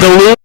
Duluth.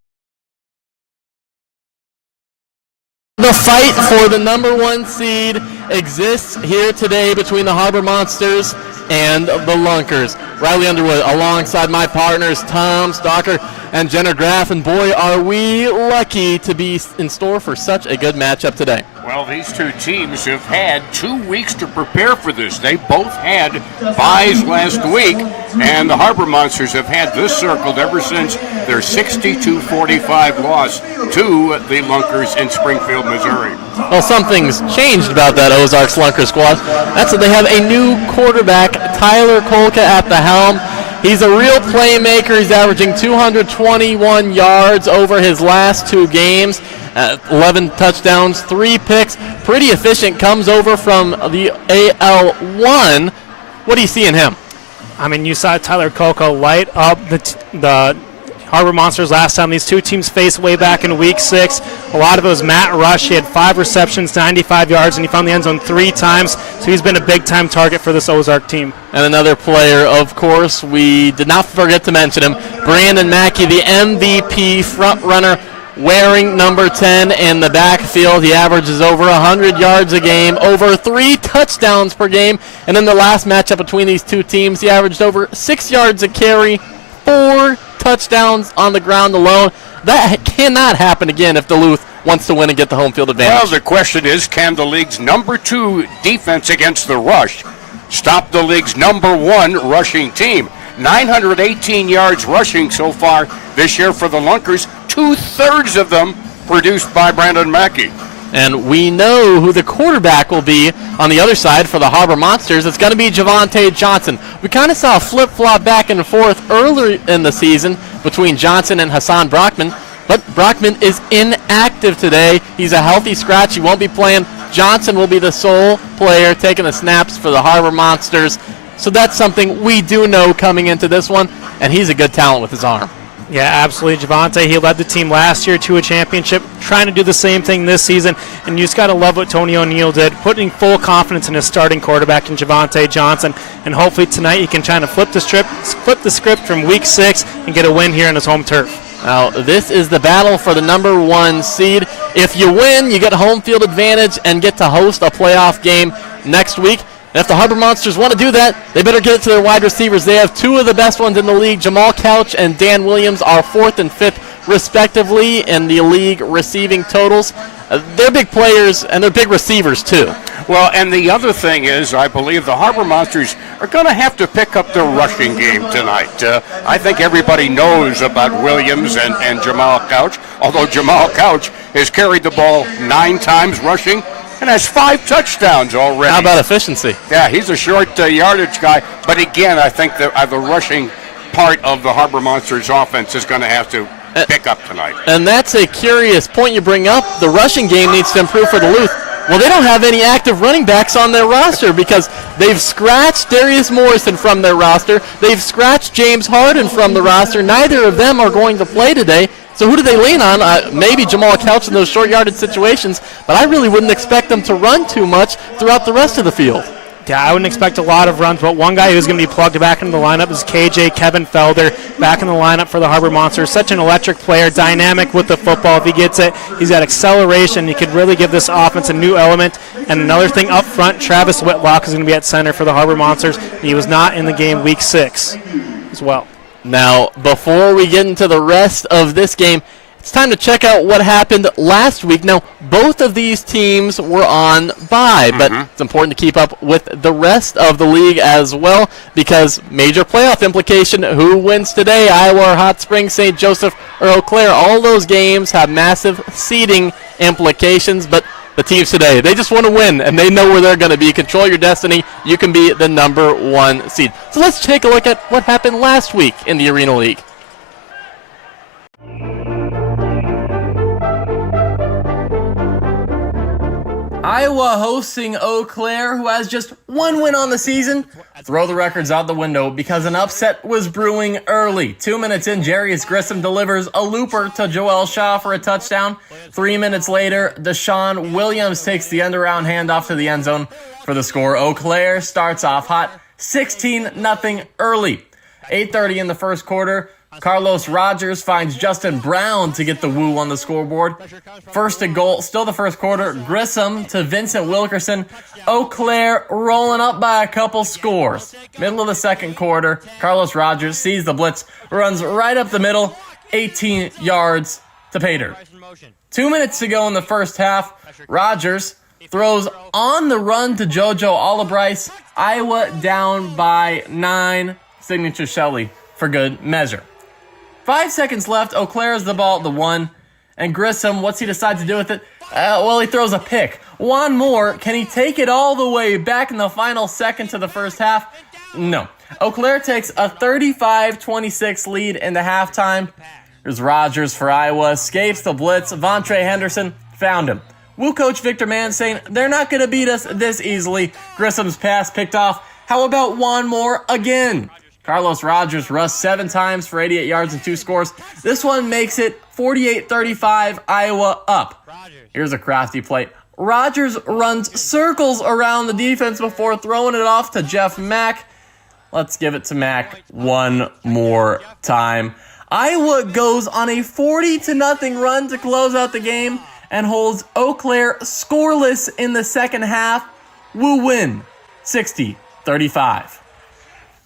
The fight for the number 1 seed exists here today between the Harbor Monsters and the Lunkers. Riley Underwood alongside my partners Tom Stalker and Jenner Graff, and boy, are we lucky to be in store for such a good matchup today. Well, these two teams have had 2 weeks to prepare for this. They both had byes last week, and the Harbor Monsters have had this circled ever since their 62-45 loss to the Lunkers in Springfield, Missouri. Well, something's changed about that Ozarks Lunkers squad. That's that they have a new quarterback, Tyler Kolka, at the helm. He's a real playmaker. He's averaging 221 yards over his last 2 games. 11 touchdowns, 3 picks. Pretty efficient. Comes over from the AL1. What do you see in him? I mean, you saw Tyler Kolka light up the Harbor Monsters last time these two teams faced way back in Week 6. A lot of it was Matt Rush. He had 5 receptions, 95 yards, and he found the end zone 3 times. So he's been a big-time target for this Ozark team. And another player, of course, we did not forget to mention him, Brandon Mackey, the MVP front runner, wearing number 10 in the backfield. He averages over 100 yards a game, over 3 touchdowns per game. And in the last matchup between these two teams, he averaged over 6 yards a carry, 4 touchdowns on the ground alone. That cannot happen again if Duluth wants to win and get the home field advantage. Well, the question is, can the league's number 2 defense against the rush stop the league's number 1 rushing team? 918 yards rushing so far this year for the Lunkers, 2/3 of them produced by Brandon Mackey. And we know who the quarterback will be on the other side for the Harbor Monsters. It's going to be Javante Johnson. We kind of saw a flip-flop back and forth earlier in the season between Johnson and Hassan Brockman, but Brockman is inactive today. He's a healthy scratch. He won't be playing. Johnson will be the sole player taking the snaps for the Harbor Monsters. So that's something we do know coming into this one, and he's a good talent with his arm. Yeah, absolutely. Javante, he led the team last year to a championship, trying to do the same thing this season, and you just got to love what Tony O'Neill did, putting full confidence in his starting quarterback in Javante Johnson, and hopefully tonight he can try to flip the script from Week 6 and get a win here on his home turf. Now, this is the battle for the number 1 seed. If you win, you get home field advantage and get to host a playoff game next week. And if the Harbor Monsters want to do that, they better get it to their wide receivers. They have 2 of the best ones in the league. Jamal Couch and Dan Williams are 4th and 5th, respectively, in the league receiving totals. They're big players, and they're big receivers, too. Well, and the other thing is, I believe the Harbor Monsters are going to have to pick up their rushing game tonight. I think everybody knows about Williams and Jamal Couch, although Jamal Couch has carried the ball 9 times rushing and has 5 touchdowns already. How about efficiency? Yeah, he's a short yardage guy. But again, I think the rushing part of the Harbor Monsters offense is going to have to pick up tonight. And that's a curious point you bring up. The rushing game needs to improve for Duluth. Well, they don't have any active running backs on their roster because they've scratched Darius Morrison from their roster. They've scratched James Harden from the roster. Neither of them are going to play today. So who do they lean on? Maybe Jamal Couch in those short yardage situations, but I really wouldn't expect them to run too much throughout the rest of the field. Yeah, I wouldn't expect a lot of runs, but one guy who's going to be plugged back into the lineup is KJ Kevin Felder, back in the lineup for the Harbor Monsters. Such an electric player, dynamic with the football. If he gets it, he's got acceleration. He could really give this offense a new element. And another thing up front, Travis Whitlock is going to be at center for the Harbor Monsters. He was not in the game Week 6 as well. Now, before we get into the rest of this game, it's time to check out what happened last week. Now, both of these teams were on bye, but it's important to keep up with the rest of the league as well because major playoff implication, who wins today, Iowa or Hot Springs, St. Joseph or Eau Claire, all those games have massive seeding implications, but the teams today, they just want to win, and they know where they're going to be. Control your destiny. You can be the number 1 seed. So let's take a look at what happened last week in the Arena League. Iowa hosting Eau Claire, who has just 1 win on the season. Throw the records out the window because an upset was brewing early. 2 minutes in, Jarius Grissom delivers a looper to Joel Shaw for a touchdown. 3 minutes later, Deshaun Williams takes the end-around handoff to the end zone for the score. Eau Claire starts off hot, 16-0 early. 8:30 in the first quarter. Carlos Rogers finds Justin Brown to get the woo on the scoreboard. First and goal, still the first quarter. Grissom to Vincent Wilkerson. Eau Claire rolling up by a couple scores. Middle of the second quarter, Carlos Rogers sees the blitz, runs right up the middle, 18 yards to pay dirt. 2 minutes to go in the first half. Rogers throws on the run to JoJo Albright. Iowa down by 9. Signature Shelley for good measure. 5 seconds left. Eau Claire has the ball at the 1. And Grissom, what's he decide to do with it? Well, he throws a pick. One more. Can he take it all the way back in the final seconds of the first half? No. Eau Claire takes a 35-26 lead in the halftime. Here's Rogers for Iowa. Escapes the blitz. Vontre Henderson found him. Woo coach Victor Mann saying they're not going to beat us this easily. Grissom's pass picked off. How about one more again? Carlos Rogers rushed 7 times for 88 yards and 2 scores. This one makes it 48-35, Iowa up. Here's a crafty play. Rogers runs circles around the defense before throwing it off to Jeff Mack. Let's give it to Mack one more time. Iowa goes on a 40-0 run to close out the game and holds Eau Claire scoreless in the second half. Woo win, 60-35.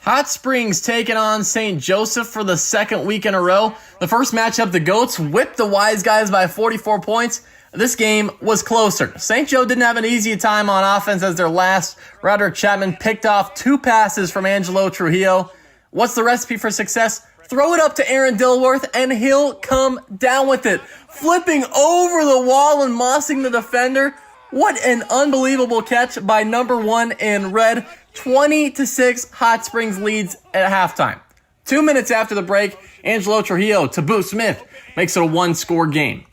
Hot Springs taking on St. Joseph for the second week in a row. The first matchup, the Goats whipped the Wise Guys by 44 points. This game was closer. St. Joe didn't have an easy time on offense as their last. Roderick Chapman picked off 2 passes from Angelo Trujillo. What's the recipe for success? Throw it up to Aaron Dilworth, and he'll come down with it. Flipping over the wall and mossing the defender. What an unbelievable catch by number 1 in red. 20-6 Hot Springs leads at halftime. 2 minutes after the break, Angelo Trujillo to Boo Smith makes it a 1-score game.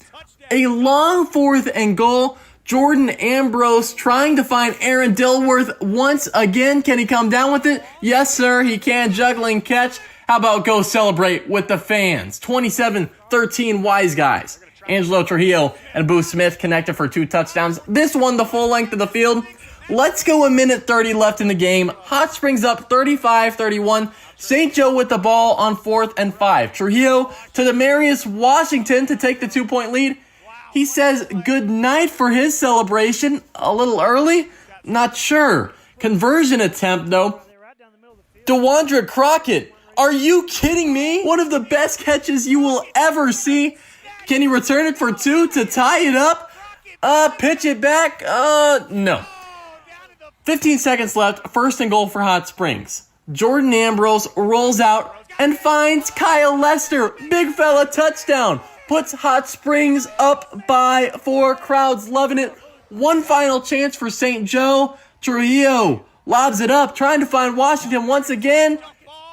A long 4th and goal. Jordan Ambrose trying to find Aaron Dilworth once again. Can he come down with it? Yes, sir, he can. Juggling catch. How about go celebrate with the fans? 27-13 Wise Guys. Angelo Trujillo and Boo Smith connected for 2 touchdowns. This one the full length of the field. Let's go a minute 30 left in the game. Hot Springs up 35-31. St. Joe with the ball on 4th and 5. Trujillo to Demarius Washington to take the 2-point lead. He says good night for his celebration. A little early? Not sure. Conversion attempt, though. DeWandre Crockett. Are you kidding me? One of the best catches you will ever see. Can he return it for 2 to tie it up? Pitch it back? No. 15 seconds left. First and goal for Hot Springs. Jordan Ambrose rolls out and finds Kyle Lester. Big fella touchdown. Puts Hot Springs up by 4. Crowds loving it. One final chance for St. Joe. Trujillo lobs it up, trying to find Washington once again.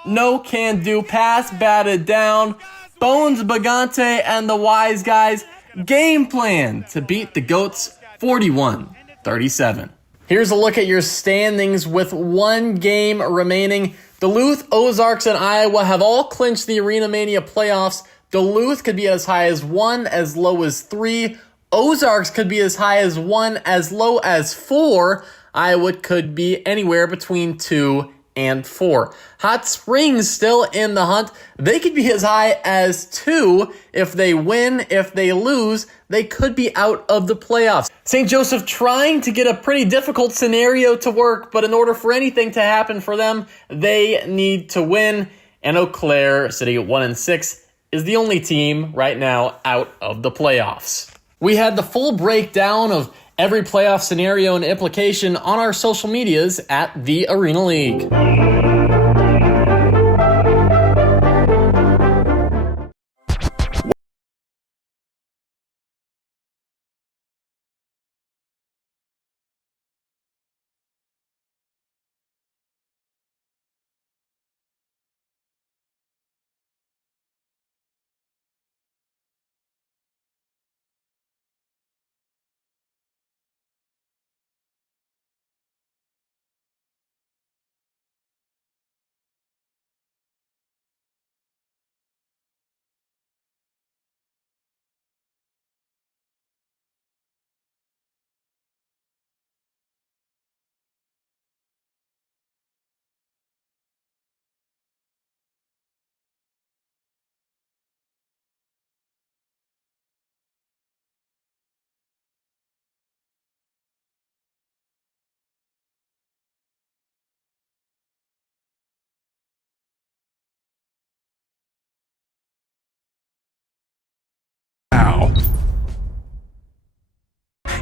No can do. Pass batted down. Bones Bagante and the Wise Guys game plan to beat the Goats 41-37. Here's a look at your standings with 1 game remaining. Duluth, Ozarks, and Iowa have all clinched the Arena Mania playoffs. Duluth could be as high as 1, as low as 3. Ozarks could be as high as 1, as low as 4. Iowa could be anywhere between 2 and 4. Hot Springs still in the hunt. They could be as high as 2. If they win, if they lose, they could be out of the playoffs. St. Joseph trying to get a pretty difficult scenario to work, but in order for anything to happen for them, they need to win. And Eau Claire, sitting at 1-6, is the only team right now out of the playoffs. We had the full breakdown of every playoff scenario and implication on our social medias at the Arena League.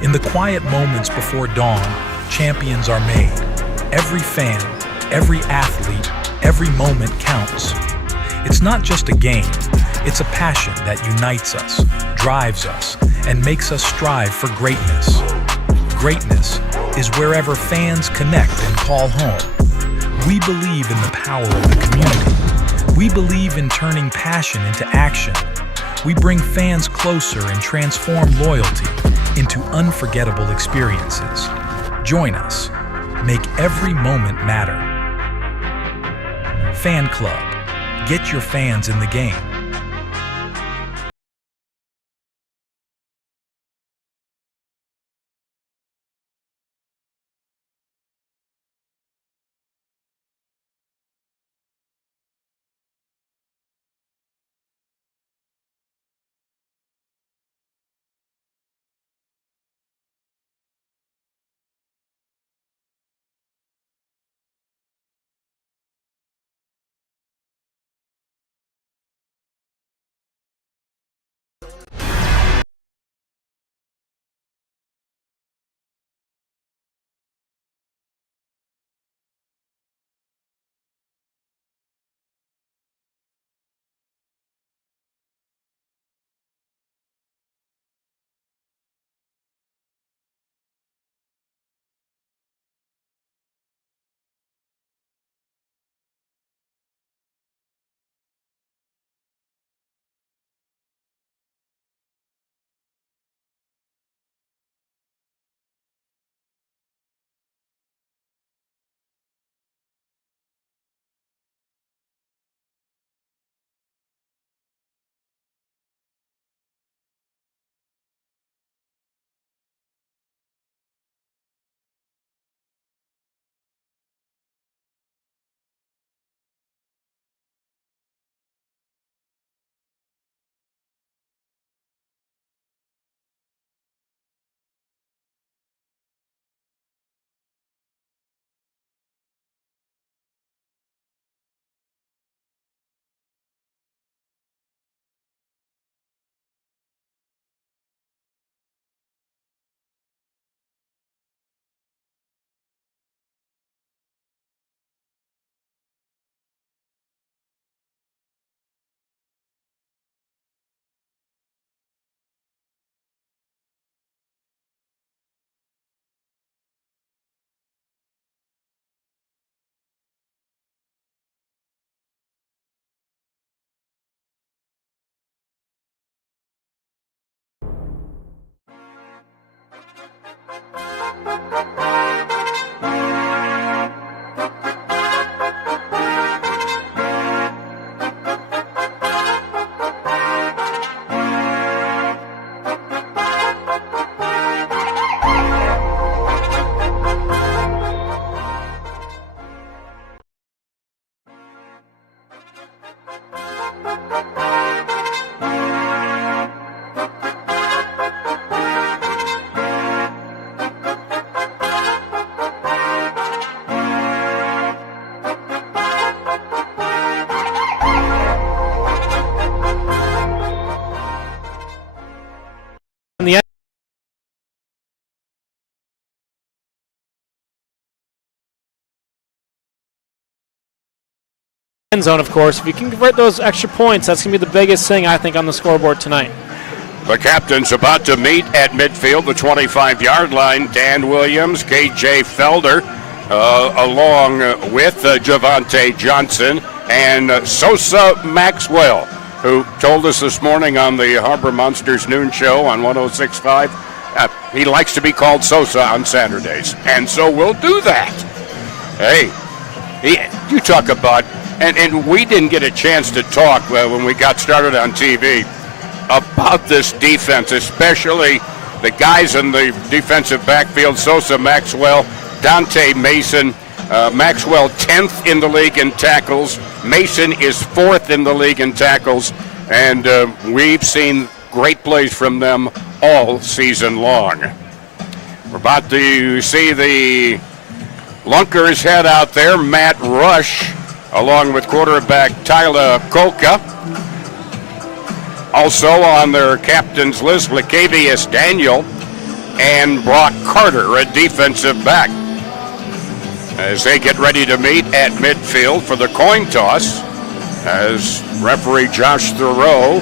In the quiet moments before dawn, champions are made. Every fan, every athlete, every moment counts. It's not just a game, it's a passion that unites us, drives us, and makes us strive for greatness. Greatness is wherever fans connect and call home. We believe in the power of the community. We believe in turning passion into action. We bring fans closer and transform loyalty into unforgettable experiences. Join us. Make every moment matter. Fan Club. Get your fans in the game. End zone, of course. If you can convert those extra points, that's going to be the biggest thing, I think, on the scoreboard tonight. The captain's about to meet at midfield, the 25-yard line. Dan Williams, K.J. Felder, along with Javante Johnson and Sosa Maxwell, who told us this morning on the Harbor Monsters noon show on 106.5. He likes to be called Sosa on Saturdays, and so we'll do that. Hey, you talk about... And we didn't get a chance to talk when we got started on TV about this defense, especially the guys in the defensive backfield, Sosa Maxwell, Dante Mason. Maxwell 10th in the league in tackles. Mason is 4th in the league in tackles. And we've seen great plays from them all season long. We're about to see the Lunkers head out there. Matt Rush, along with quarterback Tyler Kolka. Also on their captain's list, Lacavius Daniel, and Brock Carter, a defensive back, as they get ready to meet at midfield for the coin toss, as referee Josh Thoreau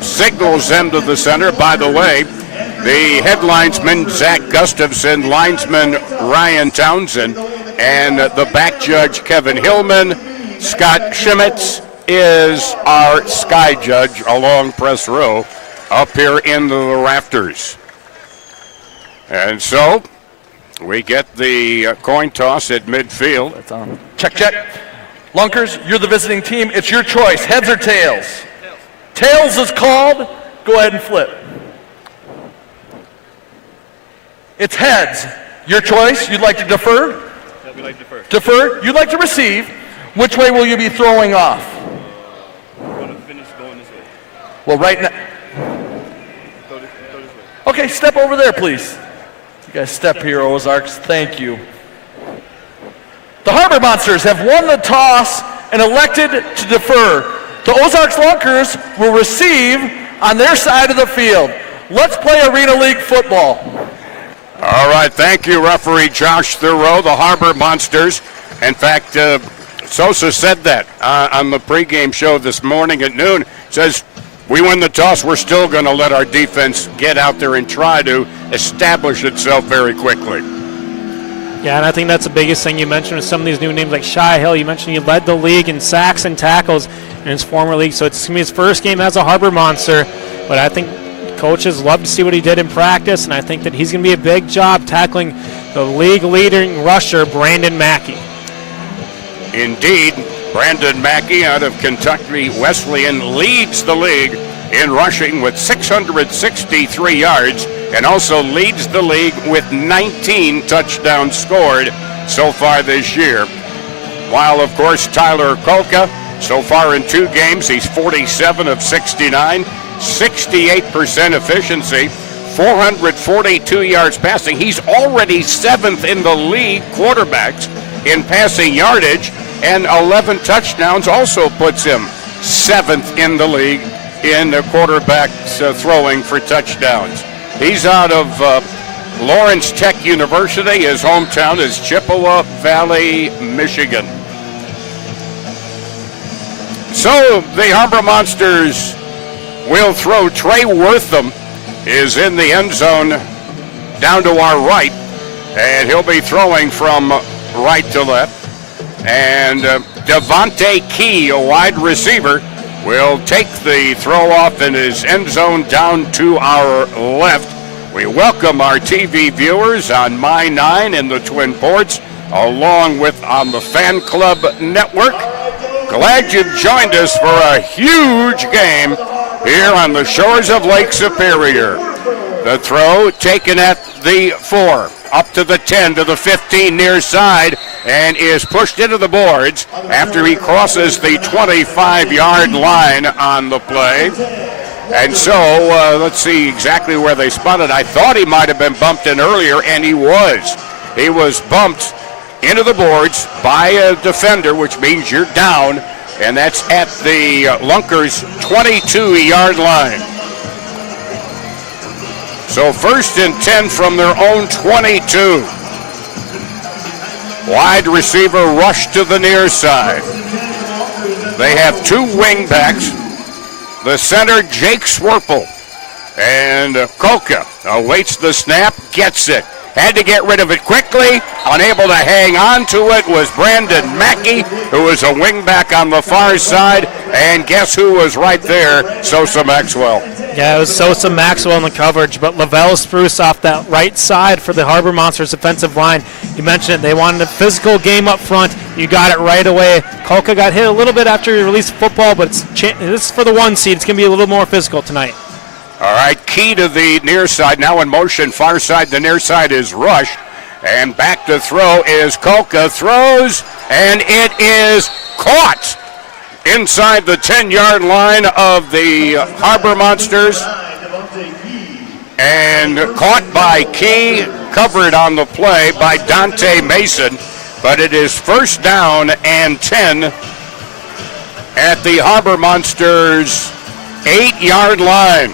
signals them to the center. By the way, the head linesman Zach Gustafson, linesman Ryan Townsend, and the back judge Kevin Hillman. Scott Schmitz is our sky judge along press row up here in the rafters. And so we get the coin toss at midfield. That's on. Check, check. Lunkers, you're the visiting team. It's your choice, heads or tails. Tails is called. Go ahead and flip. It's heads. Your choice. You'd like to defer? Yeah, we like to defer. Defer. You'd like to receive. Which way will you be throwing off? We're going to finish going this way. Well, right now. Go this way. Okay, step over there, please. You guys step here, Ozarks. Thank you. The Harbor Monsters have won the toss and elected to defer. The Ozarks Lunkers will receive on their side of the field. Let's play Arena League football. All right, thank you, referee Josh Thoreau. The Harbor Monsters, in fact, Sosa said that on the pregame show this morning at noon. Says, we win the toss, we're still going to let our defense get out there and try to establish itself very quickly. Yeah, and I think that's the biggest thing you mentioned with some of these new names like Shai Hill. You mentioned he led the league in sacks and tackles in his former league, so it's going to be his first game as a Harbor Monster. But I think coaches love to see what he did in practice, and I think that he's going to be a big job tackling the league-leading rusher, Brandon Mackey. Indeed, Brandon Mackey out of Kentucky Wesleyan leads the league in rushing with 663 yards and also leads the league with 19 touchdowns scored so far this year. While, of course, Tyler Kolka, so far in 2 games, he's 47 of 69, 68% efficiency, 442 yards passing. He's already 7th in the league quarterbacks in passing yardage, and 11 touchdowns also puts him 7th in the league in the quarterbacks throwing for touchdowns. He's out of Lawrence Tech University. His hometown is Chippewa Valley, Michigan. So the Harbor Monsters will throw. Trey Wortham is in the end zone down to our right, and he'll be throwing from right to left. And Devontae Key, a wide receiver, will take the throw off in his end zone down to our left. We welcome our TV viewers on My 9 in the Twin Ports, along with on the Fan Club Network. Glad you've joined us for a huge game here on the shores of Lake Superior. The throw taken at the 4, up to the 10, to the 15 near side, and is pushed into the boards after he crosses the 25-yard line on the play. And so, let's see exactly where they spotted. I thought he might have been bumped in earlier, and he was. He was bumped into the boards by a defender, which means you're down, and that's at the Lunkers' 22-yard line. So 1st and 10 from their own 22. Wide receiver rush to the near side. They have 2 wing backs. The center, Jake Swerple. And Kolka awaits the snap, gets it. Had to get rid of it quickly. Unable to hang on to it was Brandon Mackey, who was a wingback on the far side. And guess who was right there? Sosa Maxwell. Yeah, it was Sosa Maxwell in the coverage, but Lavelle Spruce off that right side for the Harbor Monsters defensive line. You mentioned it. They wanted a physical game up front. You got it right away. Kolka got hit a little bit after he released the football, but this is for the 1 seed. It's going to be a little more physical tonight. All right, Key to the near side, now in motion, far side, the near side is Rush, and back to throw is Kolka, throws, and it is caught inside the 10-yard line of the Harbor Monsters, and caught by Key, covered on the play by Dante Mason, but it is 1st down and 10 at the Harbor Monsters' 8-yard line.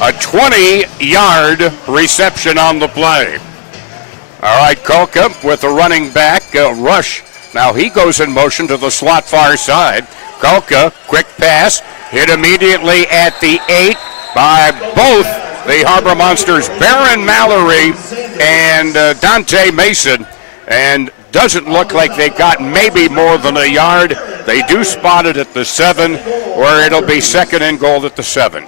A 20-yard reception on the play. All right, Kolka with the running back, Rush. Now he goes in motion to the slot far side. Kolka, quick pass, hit immediately at the 8 by both the Harbor Monsters, Baron Mallory and Dante Mason. And doesn't look like they got maybe more than a yard. They do spot it at the 7, where it'll be 2nd and goal at the 7.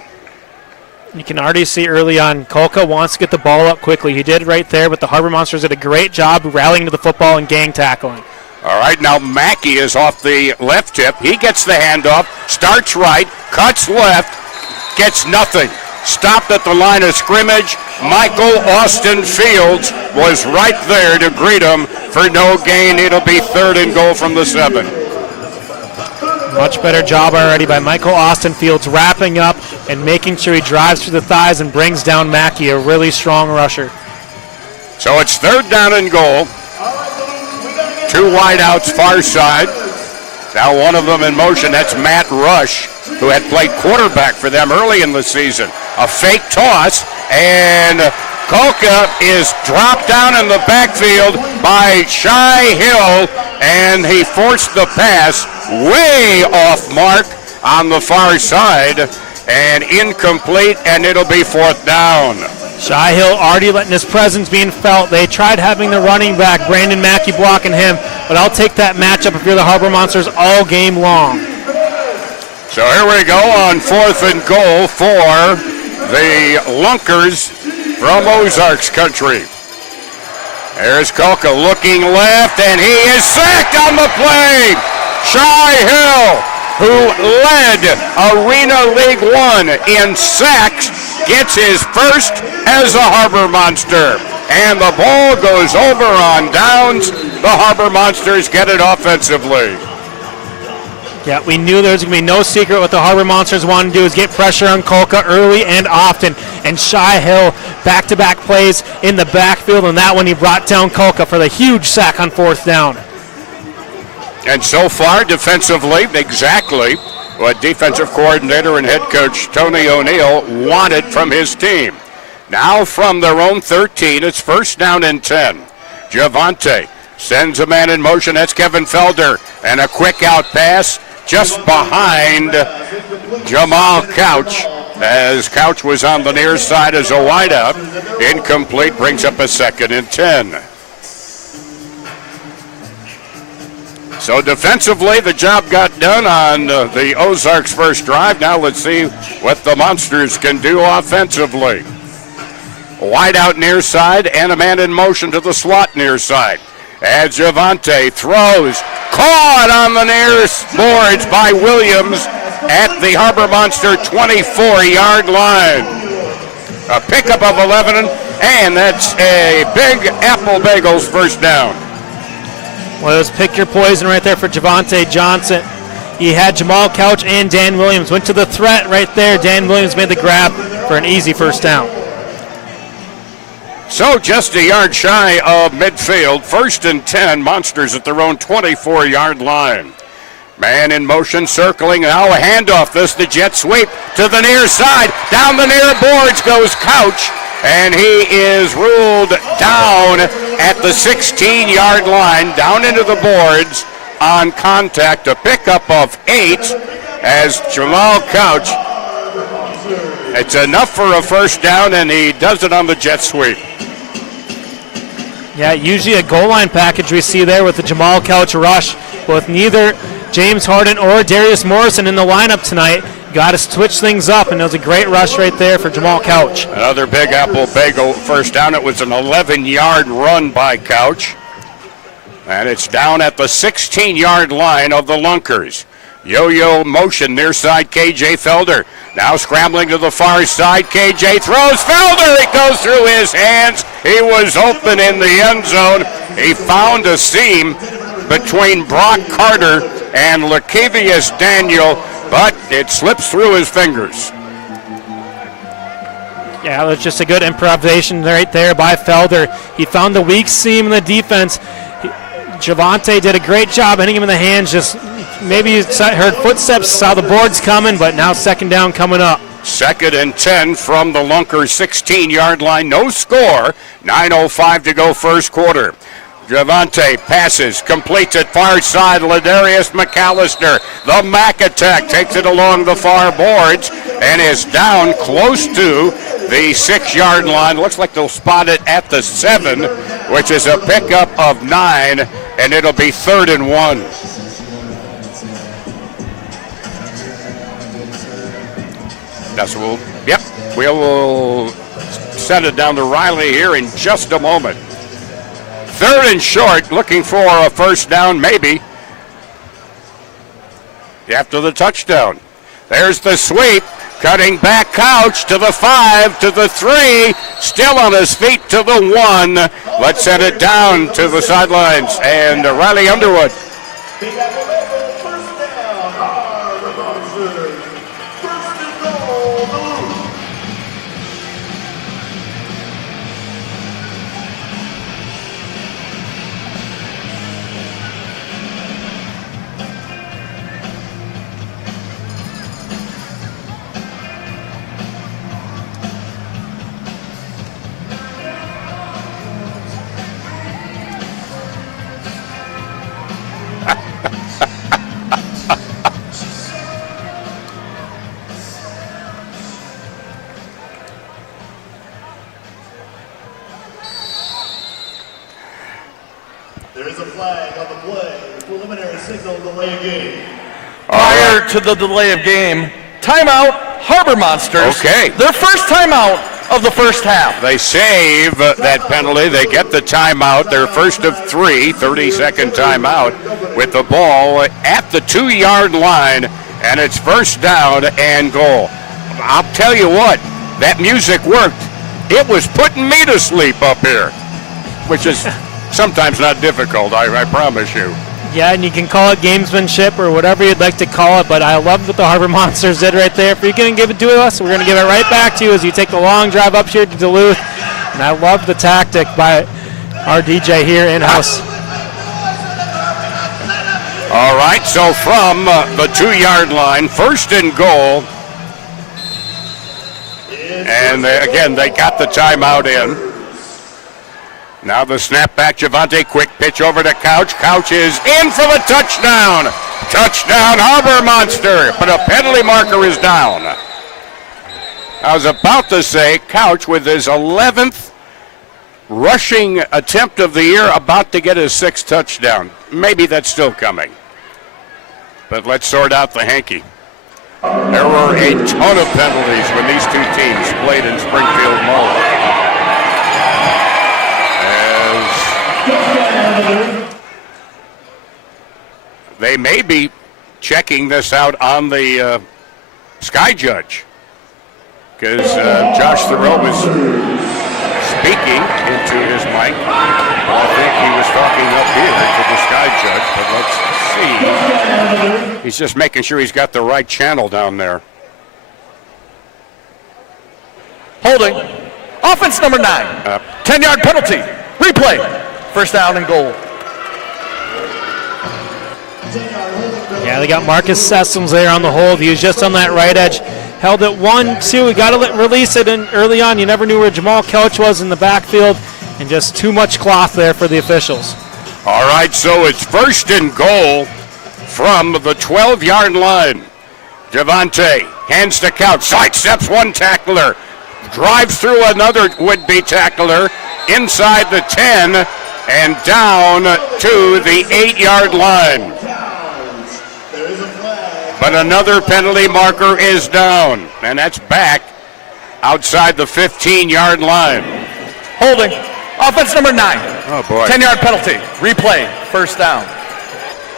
You can already see early on, Kolka wants to get the ball up quickly. He did right there, but the Harbor Monsters did a great job rallying to the football and gang tackling. All right, now Mackey is off the left hip. He gets the handoff, starts right, cuts left, gets nothing. Stopped at the line of scrimmage. Michael Austin Fields was right there to greet him for no gain. It'll be 3rd and goal from the 7. Much better job already by Michael Austin Fields wrapping up and making sure he drives through the thighs and brings down Mackey, a really strong rusher. So it's 3rd down and goal. 2 wideouts far side. Now one of them in motion. That's Matt Rush, who had played quarterback for them early in the season. A fake toss, and Kolka is dropped down in the backfield by Shai Hill, and he forced the pass way off mark on the far side, and incomplete, and it'll be 4th down. Shai Hill already letting his presence being felt. They tried having the running back, Brandon Mackey, blocking him, but I'll take that matchup if you're the Harbor Monsters all game long. So here we go on 4th and goal for the Lunkers from Ozarks country. There's Kolka looking left, and he is sacked on the play. Shai Hill, who led Arena League 1 in sacks, gets his first as a Harbor Monster. And the ball goes over on downs. The Harbor Monsters get it offensively. Yeah, we knew there was going to be no secret what the Harbor Monsters wanted to do is get pressure on Kolka early and often. And Shai Hill, back-to-back plays in the backfield, and that one he brought down Kolka for the huge sack on 4th down. And so far, defensively, exactly what defensive coordinator and head coach Tony O'Neill wanted from his team. Now from their own 13, it's 1st down and 10. Javante sends a man in motion. That's Kevin Felder. And a quick out pass just behind Jamal Couch, as Couch was on the near side as a wideout. Incomplete, brings up a 2nd and 10. So defensively, the job got done on the Ozarks' first drive. Now let's see what the Monsters can do offensively. Wide out near side and a man in motion to the slot near side. As Javante throws, caught on the near boards by Williams at the Harbor Monster 24-yard line. A pickup of 11, and that's a Big Apple Bagels first down. Well, it was pick your poison right there for Javante Johnson. He had Jamal Couch and Dan Williams. Went to the threat right there. Dan Williams made the grab for an easy first down. So just a yard shy of midfield. 1st and 10, Monsters at their own 24-yard line. Man in motion, circling. Now a handoff. This the jet sweep to the near side. Down the near boards goes Couch, and he is ruled down at the 16-yard line, down into the boards on contact. A pickup of 8 as Jamal Couch. It's enough for a first down, and he does it on the jet sweep. Yeah, usually a goal line package we see there with the Jamal Couch rush, but with neither James Harden or Darius Morrison in the lineup tonight, got to switch things up, and it was a great rush right there for Jamal Couch. Another Big Apple Bagel first down. It was an 11-yard run by Couch, and it's down at the 16-yard line of the Lunkers. Yo-yo motion near side, KJ Felder. Now scrambling to the far side, KJ throws. Felder, it goes through his hands. He was open in the end zone. He found a seam between Brock Carter and Lakevius Daniel, but it slips through his fingers. Yeah, it was just a good improvisation right there by Felder. He found the weak seam in the defense. Javante did a great job hitting him in the hands. Just maybe heard footsteps, saw the boards coming, but now 2nd down coming up. 2nd and 10 from the Lunkers 16-yard line. No score. 9:05 to go first quarter. Javante passes, completes it far side. Ladarius McAllister, the Mac attack, takes it along the far boards and is down close to the 6-yard line. Looks like they'll spot it at the 7, which is a pickup of 9, and it'll be 3rd and 1. That's we'll send it down to Riley here in just a moment. 3rd and short, looking for a first down, maybe. After the touchdown. There's the sweep. Cutting back, Couch to the 5, to the 3. Still on his feet to the 1. Let's send it down to the sidelines. And Riley Underwood. There is a flag on the play. Preliminary signal delay of game. Prior to the delay of game, timeout, Harbor Monsters. Okay. Their first timeout of the first half. They save that penalty. They get the timeout. Their first of 3, 30-second timeout with the ball at the 2-yard line, and it's first down and goal. I'll tell you what, that music worked. It was putting me to sleep up here, which is sometimes not difficult, I promise you. Yeah, and you can call it gamesmanship or whatever you'd like to call it, but I love what the Harbor Monsters did right there. If you're going to give it to us, we're going to give it right back to you as you take the long drive up here to Duluth. And I love the tactic by our DJ here in-house. All right, so from the 2-yard line, first and goal. And again, they got the timeout in. Now the snap back, Javante, quick pitch over to Couch. Couch is in for the touchdown. Touchdown, Harbor Monster, but a penalty marker is down. I was about to say, Couch with his 11th rushing attempt of the year, about to get his 6th touchdown. Maybe that's still coming. But let's sort out the hanky. There were a ton of penalties when these two teams played in Springfield Mall. They may be checking this out on the Sky Judge, because Josh Thoreau was speaking into his mic. I think he was talking up here to the Sky Judge, but let's see. He's just making sure he's got the right channel down there. Holding. Offense number 9. 10-yard penalty. Replay. First down and goal. Yeah, they got Marcus Sessoms there on the hold. He was just on that right edge. Held it 1-2. We got to release it in early on. You never knew where Jamal Couch was in the backfield, and just too much cloth there for the officials. All right, so it's first and goal from the 12-yard line. Javante hands to Couch, sidesteps one tackler, drives through another would-be tackler inside the 10 and down to the 8-yard line. But another penalty marker is down, and that's back outside the 15-yard line. Holding. Offense number 9. Oh, boy. 10-yard penalty. Replay. First down.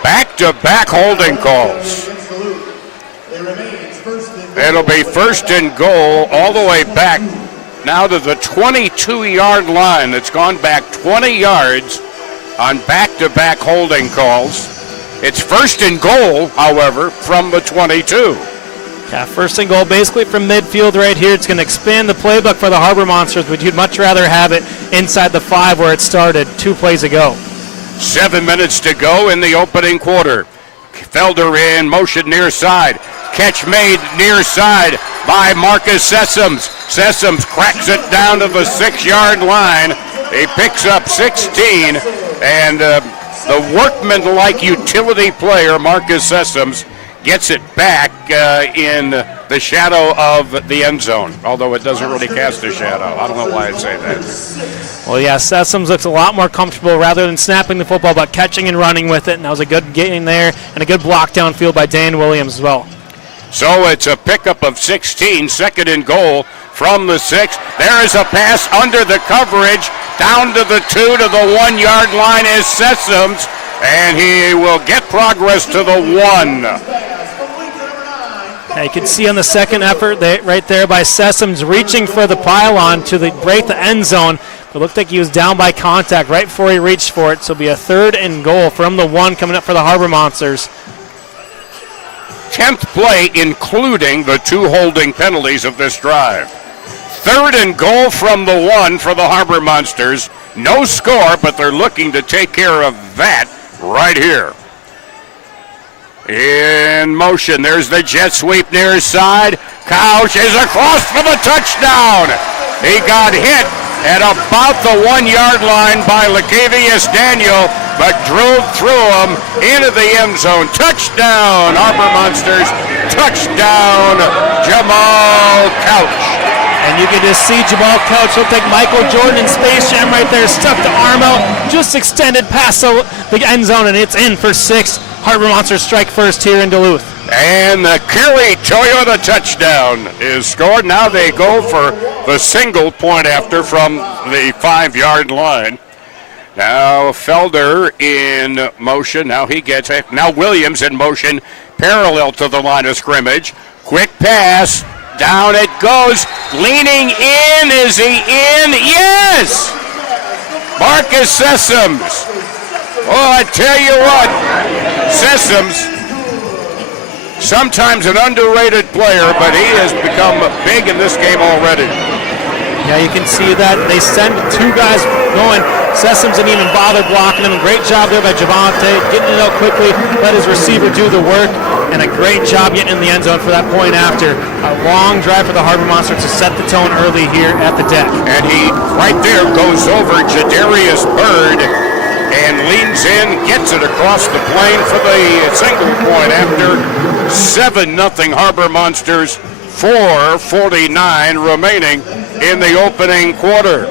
Back-to-back holding calls. It'll be first and goal all the way back now to the 22-yard line. It's gone back 20 yards on back-to-back holding calls. It's first and goal, however, from the 22. Yeah, first and goal basically from midfield right here. It's going to expand the playbook for the Harbor Monsters, but you'd much rather have it inside the 5 where it started 2 plays ago. 7 minutes to go in the opening quarter. Felder in motion near side. Catch made near side. by Marcus Sessoms. Sessoms cracks it down to the 6-yard line. He picks up 16, and the workman-like utility player, Marcus Sessoms, gets it back in the shadow of the end zone, although it doesn't really cast a shadow. I don't know why I'd say that. Well, yeah, Sessoms looks a lot more comfortable rather than snapping the football, but catching and running with it, and that was a good getting there and a good block downfield by Dan Williams as well. So it's a pickup of 16, 2nd and goal from the 6. There is a pass under the coverage, down to the 2 to the 1-yard line is Sessoms, and he will get progress to the 1. Yeah, you can see on the second effort right there by Sessoms reaching for the pylon to break the end zone. It looked like he was down by contact right before he reached for it. So it'll be a 3rd and goal from the 1 coming up for the Harbor Monsters. 10th play, including the 2 holding penalties of this drive. 3rd and goal from the 1 for the Harbor Monsters. No score, but they're looking to take care of that right here. In motion, there's the jet sweep near side. Couch is across for the touchdown. He got hit at about the 1-yard line by Lacavius Daniel, but drove through him into the end zone. Touchdown, Harbor Monsters. Touchdown, Jamal Couch. And you can just see Jamal Couch look like Michael Jordan in Space Jam right there, stuck the arm out, just extended past the end zone, and it's in for 6. Harbor Monsters strike first here in Duluth. And the Kerry Toyota touchdown is scored. Now they go for the single point after from the 5-yard line. Now Felder in motion. Now he gets it. Now Williams in motion, parallel to the line of scrimmage. Quick pass. Down it goes. Leaning in. Is he in? Yes! Marcus Sessoms. Oh, I tell you what, Sessoms, sometimes an underrated player, but he has become big in this game already. Yeah, you can see that. They send 2 guys going. Sessoms didn't even bother blocking him. Great job there by Javante, getting it out quickly, let his receiver do the work, and a great job getting in the end zone for that point after. A long drive for the Harbor Monsters to set the tone early here at the deck. And he, right there, goes over Jadarius Bird and leans in, gets it across the plane for the single point after. 7-0 Harbor Monsters, 4:49 remaining in the opening quarter.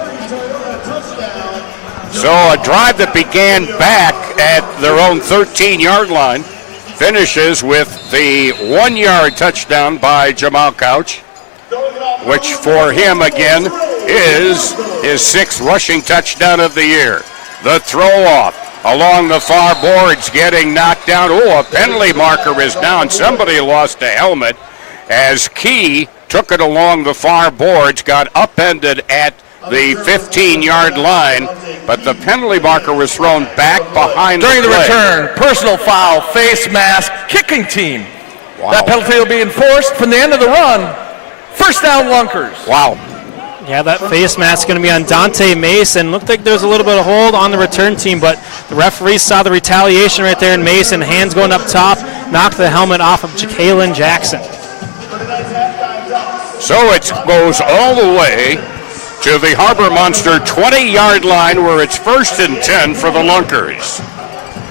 So a drive that began back at their own 13-yard line finishes with the 1-yard touchdown by Jamal Couch, which for him again is his 6th rushing touchdown of the year. The throw-off along the far boards getting knocked down. Oh, a penalty marker is down. Somebody lost a helmet as Key took it along the far boards, got upended at the 15-yard line, but the penalty marker was thrown back behind during the play. return. Personal foul, face mask, kicking team. Wow. That penalty will be enforced from the end of the run. First down, Lunkers. Wow. Yeah, that face mask is going to be on Dante Mason. Looked like there was a little bit of hold on the return team, but the referee saw the retaliation right there in Mason. Hands going up top, knocked the helmet off of Jalen Jackson. So it goes all the way to the Harbor Monster 20-yard line where it's 1st and 10 for the Lunkers.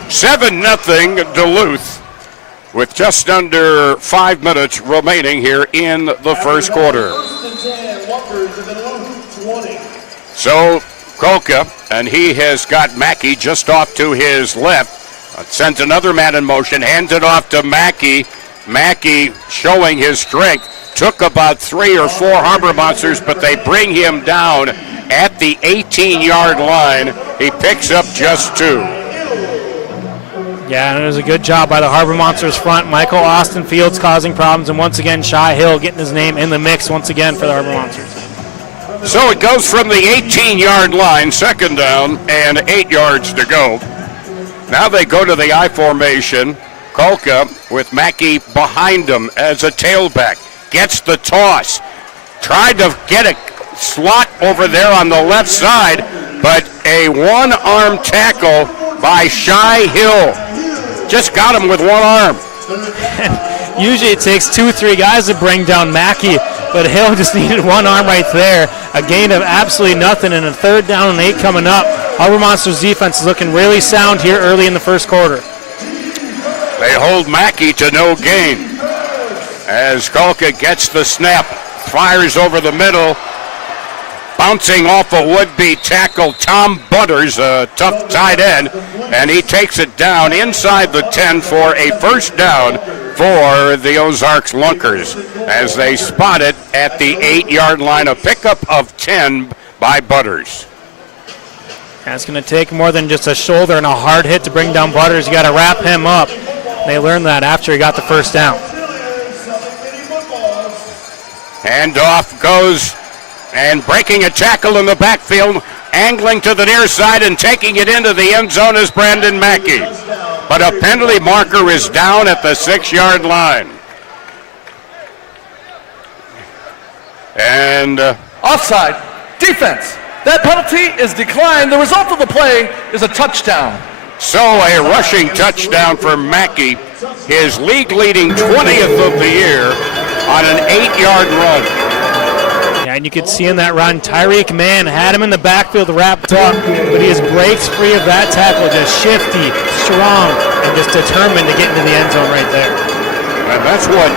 7-0 Duluth with just under 5 minutes remaining here in the first quarter. So Kolka, and he has got Mackey just off to his left. Sends another man in motion, hands it off to Mackey. Mackey showing his strength. Took about 3 or 4 Harbor Monsters, but they bring him down at the 18-yard line. He picks up just 2. Yeah, and it was a good job by the Harbor Monsters front. Michael Austin Fields causing problems, and once again, Shy Hill getting his name in the mix once again for the Harbor Monsters. So it goes from the 18-yard line, 2nd down, and 8 yards to go. Now they go to the I formation. Kolka with Mackey behind him as a tailback. Gets the toss. Tried to get a slot over there on the left side, but a one-arm tackle by Shy Hill. Just got him with one arm. Usually it takes 2-3 guys to bring down Mackey. but Hill just needed one arm right there. A gain of absolutely nothing, and a 3rd down and 8 coming up. Harbor Monsters defense is looking really sound here early in the first quarter. They hold Mackey to no gain as Kolka gets the snap, fires over the middle, bouncing off a would-be tackle, Tom Butters, a tough tight end, and he takes it down inside the 10 for a 1st down for the Ozarks Lunkers as they spot it at the 8-yard line, a pickup of 10 by Butters. That's going to take more than just a shoulder and a hard hit to bring down Butters. You got to wrap him up. They learned that after he got the 1st down. Handoff goes, and breaking a tackle in the backfield, angling to the near side and taking it into the end zone is Brandon Mackey. But a penalty marker is down at the 6-yard line. And Offside. Defense. That penalty is declined. The result of the play is a touchdown. so a rushing touchdown for Mackey, his league-leading 20th of the year on an 8-yard run. Yeah, and you could see in that run, Tyreek Mann had him in the backfield wrapped up, but he just breaks free of that tackle, just shifty, strong, and just determined to get into the end zone right there. And that's what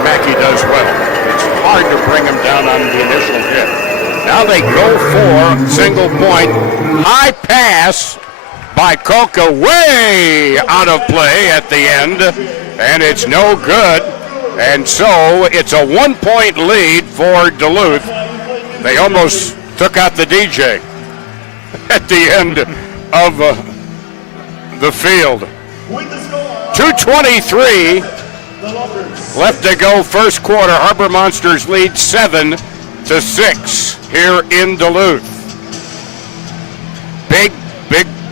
Mackey does well. It's hard to bring him down on the initial hit. Now they go for single point, high pass by Kolka, way out of play at the end, and it's no good. And so it's a 1-point lead for Duluth. They almost took out the DJ at the end of the field. 2:23 left to go first quarter. Harbor Monsters lead 7-6 here in Duluth.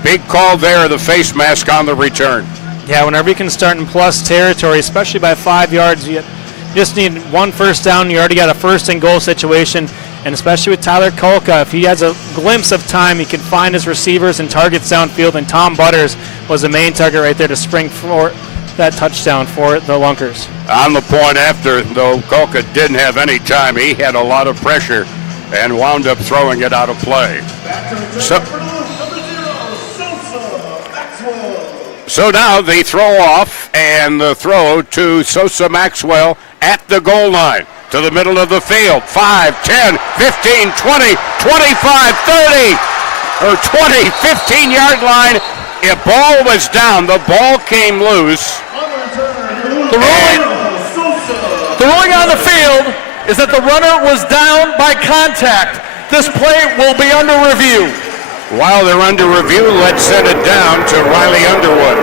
Big call there, the face mask on the return. Yeah, whenever you can start in plus territory, especially by 5 yards, you just need one first down. You already got a first and goal situation, and especially with Tyler Kolka, if he has a glimpse of time, he can find his receivers and targets downfield, and Tom Butters was the main target right there to spring for that touchdown for the Lunkers. On the point after, though, Kolka didn't have any time. He had a lot of pressure and wound up throwing it out of play. So now the throw off and the throw to Sosa Maxwell at the goal line to the middle of the field. 5, 10, 15, 20, 25, 30, or 20, 15-yard line. A ball was down. The ball came loose. The ruling on the field is that the runner was down by contact. This play will be under review. While they're under review, let's send it down to Riley Underwood.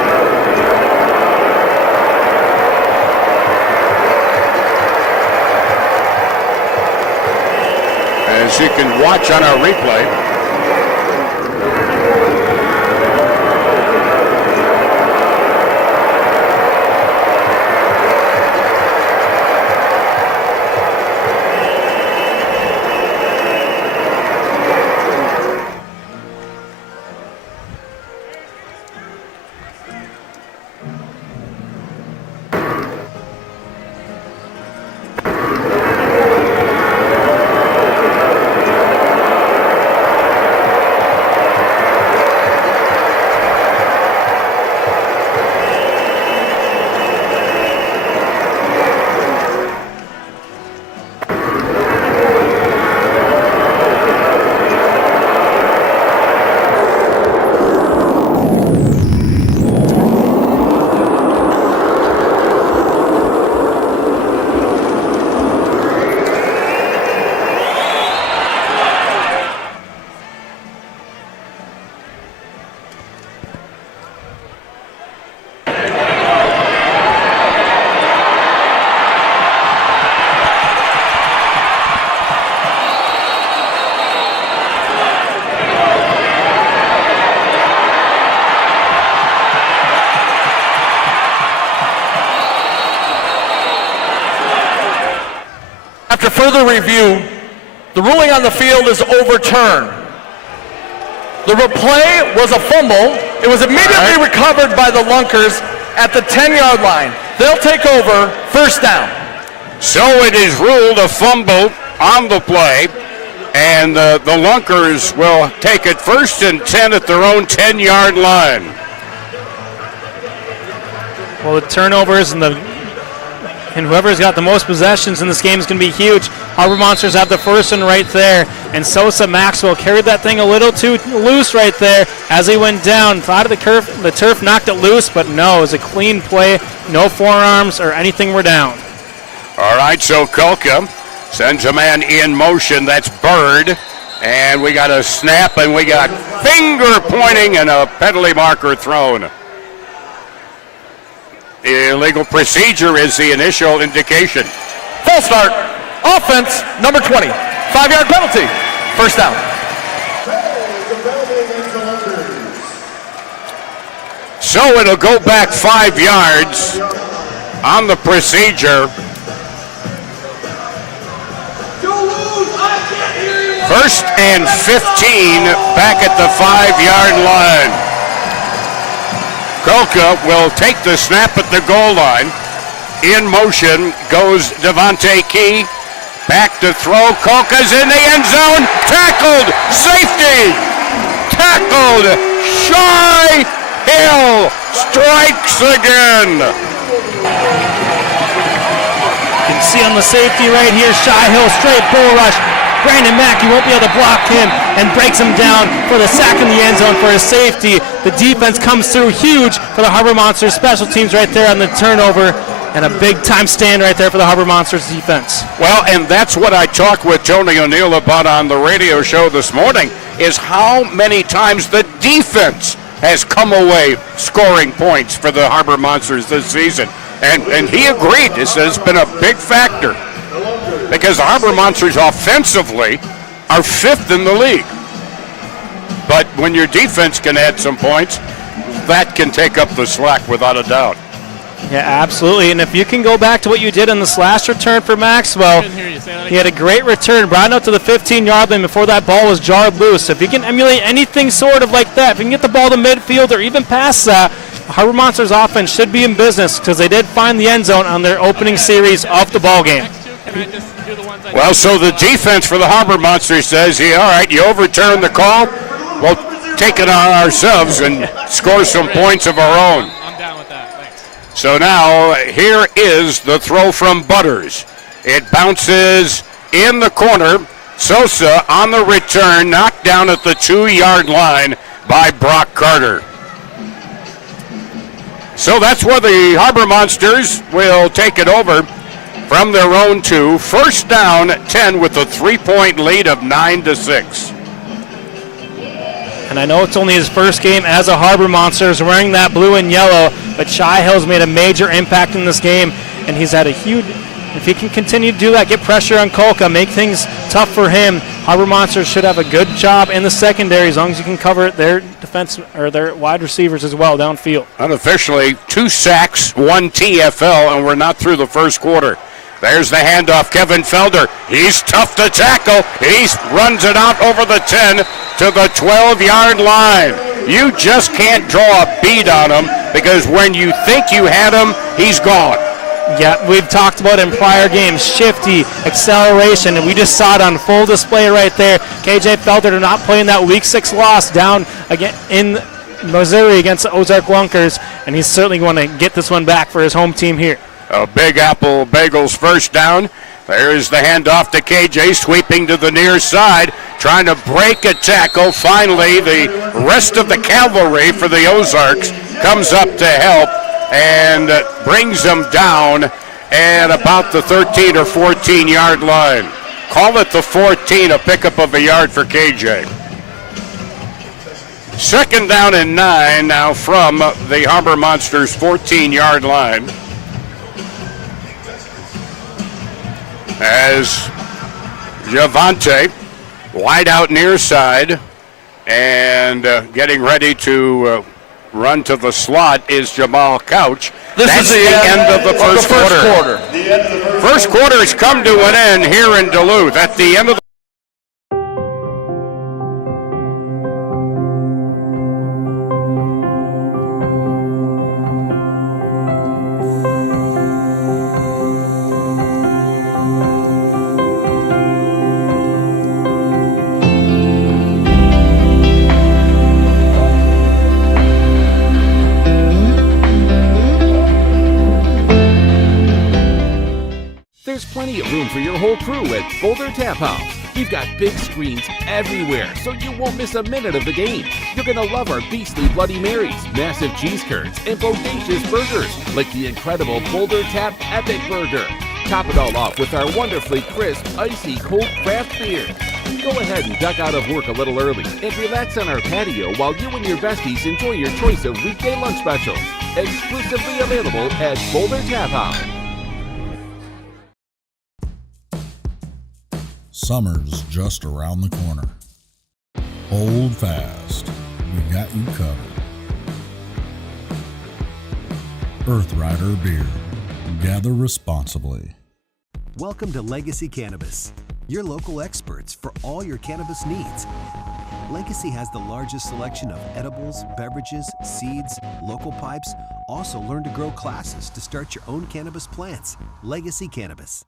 As you can watch on our replay, After further review, the ruling on the field is overturned. The replay was a fumble. It was immediately recovered by the Lunkers at the 10-yard line. They'll take over first down. So it is ruled a fumble on the play, and the Lunkers will take it 1st and 10 at their own 10-yard line. Well, the turnovers and whoever's got the most possessions in this game is going to be huge. Harbor Monsters have the first one right there, and Sosa Maxwell carried that thing a little too loose right there as he went down. Thought of the turf knocked it loose, but no, it was a clean play. No forearms or anything were down. All right, so Kolka sends a man in motion. That's Bird. And we got a snap, and we got finger pointing and a penalty marker thrown. Illegal procedure is the initial indication. Full start. Offense, number 20. 5-yard penalty. First down. So it'll go back 5 yards on the procedure. 1st and 15 back at the 5-yard line. Kolka will take the snap at the goal line. In motion goes Devontae Key. Back to throw. Kolka's in the end zone. Tackled. Safety. Tackled. Shy Hill strikes again. You can see on the safety right here, Shy Hill straight bull rush. Brandon Mackey won't be able to block him and breaks him down for the sack in the end zone for his safety. The defense comes through huge for the Harbor Monsters. Special teams right there on the turnover, and a big time stand right there for the Harbor Monsters defense. Well, and that's what I talked with Tony O'Neill about on the radio show this morning, is how many times the defense has come away scoring points for the Harbor Monsters this season. And he agreed. He says it's been a big factor, because the Harbor Monsters offensively are 5th in the league. But when your defense can add some points, that can take up the slack without a doubt. Yeah, absolutely. And if you can go back to what you did in this last return for Maxwell, he had a great return, brought it out to the 15-yard line before that ball was jarred loose. If you can emulate anything sort of like that, if you can get the ball to midfield or even past that, the Harbor Monsters offense should be in business, because they did find the end zone on their opening series of the ball game. Well, so the defense for the Harbor Monsters says, yeah, all right, you overturn the call, we'll take it on ourselves and score some points of our own. I'm down with that. Thanks. So now here is the throw from Butters. It bounces in the corner. Sosa on the return, knocked down at the 2-yard line by Brock Carter. So that's where the Harbor Monsters will take it over from their own 2. 1st down, 10 with a 3-point lead of 9-6. And I know it's only his first game as a Harbor Monsters wearing that blue and yellow, but Shy Hill's made a major impact in this game, and he's had a huge, if he can continue to do that, get pressure on Kolka, make things tough for him, Harbor Monsters should have a good job in the secondary as long as you can cover their defense or their wide receivers as well downfield. Unofficially, 2 sacks, 1 TFL, and we're not through the first quarter. There's the handoff, Kevin Felder. He's tough to tackle. He runs it out over the 10 to the 12-yard line. You just can't draw a bead on him, because when you think you had him, he's gone. Yeah, we've talked about in prior games, shifty, acceleration, and we just saw it on full display right there. KJ Felder not playing that Week 6 loss down again in Missouri against the Ozarks Lunkers, and he's certainly going to get this one back for his home team here. A Big Apple Bagels 1st down. There's the handoff to KJ, sweeping to the near side, trying to break a tackle. Finally, the rest of the cavalry for the Ozarks comes up to help and brings them down at about the 13 or 14-yard line. Call it the 14, a pickup of a yard for KJ. 2nd down and 9 now from the Harbor Monsters 14-yard line. As Javante wide out near side and getting ready to run to the slot is Jamal Couch. That's the end of the first quarter. First quarter has come to an end here in Duluth. At the end of the room for your whole crew at Boulder Tap House. We've got big screens everywhere, so you won't miss a minute of the game. You're going to love our beastly Bloody Marys, massive cheese curds, and bodacious burgers, like the incredible Boulder Tap Epic Burger. Top it all off with our wonderfully crisp, icy, cold craft beer. Go ahead and duck out of work a little early and relax on our patio while you and your besties enjoy your choice of weekday lunch specials. Exclusively available at Boulder Tap House. Summer's just around the corner. Hold fast. We got you covered. Earth Rider Beer. Gather responsibly. Welcome to Legacy Cannabis, your local experts for all your cannabis needs. Legacy has the largest selection of edibles, beverages, seeds, local pipes. Also learn to grow classes to start your own cannabis plants. Legacy Cannabis.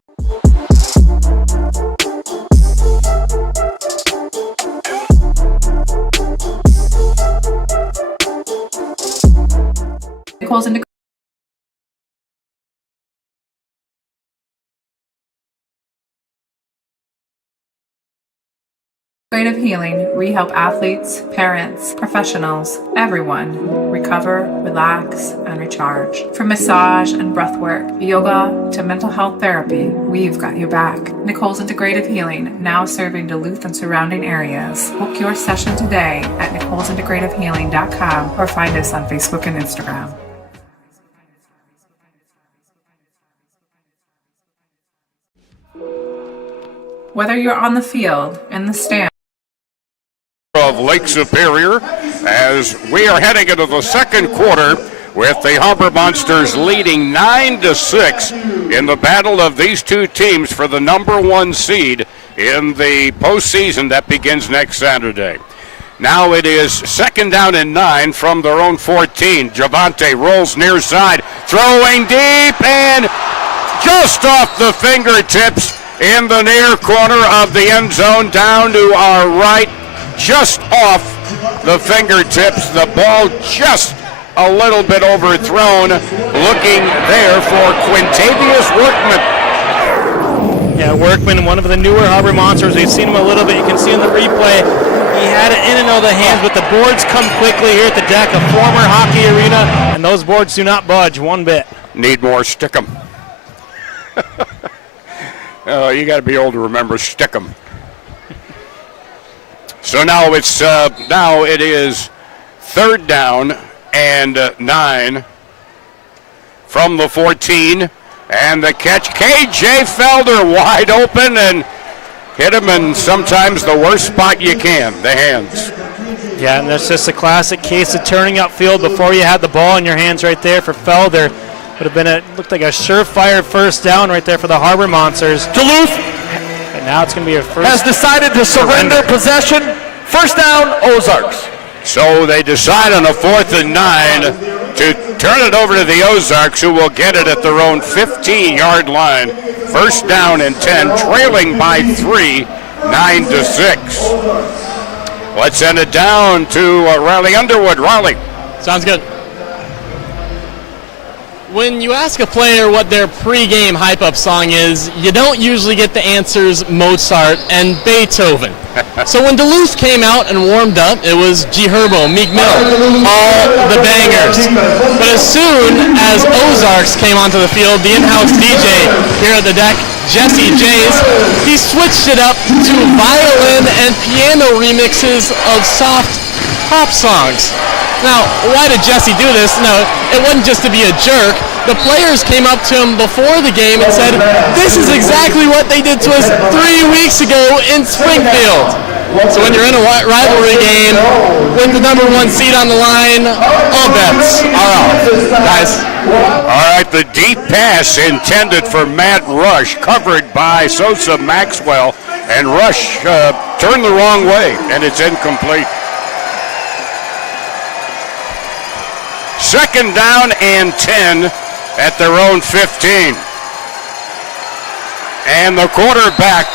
Calls into Creative Healing, we help athletes, parents, professionals, everyone recover, relax, and recharge. From massage and breathwork, yoga to mental health therapy, we've got your back. Nicole's Integrative Healing, now serving Duluth and surrounding areas. Book your session today at nicolesintegrativehealing.com or find us on Facebook and Instagram. Whether you're on the field, in the stand, of Lake Superior as we are heading into the second quarter with the Harbor Monsters leading 9-6 in the battle of these two teams for the number one seed in the postseason that begins next Saturday. Now it is second down and 9 from their own 14. Javante rolls near side, throwing deep and just off the fingertips in the near corner of the end zone down to our right. Just off the fingertips, the ball just a little bit overthrown. Looking there for Quintavious Workman. Yeah, Workman, one of the newer Harbor Monsters. We've seen him a little bit. You can see in the replay, he had it in and out of the hands, but the boards come quickly here at the deck, a former hockey arena, and those boards do not budge one bit. Need more Stickum. You got to be old to remember Stickum. So now it is third down and 9 from the 14, and the catch, K.J. Felder wide open and hit him in sometimes the worst spot you can, the hands. Yeah, and that's just a classic case of turning upfield before you had the ball in your hands right there for Felder. Would have been looked like a surefire first down right there for the Harbor Monsters. Duluth and now it's going to be a first. Has decided to surrender possession. First down, Ozarks. So they decide on a 4th and 9 to turn it over to the Ozarks, who will get it at their own 15-yard line. First down and 10, trailing by 3, 9-6. Let's send it down to Riley Underwood. Riley. Sounds good. When you ask a player what their pregame hype-up song is, you don't usually get the answers Mozart and Beethoven. So when Duluth came out and warmed up, it was G Herbo, Meek Mill, all the bangers. But as soon as Ozarks came onto the field, the in-house DJ here at the deck, Jesse Jays, he switched it up to violin and piano remixes of soft pop songs. Now, why did Jesse do this? No, it wasn't just to be a jerk. The players came up to him before the game and said, this is exactly what they did to us 3 weeks ago in Springfield. So when you're in a rivalry game with the number one seed on the line, all bets are off, guys. All right, the deep pass intended for Matt Rush, covered by Sosa Maxwell, and Rush turned the wrong way, and it's incomplete. Second down and 10 at their own 15. And the quarterback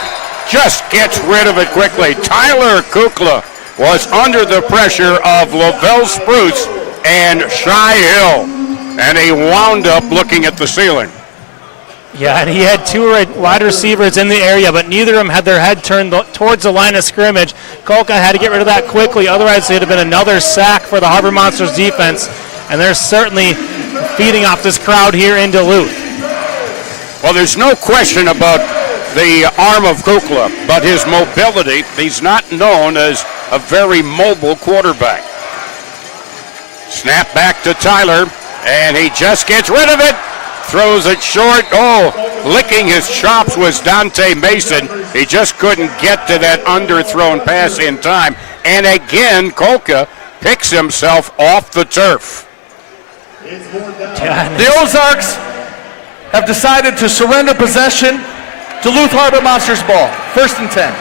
just gets rid of it quickly. Tyler Kukla was under the pressure of Lavelle Spruce and Shy Hill, and he wound up looking at the ceiling. Yeah, and he had two wide receivers in the area, but neither of them had their head turned towards the line of scrimmage. Kolka had to get rid of that quickly, otherwise it would have been another sack for the Harbor Monsters defense, and they're certainly feeding off this crowd here in Duluth. Well, there's no question about the arm of Kukla, but his mobility, he's not known as a very mobile quarterback. Snap back to Tyler, and he just gets rid of it. Throws it short. Oh, licking his chops was Dante Mason. He just couldn't get to that underthrown pass in time. And again, Kolka picks himself off the turf. The Ozarks have decided to surrender possession. Duluth Harbor Monsters ball. 1st and 10.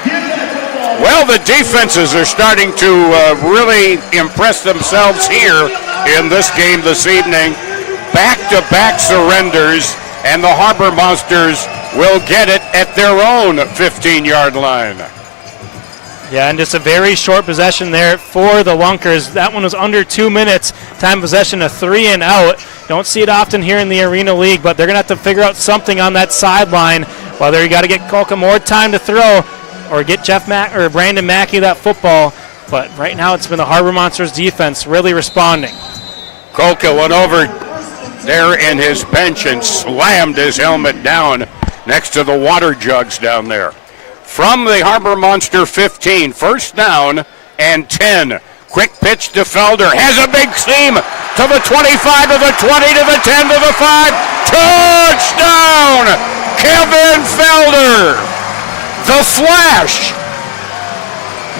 Well, the defenses are starting to really impress themselves here in this game this evening. Back-to-back surrenders, and the Harbor Monsters will get it at their own 15-yard line. Yeah, and just a very short possession there for the Lunkers. That one was under 2 minutes. Time possession, a 3 and out. Don't see it often here in the Arena League, but they're going to have to figure out something on that sideline. Whether you got to get Kolka more time to throw or get Brandon Mackey that football. But right now it's been the Harbor Monsters defense really responding. Kolka went over there in his bench and slammed his helmet down next to the water jugs down there. From the Harbor Monster 15, 1st down and 10. Quick pitch to Felder. Has a big seam to the 25, to the 20, to the 10, to the 5. Touchdown! Kevin Felder! The Flash!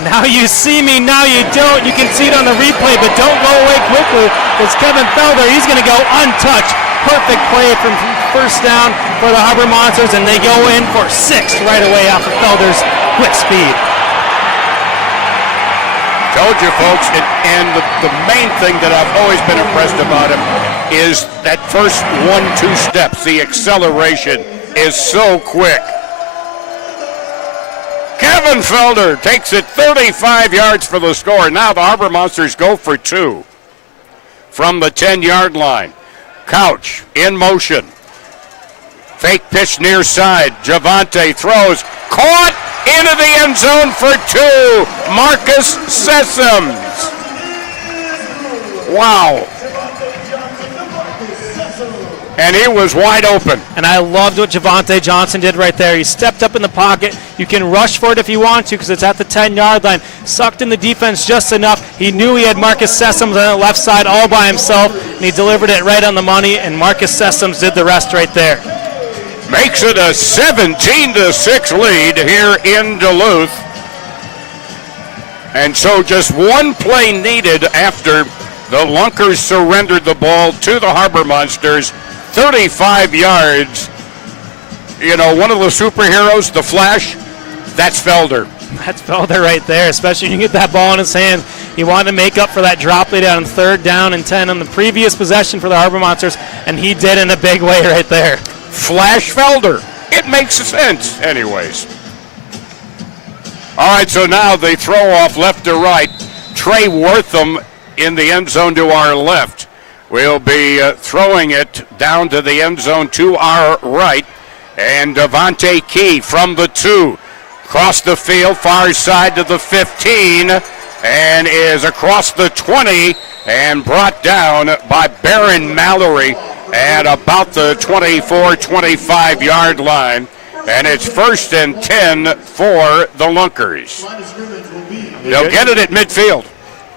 Now you see me, now you don't. You can see it on the replay, but don't go away quickly. It's Kevin Felder. He's going to go untouched. Perfect play from 1st down for the Harbor Monsters, and they go in for 6th right away off of Felder's quick speed. Told you, folks, and the main thing that I've always been impressed about him is that first 1-2 steps. The acceleration is so quick. Kevin Felder takes it 35 yards for the score. Now the Harbor Monsters go for 2 from the 10-yard line. Couch in motion. Fake pitch near side. Javante throws. Caught into the end zone for 2. Marcus Sessoms. Wow. And he was wide open. And I loved what Javante Johnson did right there. He stepped up in the pocket. You can rush for it if you want to because it's at the 10-yard line. Sucked in the defense just enough. He knew he had Marcus Sessoms on the left side all by himself, and he delivered it right on the money, and Marcus Sessoms did the rest right there. Makes it a 17-6 lead here in Duluth. And so just one play needed after the Lunkers surrendered the ball to the Harbor Monsters. 35 yards. You know, one of the superheroes, the Flash, that's Felder. That's Felder right there, especially when you get that ball in his hands. He wanted to make up for that drop play down on 3rd down and 10 on the previous possession for the Harbor Monsters, and he did in a big way right there. Flash Felder. It makes sense anyways. All right, so now they throw off left to right. Trey Wortham in the end zone to our left. We'll be throwing it down to the end zone to our right. And Devontae Key from the 2. Across the field, far side to the 15. And is across the 20 and brought down by Barron Mallory at about the 24-25 yard line. And it's 1st and 10 for the Lunkers. They'll get it at midfield.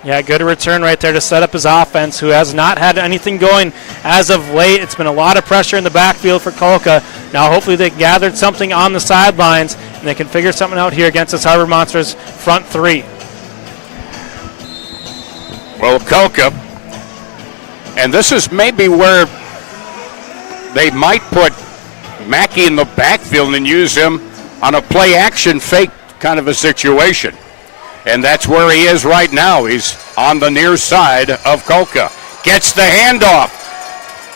Yeah, good return right there to set up his offense, who has not had anything going as of late. It's been a lot of pressure in the backfield for Kolka. Now hopefully they gathered something on the sidelines, and they can figure something out here against this Harbor Monsters front 3. Well, Kolka, and this is maybe where they might put Mackey in the backfield and use him on a play-action fake kind of a situation. And that's where he is right now. He's on the near side of Kolka. Gets the handoff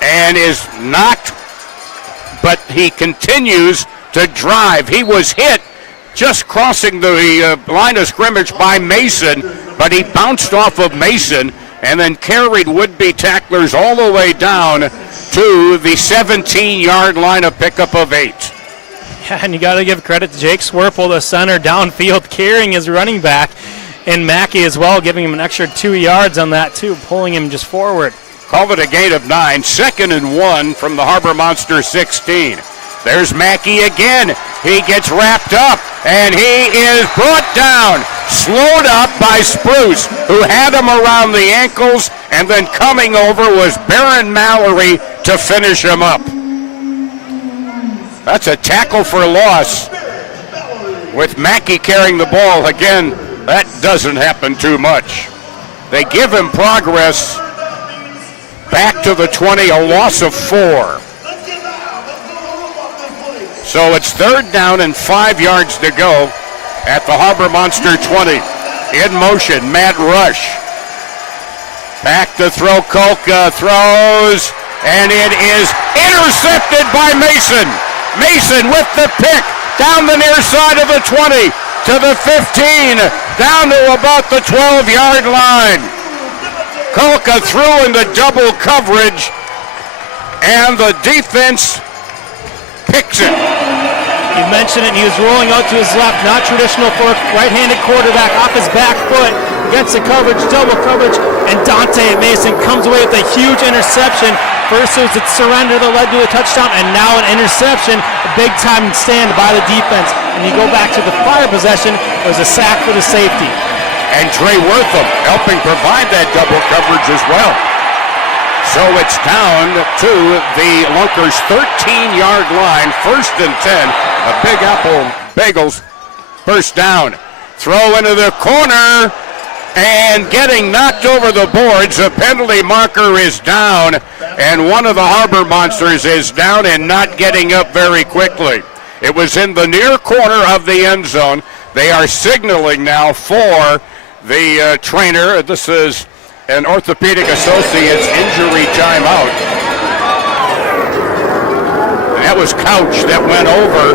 and is knocked, but he continues to drive. He was hit just crossing the line of scrimmage by Mason, but he bounced off of Mason and then carried would-be tacklers all the way down to the 17-yard line, a pickup of 8. Yeah, and you got to give credit to Jake Swerple, the center, downfield, carrying his running back, and Mackey as well, giving him an extra 2 yards on that too, pulling him just forward. Call it a gain of 9. 2nd and 1 from the Harbor Monsters 16. There's Mackey again. He gets wrapped up, and he is brought down, slowed up by Spruce, who had him around the ankles, and then coming over was Barron Mallory to finish him up. That's a tackle for loss with Mackey carrying the ball. Again, that doesn't happen too much. They give him progress back to the 20, a loss of 4. So it's 3rd down and 5 yards to go at the Harbor Monster 20. In motion, Matt Rush. Back to throw, Kolka throws, and it is intercepted by Mason. Mason with the pick, down the near side of the 20, to the 15, down to about the 12-yard line. Kolka threw in the double coverage, and the defense picks it. You mentioned it, he was rolling out to his left, not traditional for a right-handed quarterback, off his back foot, against the coverage, double coverage, and Dante Mason comes away with a huge interception. First it was a surrender that led to a touchdown, and now an interception, a big-time stand by the defense. And you go back to the prior possession, it was a sack for the safety. And Trey Wortham helping provide that double coverage as well. So it's down to the Lunkers' 13-yard line, 1st and 10. A Big Apple Bagels first down. Throw into the corner, and getting knocked over the boards. The penalty marker is down, and one of the Harbor Monsters is down and not getting up very quickly. It was in the near corner of the end zone. They are signaling now for the trainer. This is an Orthopedic Associates injury timeout. And that was Couch that went over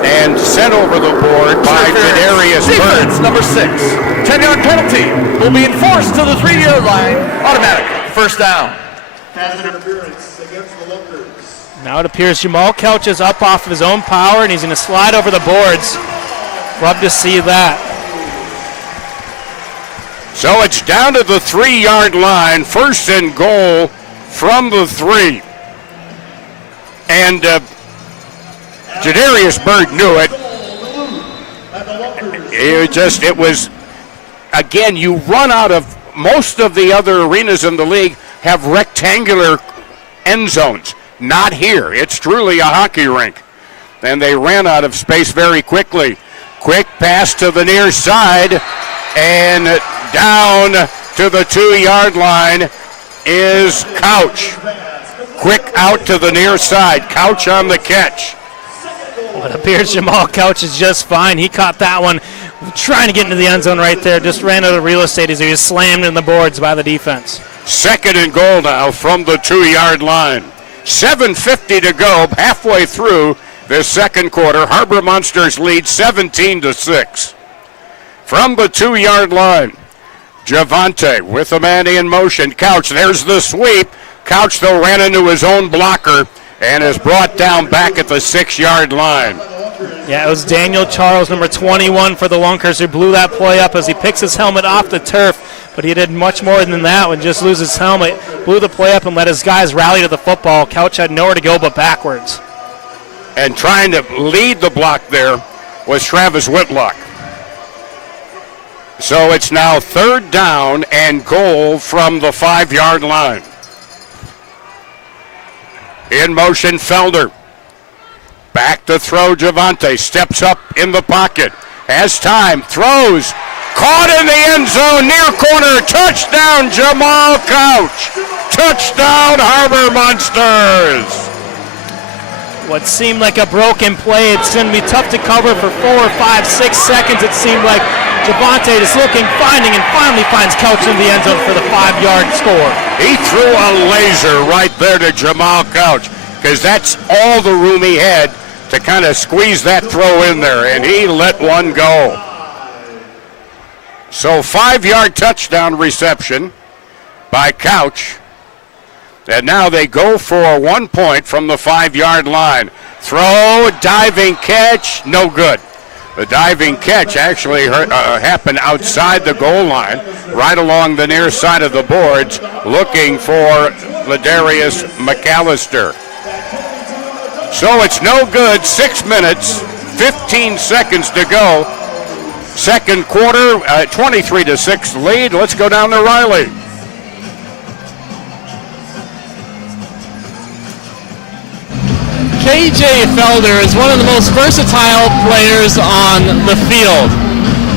and sent over the board by Jadarius Burns. Defense number 6. 10-yard penalty will be enforced to the 3-yard line. Automatic. First down. Pass interference against the Lunkers. Now it appears Jamal Couch is up off of his own power, and he's going to slide over the boards. Love to see that. So it's down to the 3-yard line, 1st and goal from the 3. And Jadarius Bird knew it. It was, again, you run out of, most of the other arenas in the league have rectangular end zones. Not here. It's truly a hockey rink. And they ran out of space very quickly. Quick pass to the near side, and down to the 2-yard line is Couch. Quick out to the near side. Couch on the catch. Well, it appears Jamal Couch is just fine. He caught that one, trying to get into the end zone right there. Just ran out of real estate as he was slammed in the boards by the defense. 2nd and goal now from the 2-yard line. 7:50 to go, halfway through the second quarter. Harbor Monsters lead 17-6. From the 2-yard line, Javante with a man in motion. Couch, there's the sweep. Couch, though, ran into his own blocker and is brought down back at the 6-yard line. Yeah, it was Daniel Charles, number 21 for the Lunkers, who blew that play up as he picks his helmet off the turf. But he did much more than that when just lose his helmet. Blew the play up and let his guys rally to the football. Couch had nowhere to go but backwards. And trying to lead the block there was Travis Whitlock. So it's now 3rd down and goal from the 5-yard line. In motion, Felder. Back to throw, Javante. Steps up in the pocket. Has time. Throws. Caught in the end zone. Near corner. Touchdown, Jamal Couch. Touchdown, Harbor Monsters. What seemed like a broken play. It's going to be tough to cover for 4, 5, 6 seconds. It seemed like Javante is looking, finding, and finally finds Couch in the end zone for the 5-yard score. He threw a laser right there to Jamal Couch because that's all the room he had to kind of squeeze that throw in there, and he let one go. So 5-yard touchdown reception by Couch. And now they go for 1 point from the 5-yard line. Throw, diving catch, no good. The diving catch actually happened outside the goal line, right along the near side of the boards, looking for Ladarius McAllister. So it's no good. 6 minutes, 15 seconds to go. Second quarter, 23-6 lead. Let's go down to Riley. KJ Felder is one of the most versatile players on the field.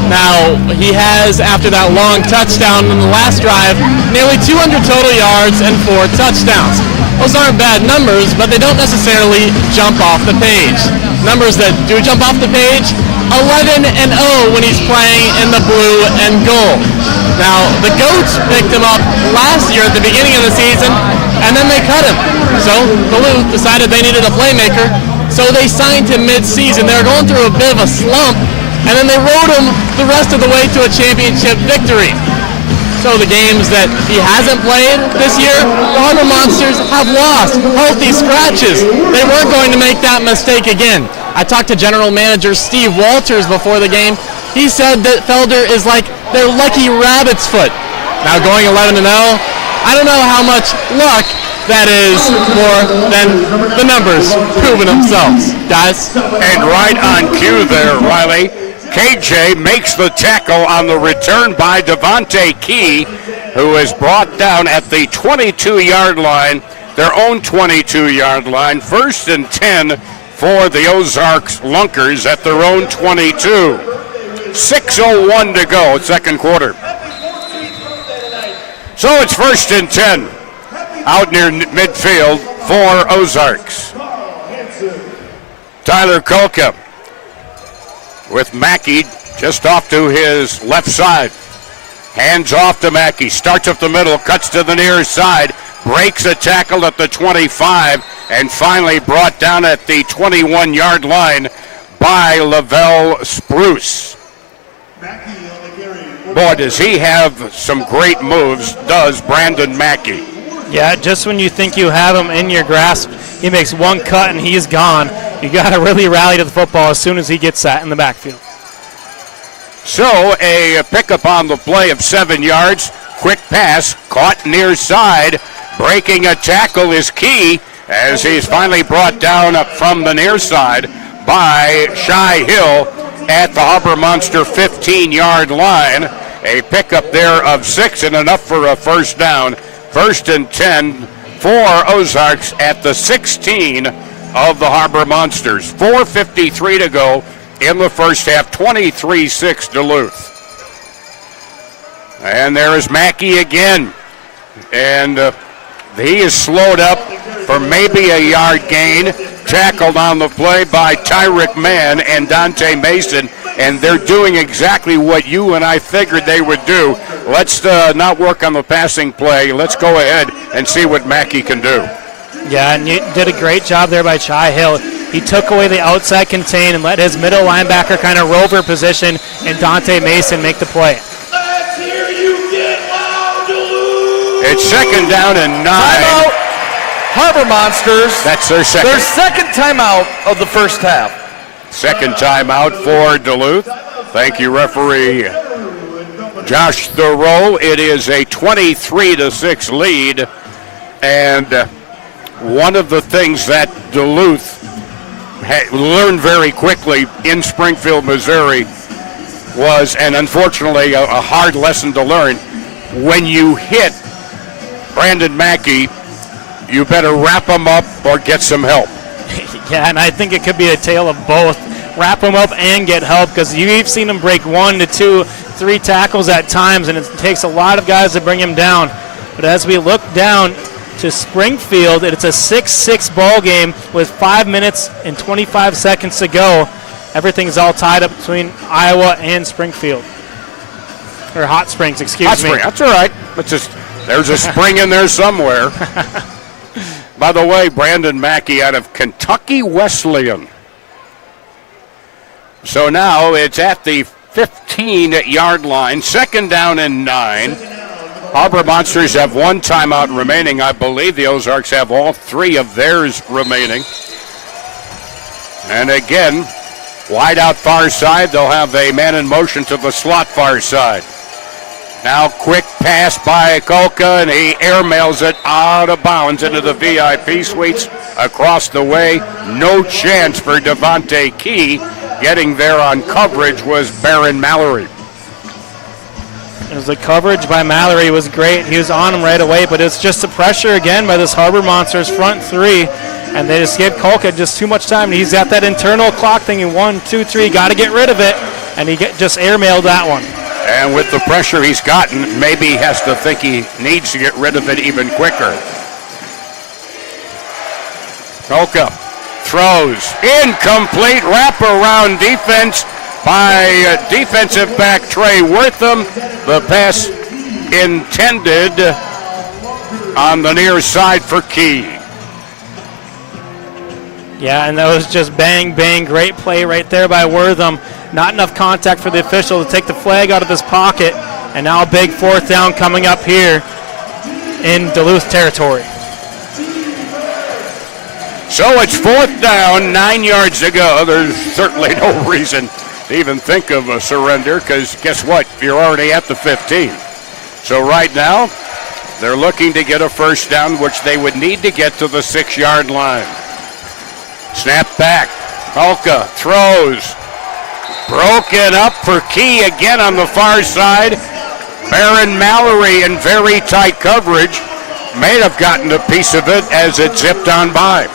Now, he has, after that long touchdown in the last drive, nearly 200 total yards and 4 touchdowns. Those aren't bad numbers, but they don't necessarily jump off the page. Numbers that do jump off the page, 11-0 when he's playing in the blue and gold. Now, the Goats picked him up last year at the beginning of the season, and then they cut him. So Duluth decided they needed a playmaker, so they signed him mid-season. They were going through a bit of a slump, and then they rode him the rest of the way to a championship victory. So the games that he hasn't played this year, the Harbor Monsters have lost healthy scratches. They weren't going to make that mistake again. I talked to General Manager Steve Walters before the game. He said that Felder is like their lucky rabbit's foot. Now going 11-0, I don't know how much luck that is more than the numbers proving themselves, guys. And right on cue there, Riley. KJ makes the tackle on the return by Devontae Key, who is brought down at the 22-yard line, their own 22-yard line. 1st and 10 for the Ozarks Lunkers at their own 22. 6:01 to go, second quarter. So it's 1st and 10 out near midfield for Ozarks. Tyler Kolka with Mackey just off to his left side. Hands off to Mackey, starts up the middle, cuts to the near side, breaks a tackle at the 25, and finally brought down at the 21-yard line by Lavelle Spruce. Boy, does he have some great moves, does Brandon Mackey. Yeah, just when you think you have him in your grasp, he makes one cut and he's gone. You got to really rally to the football as soon as he gets that in the backfield. So a pickup on the play of 7 yards. Quick pass, caught near side. Breaking a tackle is Key as he's finally brought down up from the near side by Shy Hill at the Harbor Monster 15-yard line. A pickup there of 6 and enough for a first down. 1st and 10 for Ozarks at the 16 of the Harbor Monsters. 4:53 to go in the first half, 23-6 Duluth. And there is Mackey again. And he is slowed up for maybe a yard gain. Tackled on the play by Tyrick Mann and Dante Mason. And they're doing exactly what you and I figured they would do. Let's not work on the passing play. Let's go ahead and see what Mackey can do. Yeah, and you did a great job there by Shy Hill. He took away the outside contain and let his middle linebacker kind of rover position and Dante Mason make the play. It's 2nd down and 9. Timeout, Harbor Monsters. That's their second. Their second timeout of the first half. Second timeout for Duluth. Thank you, referee Josh Thoreau. It is a 23-6 lead. And one of the things that Duluth learned very quickly in Springfield, Missouri was, and unfortunately a hard lesson to learn, when you hit Brandon Mackey, you better wrap him up or get some help. Yeah, and I think it could be a tale of both. Wrap him up and get help, because you've seen him break 1 to 2, 3 tackles at times, and it takes a lot of guys to bring him down. But as we look down to Springfield, it's a 6-6 ball game with 5 minutes and 25 seconds to go. Everything's all tied up between Iowa and Springfield. Or Hot Springs, excuse me. That's all right. There's a spring in there somewhere. By the way, Brandon Mackey out of Kentucky Wesleyan. So now it's at the 15-yard line, 2nd down and 9. Harbor Monsters have one timeout remaining. I believe the Ozarks have all three of theirs remaining. And again, wide out far side, they'll have a man in motion to the slot far side. Now quick pass by Kolka, and he airmails it out of bounds into the VIP suites across the way. No chance for Devontae Key. Getting there on coverage was Baron Mallory. The coverage by Mallory was great. He was on him right away, but it's just the pressure again by this Harbor Monsters front three, and they just give Kolka just too much time. He's got that internal clock thinking 1, 2, 3, got to get rid of it, and he just airmailed that one. And with the pressure he's gotten, maybe he has to think he needs to get rid of it even quicker. Kolka throws. Incomplete wraparound defense by defensive back Trey Wortham. The pass intended on the near side for Key. Yeah, and that was just bang, bang. Great play right there by Wortham. Not enough contact for the official to take the flag out of his pocket. And now a big fourth down coming up here in Duluth territory. So it's fourth down, 9 yards to go. There's certainly no reason to even think of a surrender, because guess what? You're already at the 15. So right now, they're looking to get a first down, which they would need to get to the 6-yard line. Snap back. Kolka throws. Broken up for Key again on the far side. Baron Mallory in very tight coverage. May have gotten a piece of it as it zipped on by.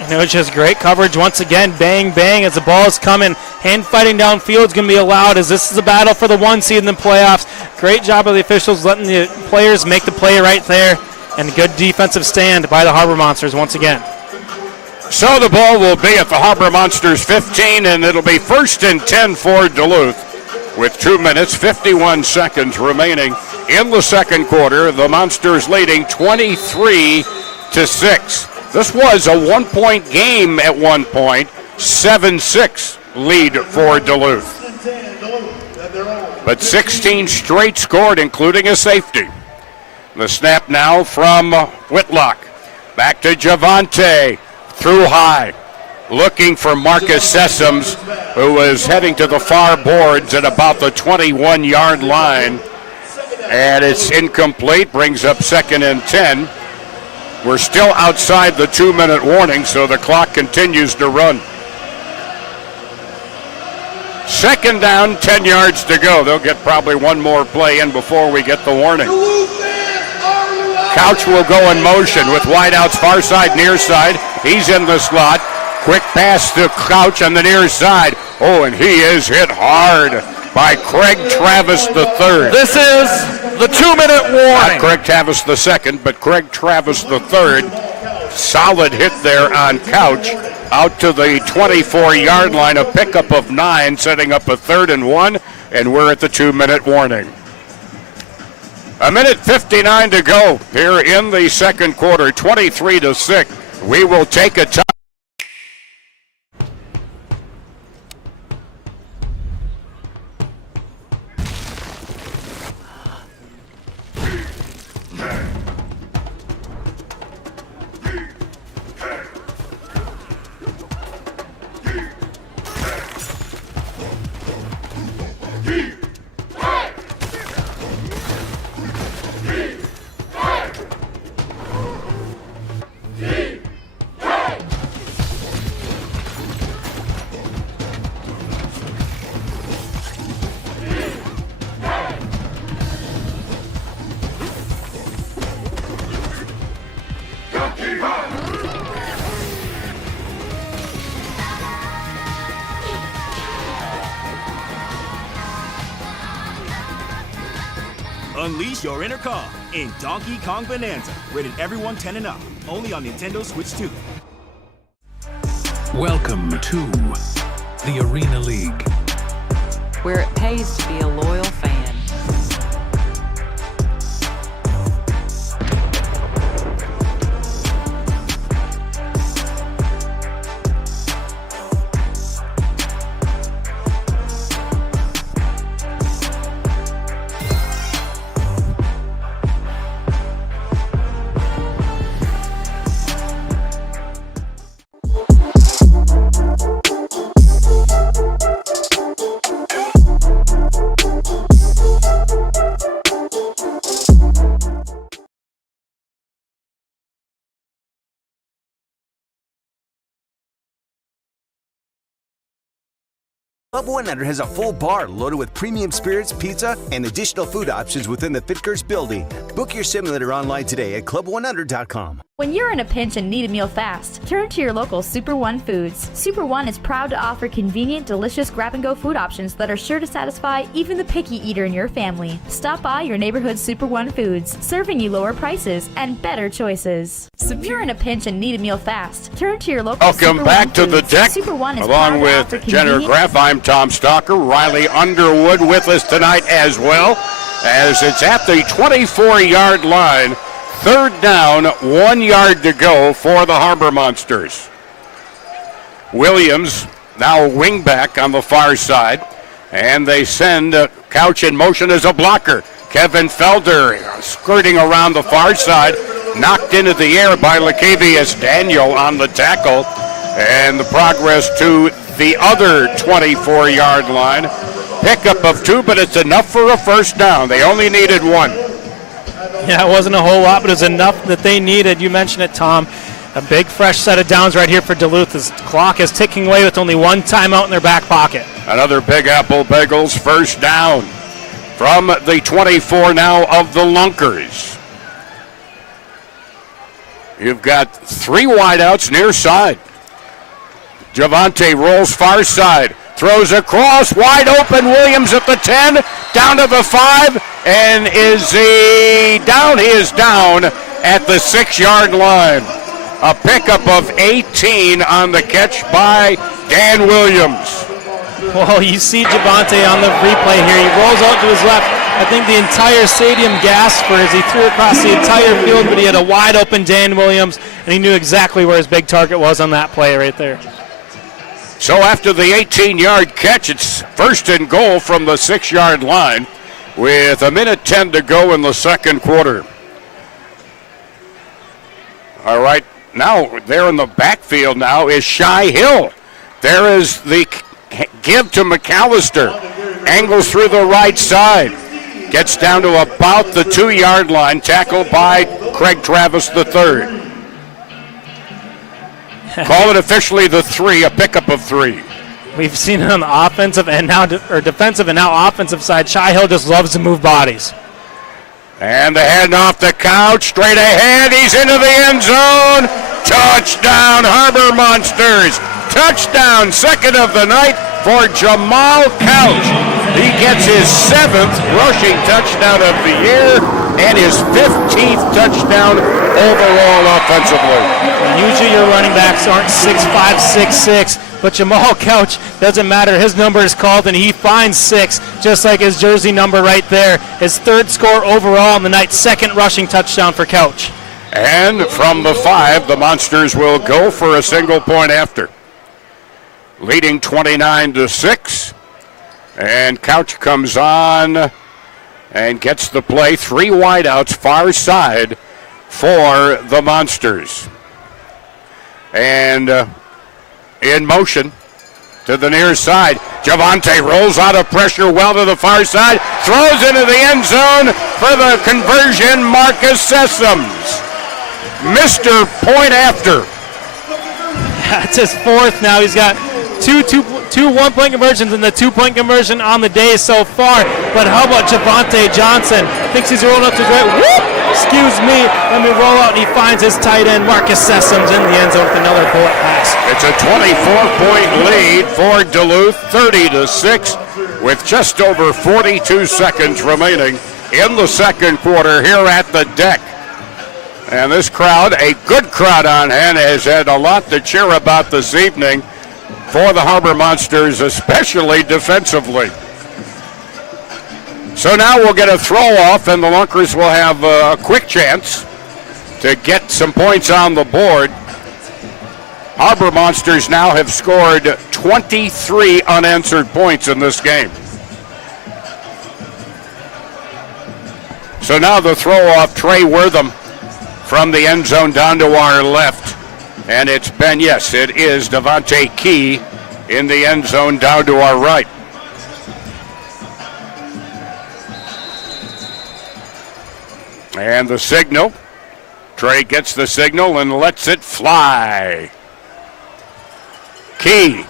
And it was just great coverage once again. Bang, bang as the ball is coming. Hand fighting downfield is going to be allowed as this is a battle for the 1 seed in the playoffs. Great job of the officials letting the players make the play right there. And a good defensive stand by the Harbor Monsters once again. So the ball will be at the Harbor Monsters 15, and it'll be 1st and 10 for Duluth with 2 minutes, 51 seconds remaining in the second quarter. The Monsters leading 23-6. This was a 1-point game at one point, 7-6 lead for Duluth. But 16 straight scored, including a safety. The snap now from Whitlock. Back to Javante. Through high, looking for Marcus Sessoms, who was heading to the far boards at about the 21-yard line. And it's incomplete, brings up 2nd and 10. We're still outside the 2-minute warning, so the clock continues to run. 2nd down, 10 yards to go. They'll get probably one more play in before we get the warning. Couch will go in motion with wideouts far side, near side. He's in the slot. Quick pass to Couch on the near side. Oh, and he is hit hard by Craig Travis III. This is the 2-minute warning. Not Craig Travis II, but Craig Travis III. Solid hit there on Couch. Out to the 24-yard line, a pickup of 9, setting up a 3rd and 1, and we're at the 2-minute warning. 1:59 to go here in the second quarter, 23-6. We will take a time. Unleash your inner Kong in Donkey Kong Bonanza. Rated everyone 10 and up. Only on Nintendo Switch 2. Welcome to the Arena League, where it pays to be a loyal fan. Club 100 has a full bar loaded with premium spirits, pizza, and additional food options within the Fitkers building. Book your simulator online today at club100.com. When you're in a pinch and need a meal fast, turn to your local Super One Foods. Super One is proud to offer convenient, delicious grab-and-go food options that are sure to satisfy even the picky eater in your family. Stop by your neighborhood Super One Foods, serving you lower prices and better choices. If you're in a pinch and need a meal fast, turn to your local Welcome Super back One to the Foods. deck. Super One is Along proud to with offer Jenner convenient- Graff, I'm Tom Stalker. Riley Underwood with us tonight as well, as it's at the 24-yard line. Third down, 1 yard to go for the Harbor Monsters. Williams now wing back on the far side, and they send Couch in motion as a blocker. Kevin Felder skirting around the far side, knocked into the air by Lacavius Daniel on the tackle, and the progress to the other 24-yard line. Pickup of 2, but it's enough for a first down. They only needed 1. Yeah, it wasn't a whole lot, but it was enough that they needed. You mentioned it, Tom. A big, fresh set of downs right here for Duluth. The clock is ticking away with only 1 timeout in their back pocket. Another Big Apple Bagels first down from the 24 now of the Lunkers. You've got 3 wideouts near side. Javante rolls far side, throws across, wide open. Williams at the 10, down to the 5, and is he down? He is down at the 6-yard line. A pickup of 18 on the catch by Dan Williams. Well, you see Javante on the replay here. He rolls out to his left. I think the entire stadium gasped for as he threw across the entire field, but he had a wide open Dan Williams, and he knew exactly where his big target was on that play right there. So after the 18-yard catch, it's first and goal from the 6-yard line with 1:10 to go in the second quarter. All right, now there in the backfield now is Shai Hill. There is the give to McAllister. Angles through the right side. Gets down to about the 2-yard line, tackled by Craig Travis III. Call it officially the 3, a pickup of 3. We've seen it on the offensive and now defensive and now offensive side. Shai Hill just loves to move bodies. And the head off the Couch, straight ahead. He's into the end zone. Touchdown, Harbor Monsters. Touchdown, second of the night for Jamal Couch. He gets his 7th rushing touchdown of the year and his 15th touchdown overall offensively. Usually your running backs aren't 6'5", 6'6", but Jamal Couch, doesn't matter. His number is called, and he finds 6, just like his jersey number right there. His 3rd score overall in the night, 2nd rushing touchdown for Couch. And from the 5, the Monsters will go for a single point after. Leading 29-6. And Couch comes on and gets the play. 3 wideouts far side for the Monsters. And in motion to the near side. Javante rolls out of pressure well to the far side. Throws into the end zone for the conversion. Marcus Sessoms. Mr. Point after. That's his 4th now. He's got two 1-point conversions and the 2-point conversion on the day so far. But how about Javante Johnson? Thinks he's rolling up to his right. Whoop! Excuse me. Let me roll out, and he finds his tight end, Marcus Sessoms, in the end zone with another bullet pass. It's a 24-point lead for Duluth, 30-6, with just over 42 seconds remaining in the second quarter here at the deck. And this crowd, a good crowd on hand, has had a lot to cheer about this evening for the Harbor Monsters, especially defensively. So now we'll get a throw-off, and the Lunkers will have a quick chance to get some points on the board. Harbor Monsters now have scored 23 unanswered points in this game. So now the throw-off, Trey Wortham from the end zone down to our left. And it's been, yes, it is Devontae Key in the end zone down to our right. And the signal. Trey gets the signal and lets it fly. Key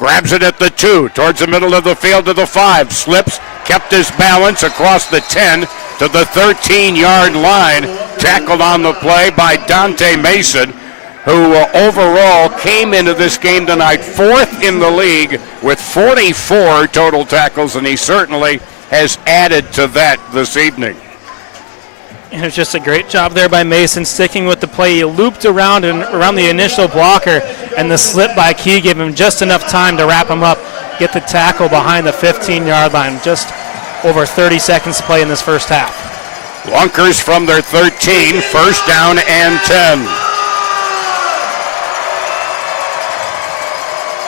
Grabs it at the 2, towards the middle of the field to the 5. Slips, kept his balance across the 10 to the 13-yard line. Tackled on the play by Dante Mason, who overall came into this game tonight 4th in the league with 44 total tackles, and he certainly has added to that this evening. And it was just a great job there by Mason, sticking with the play. He looped around the initial blocker, and the slip by Key gave him just enough time to wrap him up, get the tackle behind the 15-yard line. Just over 30 seconds to play in this first half. Lunkers from their 13, first down and 10.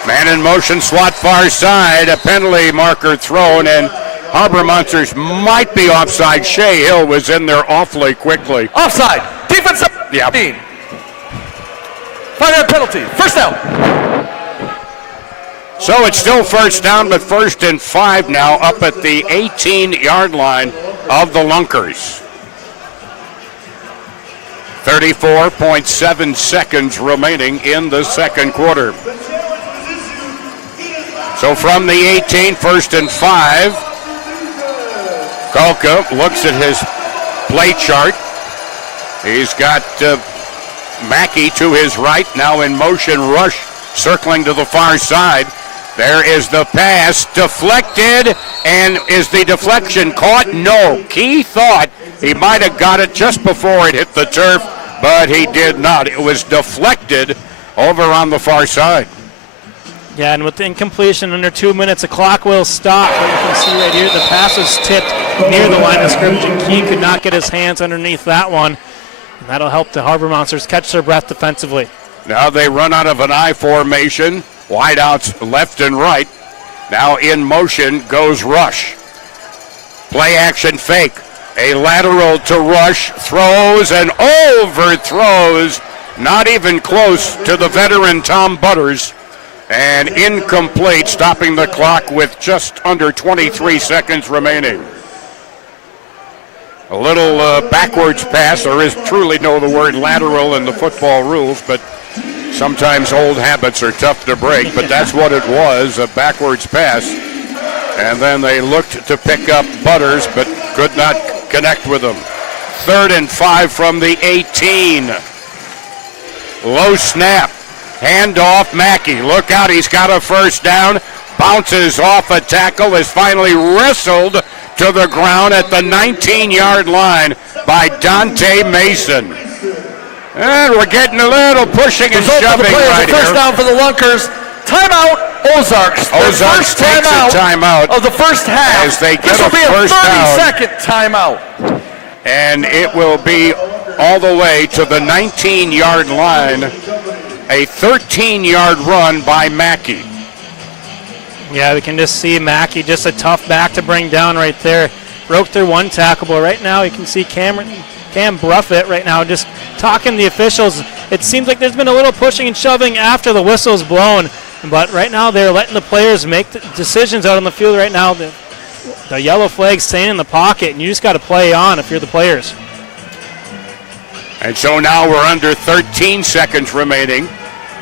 Man in motion, slot far side, a penalty marker thrown, and Harbor Monsters might be offside. Shea Hill was in there awfully quickly. Offside. Defensive. Yep. 5-yard penalty. First down. So it's still first down, but 1st and 5 now up at the 18-yard line of the Lunkers. 34.7 seconds remaining in the second quarter. So from the 18, 1st and 5. Kolka looks at his play chart. He's got Mackey to his right, now in motion rush, circling to the far side. There is the pass, deflected, and is the deflection caught? No. Key thought he might have got it just before it hit the turf, but he did not. It was deflected over on the far side. Yeah, and with the incompletion under 2 minutes, the clock will stop. But you can see right here, the pass was tipped near the line of scrimmage, and Key could not get his hands underneath that one. And that'll help the Harbor Monsters catch their breath defensively. Now they run out of an I formation. Wideouts left and right. Now in motion goes Rush. Play action fake. A lateral to Rush. Throws and overthrows. Not even close to the veteran Tom Butters. And incomplete, stopping the clock with just under 23 seconds remaining. A little backwards pass. There is truly no the word lateral in the football rules, but sometimes old habits are tough to break. But that's what it was, a backwards pass. And then they looked to pick up Butters, but could not connect with him. 3rd and 5 from the 18. Low snap. Handoff, Mackey. Look out, he's got a first down. Bounces off a tackle, is finally wrestled to the ground at the 19-yard line by Dante Mason. And we're getting a little pushing and shoving right here. First down for the Lunkers. Timeout, Ozarks. Ozarks takes a timeout of the first half. As they get this will be a first down. 30-second timeout. And it will be all the way to the 19-yard line. A 13-yard run by Mackey. Yeah, we can just see Mackey, just a tough back to bring down right there. Broke through one tackle, but right now you can see Cam Bruffett right now just talking to the officials. It seems like there's been a little pushing and shoving after the whistle's blown, but right now they're letting the players make the decisions out on the field right now. The yellow flag's staying in the pocket, and you just got to play on if you're the players. And so now we're under 13 seconds remaining.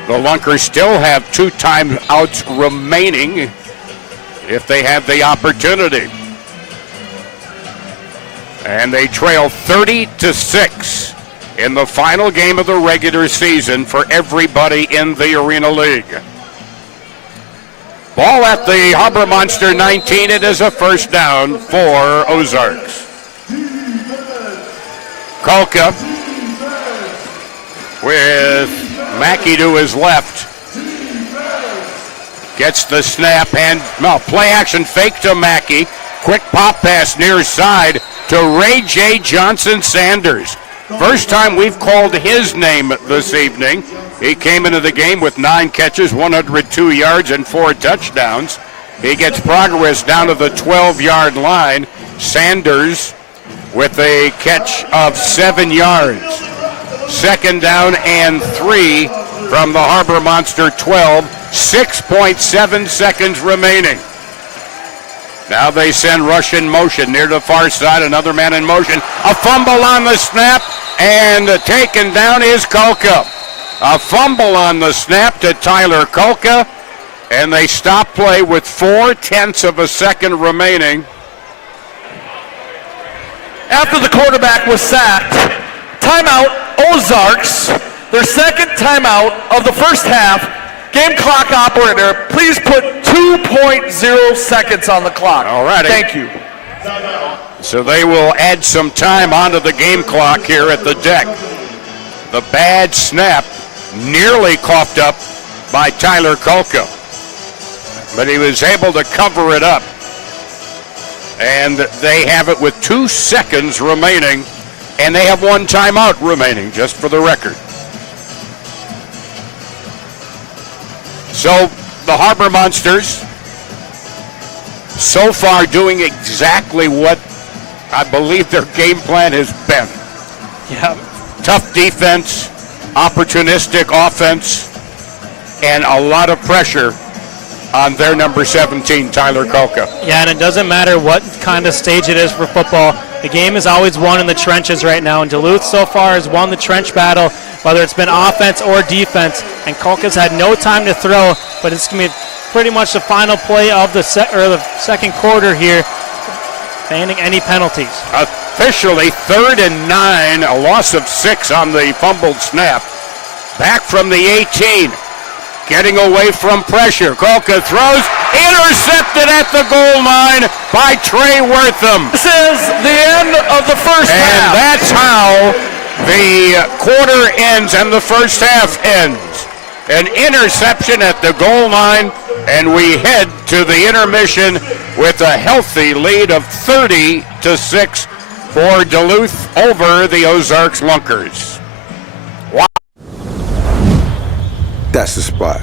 The Lunkers still have 2 timeouts remaining if they have the opportunity. And they trail 30-6 in the final game of the regular season for everybody in the Arena League. Ball at the Harbor Monster 19. It is a first down for Ozarks. Kolka with Mackey to his left. Gets the snap and play action fake to Mackey. Quick pop pass near side to Ray J. Johnson Sanders. First time we've called his name this evening. He came into the game with 9 catches, 102 yards, and 4 touchdowns. He gets progress down to the 12-yard line. Sanders with a catch of 7 yards. Second down and 3 from the Harbor Monster 12. 6.7 seconds remaining. Now they send Rush in motion near the far side. Another man in motion. A fumble on the snap, and taken down is Kolka. A fumble on the snap to Tyler Kolka. And they stop play with 0.4 of a second remaining. After the quarterback was sacked, timeout, Ozarks, their second timeout of the first half. Game clock operator, please put 2.0 seconds on the clock. All righty. Thank you. So they will add some time onto the game clock here at the deck. The bad snap nearly coughed up by Tyler Kolka, but he was able to cover it up. And they have it with 2 seconds remaining, and they have 1 timeout remaining, just for the record. So the Harbor Monsters so far doing exactly what I believe their game plan has been. Yeah. Tough defense, opportunistic offense, and a lot of pressure on their number 17, Tyler Kolka. Yeah, and it doesn't matter what kind of stage it is for football. The game is always won in the trenches right now, and Duluth so far has won the trench battle, whether it's been offense or defense, and Kolka's had no time to throw, but it's going to be pretty much the final play of the second quarter here, banning any penalties. Officially 3rd and 9, a loss of 6 on the fumbled snap. Back from the 18, getting away from pressure. Kolka throws, intercepted at the goal line by Trey Wortham. This is the end of the first half. And that's how the quarter ends and the first half ends. An interception at the goal line, and we head to the intermission with a healthy lead of 30-6 for Duluth over the Ozarks Lunkers. Wow. That's the spot.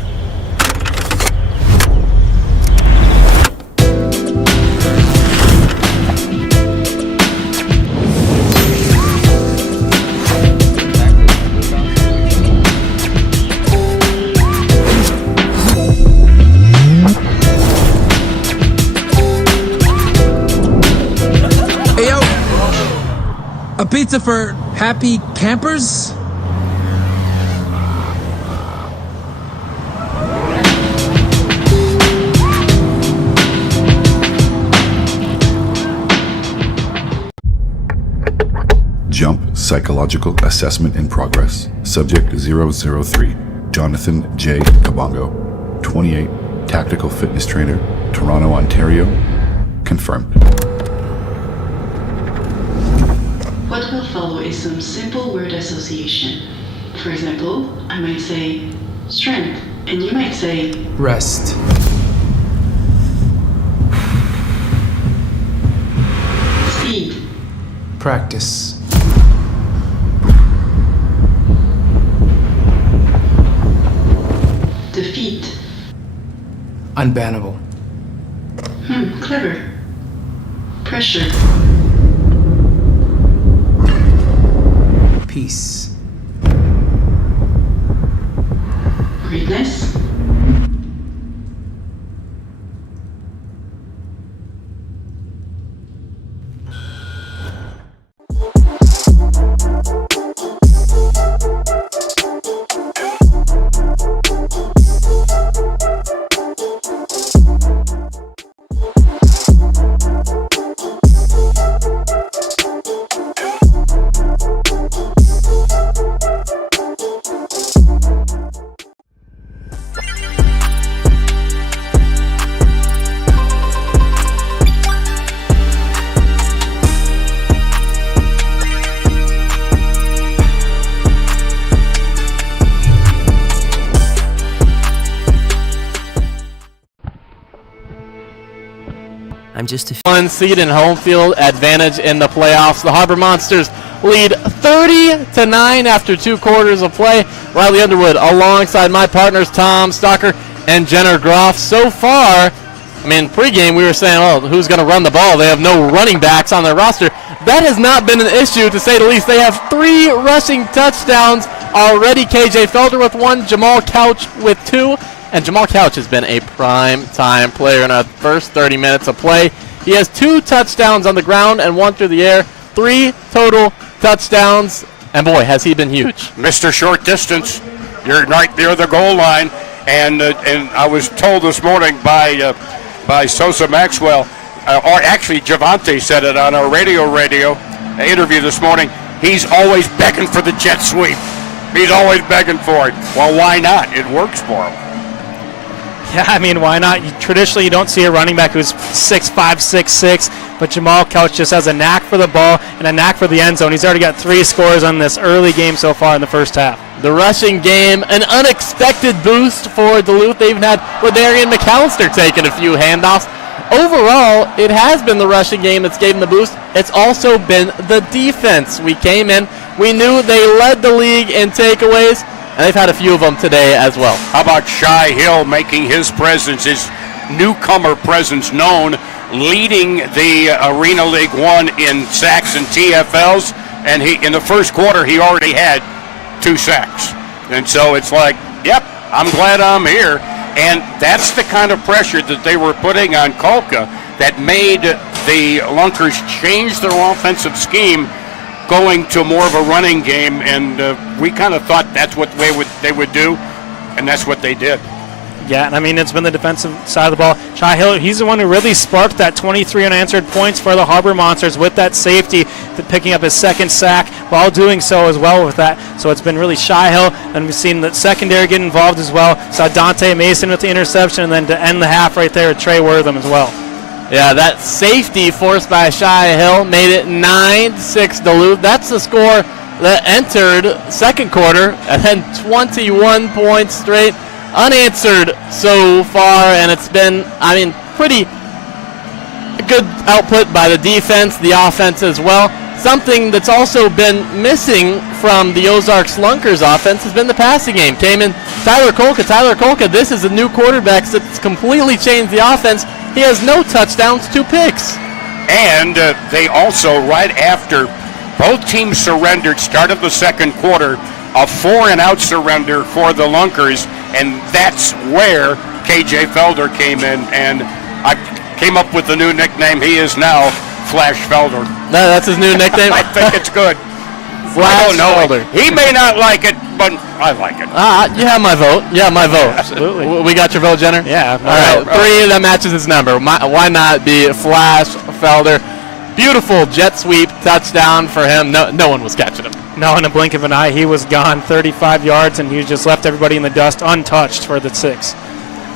Hey, yo. A pizza for happy campers? Jump Psychological Assessment in Progress. Subject 003, Jonathan J. Kabongo, 28, Tactical Fitness Trainer, Toronto, Ontario. Confirmed. What will follow is some simple word association. For example, I might say strength, and you might say Rest. speed. Practice. Defeat. Unbannable. Clever. Pressure. Peace. Greatness. I'm just a 1 seed and home field advantage in the playoffs. The Harbor Monsters lead 30-9 after 2 quarters of play. Riley Underwood alongside my partners Tom Stocker and Jenner Groff. So far, pregame we were saying, well, who's going to run the ball? They have no running backs on their roster. That has not been an issue, to say the least. They have 3 rushing touchdowns already. KJ Felder with 1, Jamal Couch with 2. And Jamal Couch has been a prime-time player in our first 30 minutes of play. He has 2 touchdowns on the ground and 1 through the air. 3 total touchdowns. And boy, has he been huge. Mr. Short Distance, you're right near the goal line. And I was told this morning by Sosa Maxwell, or actually Javante said it on our radio interview this morning, he's always begging for the jet sweep. He's always begging for it. Well, why not? It works for him. Yeah, I mean, why not? Traditionally, you don't see a running back who's 6'5", 6'6", but Jamal Couch just has a knack for the ball and a knack for the end zone. He's already got 3 scores on this early game so far in the first half. The rushing game, an unexpected boost for Duluth. They've had Ladarian McAllister taking a few handoffs. Overall, it has been the rushing game that's given the boost. It's also been the defense. We came in, we knew they led the league in takeaways, and they've had a few of them today as well. How about Shai Hill making his presence, his newcomer presence known, leading the Arena League 1 in sacks and TFLs, and in the first quarter he already had 2 sacks. And so it's like, yep, I'm glad I'm here. And that's the kind of pressure that they were putting on Kolka that made the Lunkers change their offensive scheme, going to more of a running game, and we kind of thought that's what they would do, and that's what they did. Yeah, and I mean, it's been the defensive side of the ball. Shai Hill, he's the one who really sparked that 23 unanswered points for the Harbor Monsters with that safety, picking up his 2nd sack while doing so as well with that. So it's been really Shai Hill, and we've seen the secondary get involved as well. Saw Dante Mason with the interception, and then to end the half right there with Trey Wortham as well. Yeah, that safety forced by Shai Hill made it 9-6 Duluth. That's the score that entered second quarter, and then 21 points straight unanswered so far, and it's been, I mean, pretty good output by the defense, the offense as well. Something that's also been missing from the Ozarks Lunkers offense has been the passing game. Came in Tyler Kolka, this is a new quarterback that's completely changed the offense. He has no touchdowns, 2 picks. And they also, right after both teams surrendered, start of the second quarter, a 4-and-out surrender for the Lunkers, and that's where KJ Felder came in, and I came up with the new nickname. He is now Flash Felder. No, that's his new nickname? I think it's good. Flash I don't know. Felder. He may not like it, but I like it. You have my vote. Yeah, my vote. Absolutely. We got your vote, Jenner? Yeah. All right, 3 that matches his number. Why not be Flash Felder? Beautiful jet sweep touchdown for him. No one was catching him. No, in a blink of an eye, he was gone 35 yards, and he just left everybody in the dust untouched for the 6.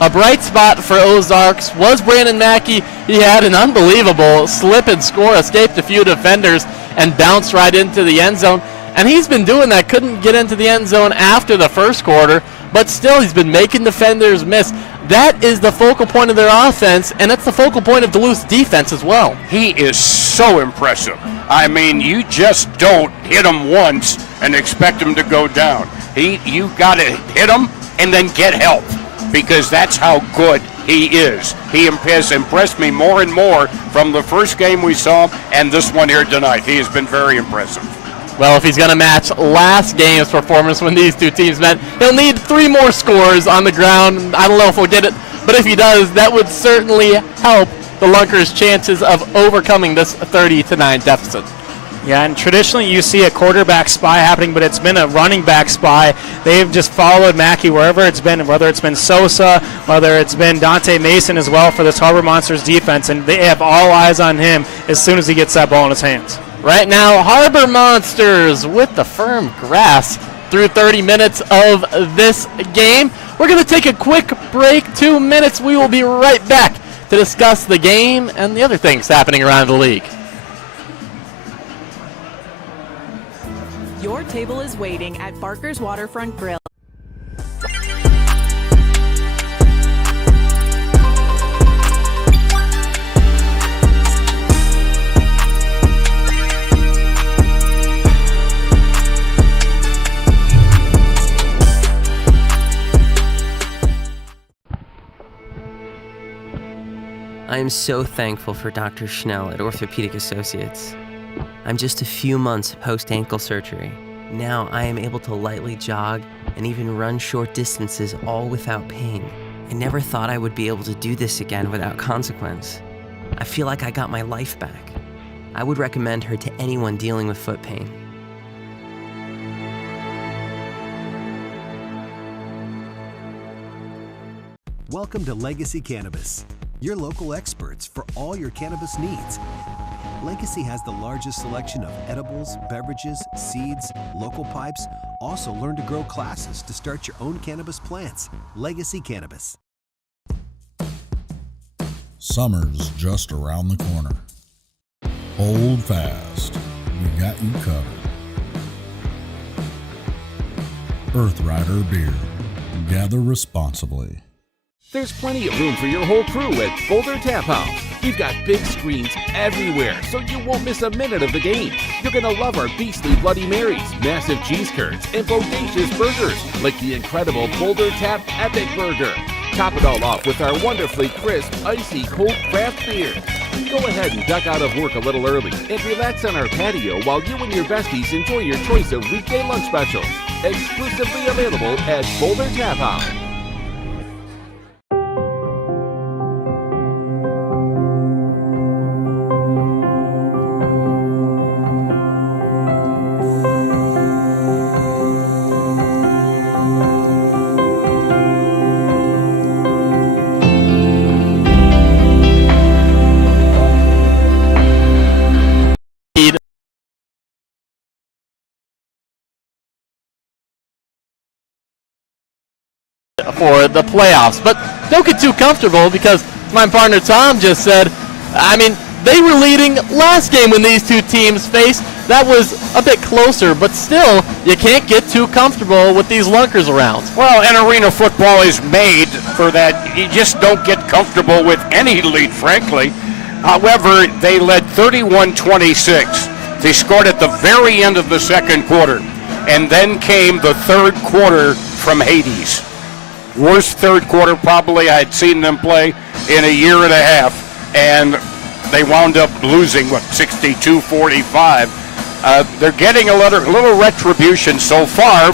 A bright spot for Ozarks was Brandon Mackey. He had an unbelievable slip and score, escaped a few defenders, and bounced right into the end zone. And he's been doing that. Couldn't get into the end zone after the first quarter, but still he's been making defenders miss. That is the focal point of their offense, and that's the focal point of Duluth's defense as well. He is so impressive. I mean, you just don't hit him once and expect him to go down. You got to hit him and then get help, because that's how good he is. He has impressed me more and more from the first game we saw him and this one here tonight. He has been very impressive. Well, if he's going to match last game's performance when these two teams met, he'll need 3 more scores on the ground. I don't know if we'll get it, but if he does, that would certainly help the Lunkers' chances of overcoming this 30-9 deficit. Yeah, and traditionally you see a quarterback spy happening, but it's been a running back spy. They've just followed Mackey wherever it's been, whether it's been Sosa, whether it's been Dante Mason as well for this Harbor Monsters defense, and they have all eyes on him as soon as he gets that ball in his hands. Right now, Harbor Monsters with the firm grasp through 30 minutes of this game. We're going to take a quick break, 2 minutes. We will be right back to discuss the game and the other things happening around the league. Your table is waiting at Barker's Waterfront Grill. I am so thankful for Dr. Schnell at Orthopedic Associates. I'm just a few months post-ankle surgery. Now I am able to lightly jog and even run short distances all without pain. I never thought I would be able to do this again without consequence. I feel like I got my life back. I would recommend her to anyone dealing with foot pain. Welcome to Legacy Cannabis, your local experts for all your cannabis needs. Legacy has the largest selection of edibles, beverages, seeds, local pipes. Also learn to grow classes to start your own cannabis plants. Legacy Cannabis. Summer's just around the corner. Hold fast. We got you covered. Earth Rider Beer. Gather responsibly. There's plenty of room for your whole crew at Boulder Tap House. We've got big screens everywhere, so you won't miss a minute of the game. You're gonna love our beastly Bloody Marys, massive cheese curds, and bodacious burgers, like the incredible Boulder Tap Epic Burger. Top it all off with our wonderfully crisp, icy cold craft beer. Go ahead and duck out of work a little early and relax on our patio while you and your besties enjoy your choice of weekday lunch specials. Exclusively available at Boulder Tap House. For the playoffs, but don't get too comfortable because my partner Tom just said, they were leading last game when these two teams faced. That was a bit closer, but still, you can't get too comfortable with these Lunkers around. Well, and arena football is made for that. You just don't get comfortable with any lead, frankly. However, they led 31-26. They scored at the very end of the second quarter, and then came the third quarter from Hades. Worst third quarter probably I'd seen them play in a year and a half, and they wound up losing, 62-45. They're getting a little retribution so far,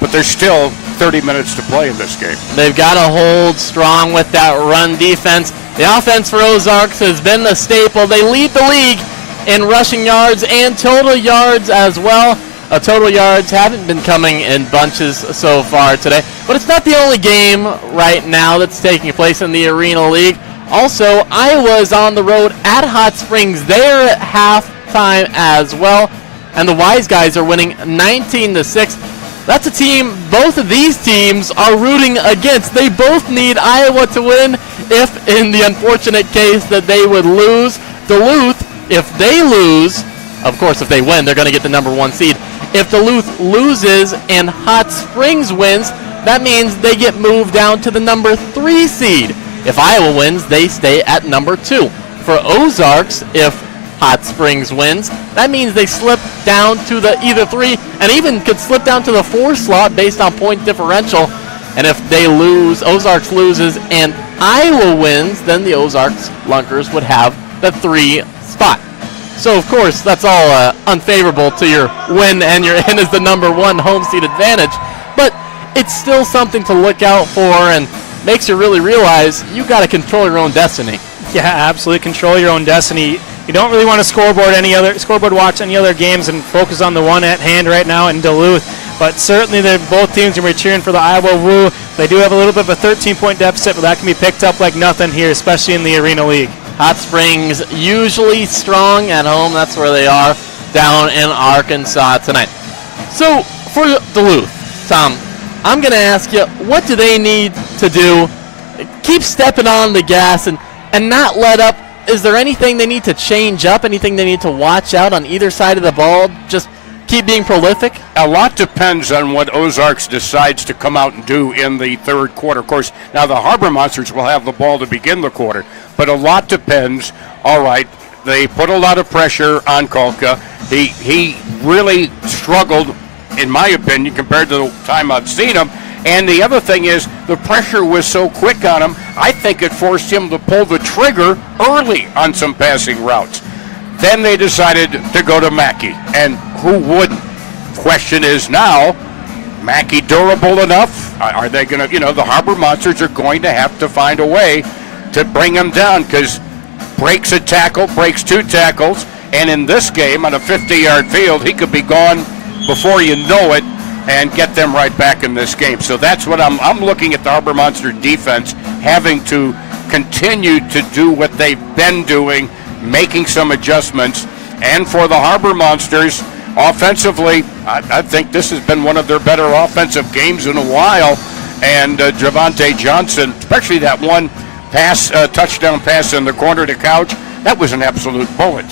but there's still 30 minutes to play in this game. They've got to hold strong with that run defense. The offense for Ozarks has been a staple. They lead the league in rushing yards and total yards as well. Total yards haven't been coming in bunches so far today, but it's not the only game right now that's taking place in the Arena League. Also, Iowa's on the road at Hot Springs. They're at halftime as well, and the Wise Guys are winning 19-6. That's a team both of these teams are rooting against. They both need Iowa to win if, in the unfortunate case that they would lose. Duluth, if they lose, of course, if they win, they're going to get the number 1 seed. If Duluth loses and Hot Springs wins, that means they get moved down to the number 3 seed. If Iowa wins, they stay at number 2. For Ozarks, if Hot Springs wins, that means they slip down to the either 3 and even could slip down to the 4 slot based on point differential. And if they lose, Ozarks loses, and Iowa wins, then the Ozarks Lunkers would have the 3 spot. So, of course, that's all unfavorable to your win, and your in is the number 1 home seed advantage. But it's still something to look out for and makes you really realize you got to control your own destiny. Yeah, absolutely. Control your own destiny. You don't really want to scoreboard watch any other games and focus on the one at hand right now in Duluth. But certainly both teams are cheering for the Iowa Woo. They do have a little bit of a 13-point deficit, but that can be picked up like nothing here, especially in the Arena League. Hot Springs usually strong at home. That's where they are down in Arkansas tonight. So for Duluth, Tom, I'm going to ask you, what do they need to do? Keep stepping on the gas and not let up. Is there anything they need to change up? Anything they need to watch out on either side of the ball? Just keep being prolific? A lot depends on what Ozarks decides to come out and do in the third quarter. Of course, now the Harbor Monsters will have the ball to begin the quarter, but a lot depends. All right, they put a lot of pressure on Kolka. He really struggled, in my opinion, compared to the time I've seen him. And the other thing is, the pressure was so quick on him, I think it forced him to pull the trigger early on some passing routes. Then they decided to go to Mackey, and who wouldn't? Question is now, Mackey durable enough? Are they going to, the Harbor Monsters are going to have to find a way to bring him down, because breaks a tackle, breaks 2 tackles, and in this game on a 50-yard field, he could be gone before you know it. and get them right back in this game. So that's what I'm looking at the Harbor Monster defense having to continue to do what they've been doing, making some adjustments. And for the Harbor Monsters, offensively, I think this has been one of their better offensive games in a while. And Javante Johnson, especially that one pass, touchdown pass in the corner to Couch, that was an absolute bullet.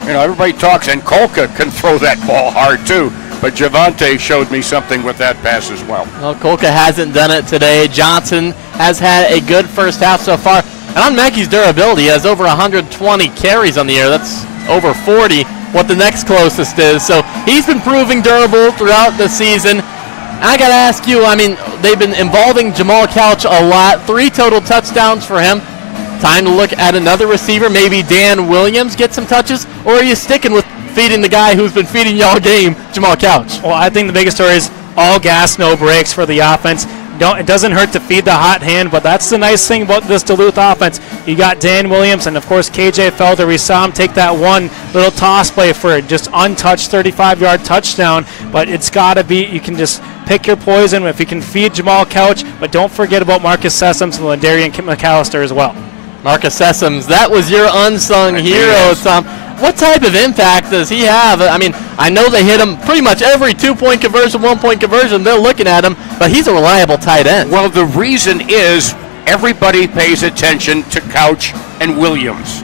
You know, everybody talks, and Kolka can throw that ball hard too. But Javante showed me something with that pass as well. Well, Kolka hasn't done it today. Johnson has had a good first half so far. And on Mackey's durability, he has over 120 carries on the year. That's over 40, what the next closest is. So he's been proving durable throughout the season. I got to ask you, I mean, they've been involving Jamal Couch a lot. 3 total touchdowns for him. Time to look at another receiver, maybe Dan Williams, get some touches? Or are you sticking with feeding the guy who's been feeding y'all game, Jamal Couch? Well, I think the biggest story is all gas, no brakes for the offense. It doesn't hurt to feed the hot hand, but that's the nice thing about this Duluth offense. You got Dan Williams and, of course, KJ Felder. We saw him take that one little toss play for a just untouched 35-yard touchdown, but it's got to be, you can just pick your poison if you can feed Jamal Couch, but don't forget about Marcus Sessoms and Ladarian McAllister as well. Marcus Sessoms, that was your unsung hero, Tom. What type of impact does he have? I mean, I know they hit him pretty much every 2-point conversion, 1-point conversion. They're looking at him, but he's a reliable tight end. Well, the reason is everybody pays attention to Couch and Williams.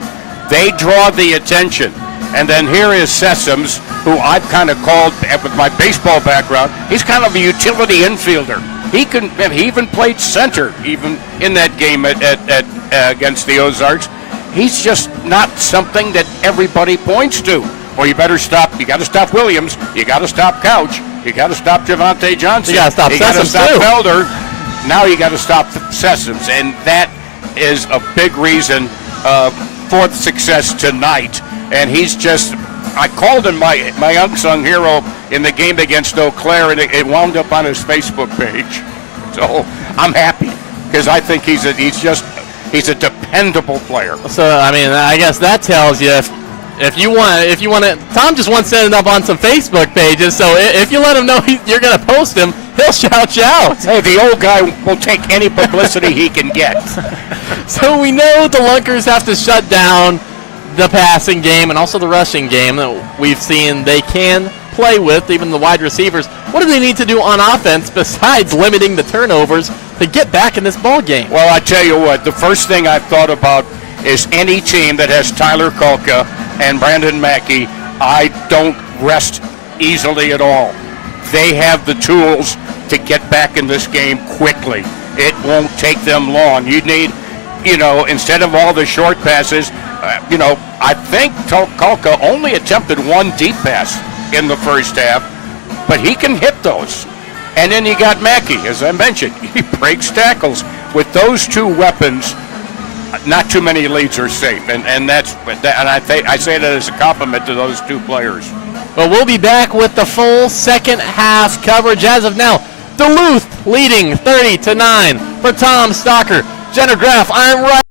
They draw the attention. And then here is Sessoms, who I've kind of called, with my baseball background, he's kind of a utility infielder. He even played center, even in that game against the Ozarks. He's just not something that everybody points to. Well, you got to stop Williams, you got to stop Couch, you got to stop Javante Johnson, you got to stop Felder. Now you got to stop Sessoms, and that is a big reason for the success tonight. And he's just, I called him my unsung hero in the game against Eau Claire, and it wound up on his Facebook page. So I'm happy because I think he's a dependable player. So I mean, I guess that tells you if you want to. Tom just wants to set it up on some Facebook pages. So if you let him know you're going to post him, he'll shout you out. Hey, the old guy will take any publicity he can get. So we know the Lunkers have to shut down the passing game and also the rushing game that we've seen they can play with, even the wide receivers. What do they need to do on offense besides limiting the turnovers to get back in this ball game? Well, I tell you what, the first thing I've thought about is any team that has Tyler Kolka and Brandon Mackey, I don't rest easily at all. They have the tools to get back in this game quickly. It won't take them long. You need, instead of all the short passes, I think Kolka only attempted one deep pass in the first half, but he can hit those. And then you got Mackey, as I mentioned, he breaks tackles. With those two weapons, not too many leads are safe, and I say that as a compliment to those two players. Well, we'll be back with the full second half coverage. As of now, Duluth leading 30-9. For Tom Stocker, Jenner Graff, I'm right.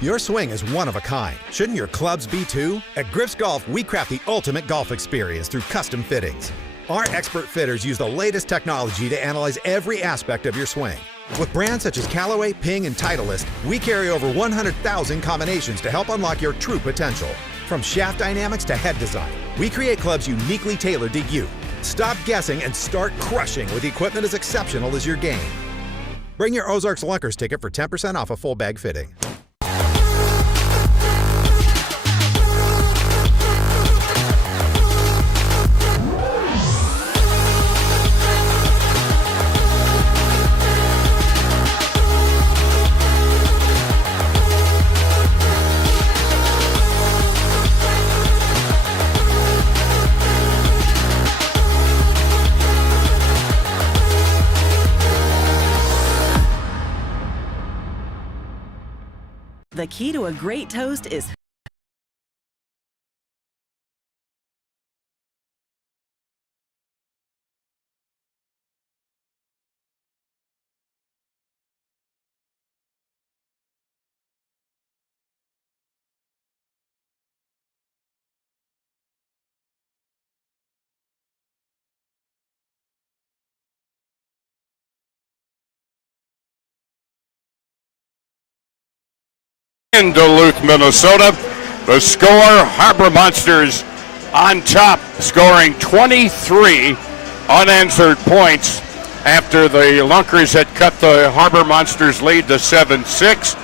Your swing is one of a kind. Shouldn't your clubs be too? At Griff's Golf, we craft the ultimate golf experience through custom fittings. Our expert fitters use the latest technology to analyze every aspect of your swing. With brands such as Callaway, Ping, and Titleist, we carry over 100,000 combinations to help unlock your true potential. From shaft dynamics to head design, we create clubs uniquely tailored to you. Stop guessing and start crushing with equipment as exceptional as your game. Bring your Ozarks Lunkers ticket for 10% off a full bag fitting. The key to a great toast is in Duluth, Minnesota. The score, Harbor Monsters on top, scoring 23 unanswered points after the Lunkers had cut the Harbor Monsters lead to 7-6.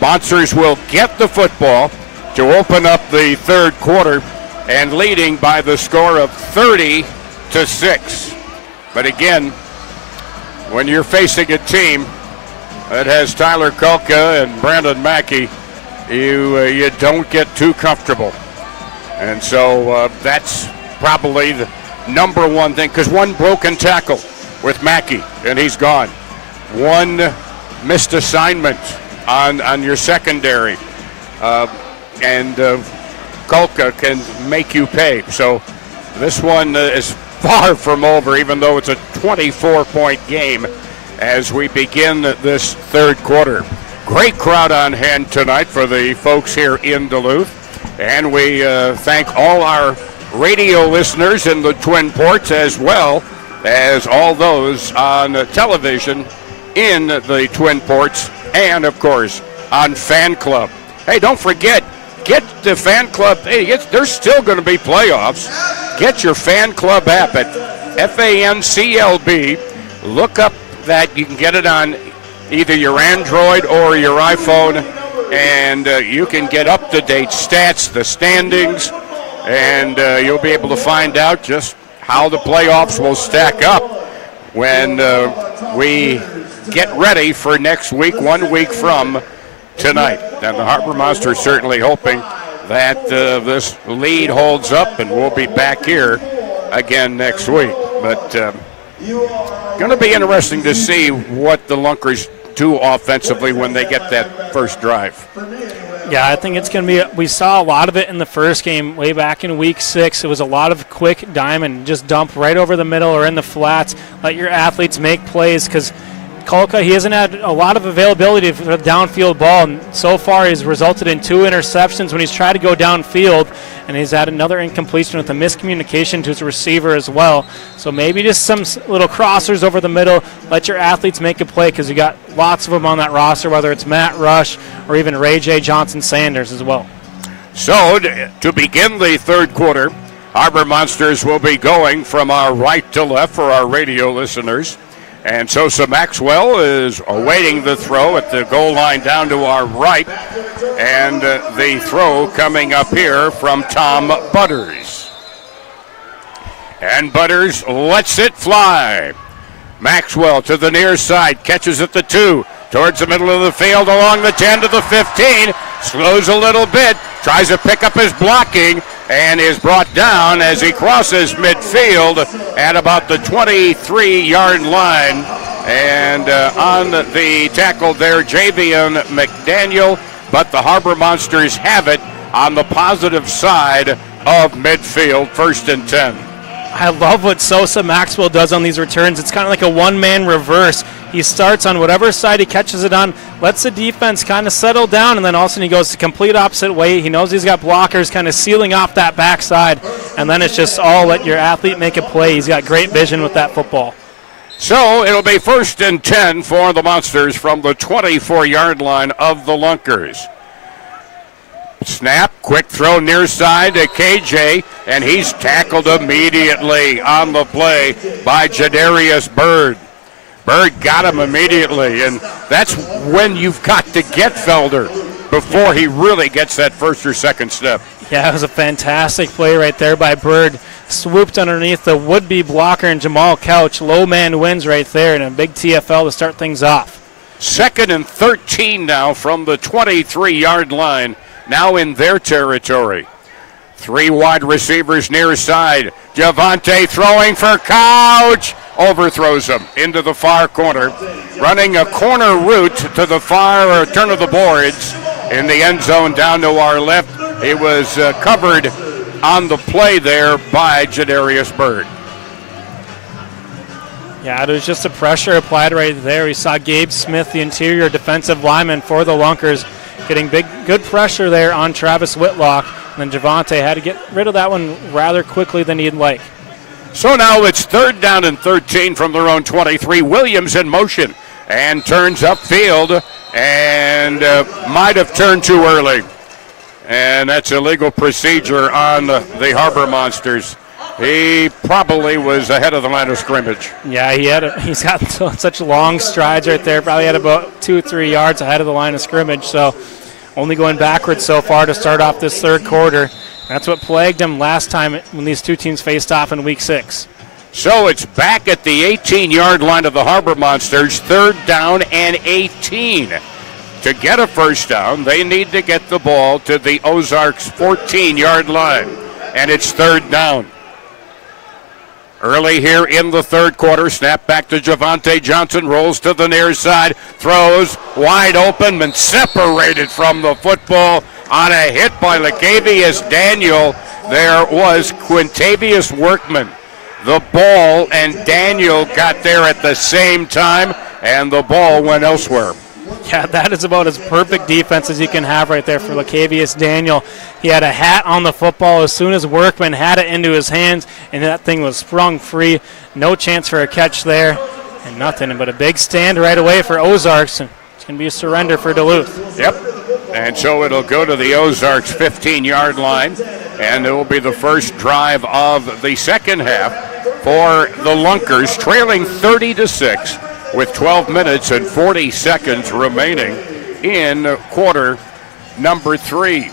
Monsters will get the football to open up the third quarter and leading by the score of 30-6. But again, when you're facing a team that has Tyler Kulka and Brandon Mackey, you don't get too comfortable. And so that's probably the number one thing, because one broken tackle with Mackey, and he's gone. One missed assignment on your secondary, and Kulka can make you pay. So this one is far from over, even though it's a 24-point game as we begin this third quarter. Great crowd on hand tonight for the folks here in Duluth. And we thank all our radio listeners in the Twin Ports, as well as all those on television in the Twin Ports, and, of course, on Fan Club. Hey, don't forget, get the Fan Club. Hey, there's still going to be playoffs. Get your Fan Club app at FANCLB. Look up that. You can get it on either your Android or your iPhone, and you can get up-to-date stats, the standings, and you'll be able to find out just how the playoffs will stack up when we get ready for next week, 1 week from tonight. And the Harbor Monsters certainly hoping that this lead holds up, and we'll be back here again next week. But going to be interesting to see what the Lunkers do offensively when they get that first drive. Yeah, I think it's going to be, we saw a lot of it in the first game way back in week 6. It was a lot of quick diamond, just dump right over the middle or in the flats, let your athletes make plays, because Kulka, he hasn't had a lot of availability for the downfield ball, and so far he's resulted in 2 interceptions when he's tried to go downfield, and he's had another incompletion with a miscommunication to his receiver as well. So maybe just some little crossers over the middle, let your athletes make a play, because you got lots of them on that roster, whether it's Matt Rush or even Ray J. Johnson-Sanders as well. So to begin the third quarter, Harbor Monsters will be going from our right to left for our radio listeners. And Sosa Maxwell is awaiting the throw at the goal line down to our right. And the throw coming up here from Tom Butters. And Butters lets it fly. Maxwell to the near side, catches at the 2, towards the middle of the field, along the 10 to the 15, slows a little bit, tries to pick up his blocking, and is brought down as he crosses midfield at about the 23-yard line. And on the tackle there, Javian McDaniel, but the Harbor Monsters have it on the positive side of midfield, 1st and 10. I love what Sosa Maxwell does on these returns. It's kind of like a one-man reverse. He starts on whatever side he catches it on, lets the defense kind of settle down, and then all of a sudden he goes the complete opposite way. He knows he's got blockers kind of sealing off that backside, and then it's just all let your athlete make a play. He's got great vision with that football. So it'll be 1st and 10 for the Monsters from the 24-yard line of the Lunkers. Snap, quick throw near side to KJ, and he's tackled immediately on the play by Jadarius Bird. Bird got him immediately, and that's when you've got to get Felder before he really gets that first or second step. Yeah, it was a fantastic play right there by Bird. Swooped underneath the would-be blocker and Jamal Couch. Low man wins right there, and a big TFL to start things off. 2nd and 13 now from the 23-yard line, now in their territory. 3 wide receivers near side. Javante throwing for Couch. Overthrows him into the far corner. Running a corner route to the far turn of the boards in the end zone down to our left. It was covered on the play there by Jadarius Bird. Yeah, it was just a pressure applied right there. We saw Gabe Smith, the interior defensive lineman for the Lunkers, getting good pressure there on Travis Whitlock. And then Javante had to get rid of that one rather quickly than he'd like. So now it's 3rd down and 13 from their own 23. Williams in motion and turns upfield and might have turned too early. And that's illegal procedure on the Harbor Monsters. He probably was ahead of the line of scrimmage. Yeah, he's got such long strides right there. Probably had about 2 or 3 yards ahead of the line of scrimmage. So only going backwards so far to start off this third quarter. That's what plagued him last time when these two teams faced off in Week 6. So it's back at the 18-yard line of the Harbor Monsters, 3rd down and 18. To get a first down, they need to get the ball to the Ozarks 14-yard line, and it's 3rd down. Early here in the third quarter, snap back to Javante Johnson, rolls to the near side, throws wide open and separated from the football on a hit by Lacavius Daniel. There was Quintavious Workman. The ball and Daniel got there at the same time, and the ball went elsewhere. Yeah, that is about as perfect defense as you can have right there for Lacavius Daniel. He had a hat on the football as soon as Workman had it into his hands, and that thing was sprung free. No chance for a catch there, and nothing but a big stand right away for Ozarks. And it's going to be a surrender for Duluth. Yep, and so it'll go to the Ozarks 15-yard line, and it will be the first drive of the second half for the Lunkers, trailing 30-6. With 12 minutes and 40 seconds remaining in quarter number 3.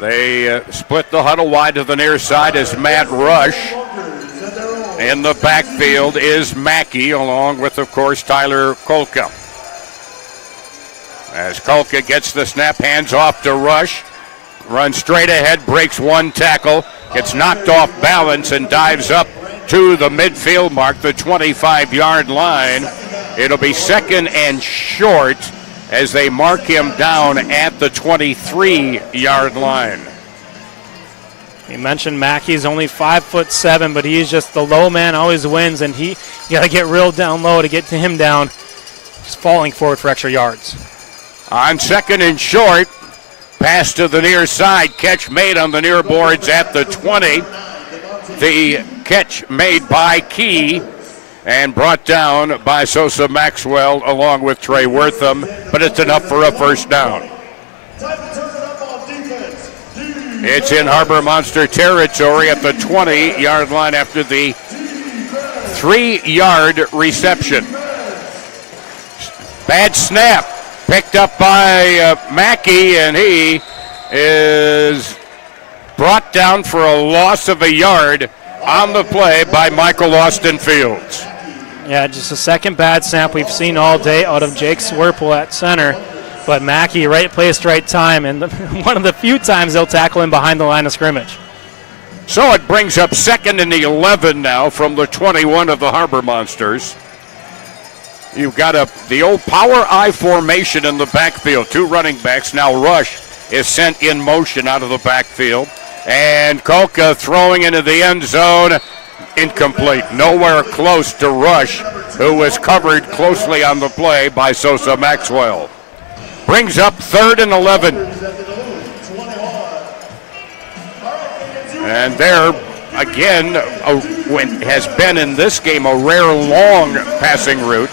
They split the huddle wide to the near side as Matt Rush. In the backfield is Mackey, along with, of course, Tyler Kolka. As Kolka gets the snap, hands off to Rush. Runs straight ahead, breaks one tackle, gets knocked off balance and dives up to the midfield mark, the 25-yard line. It'll be 2nd and short as they mark him down at the 23-yard line. You mentioned Mackey's only 5'7", but he's just the low man, always wins, and you got to get real down low to get to him down. He's falling forward for extra yards. On 2nd and short, pass to the near side, catch made on the near boards at the 20. The catch made by Key and brought down by Sosa Maxwell along with Trey Wortham, but it's enough for a first down. It's in Harbor Monster territory at the 20-yard line after the 3-yard reception. Bad snap picked up by Mackey, and he is brought down for a loss of a yard on the play by Michael Austin Fields. Yeah, just a second bad snap we've seen all day out of Jake Swerple at center. But Mackey, right place, right time, and one of the few times they'll tackle him behind the line of scrimmage. So it brings up 2nd and 11 now from the 21 of the Harbor Monsters. You've got the old power I formation in the backfield. 2 running backs. Now Rush is sent in motion out of the backfield. And Kolka throwing into the end zone. Incomplete. Nowhere close to Rush, who was covered closely on the play by Sosa Maxwell. Brings up 3rd and 11. And there, again, has been in this game a rare long passing route,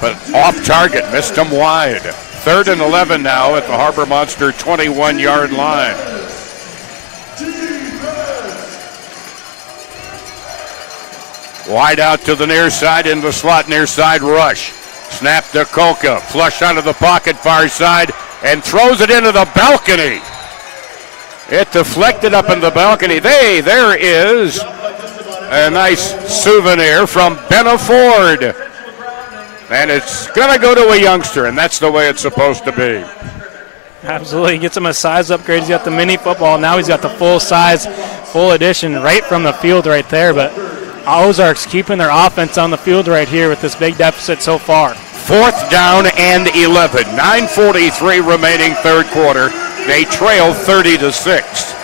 but off target, missed him wide. 3rd and 11 now at the Harbor Monster 21-yard line. Wide out to the near side, in the slot, near side rush. Snap to Kolka, flush out of the pocket, far side, and throws it into the balcony. It deflected up in the balcony. There is a nice souvenir from Benna Ford. And it's going to go to a youngster, and that's the way it's supposed to be. Absolutely. He gets him a size upgrade. He's got the mini football. Now he's got the full size, full edition right from the field right there. But Ozarks keeping their offense on the field right here with this big deficit so far. 4th down and 11. 9:43 remaining third quarter. They trail 30-6.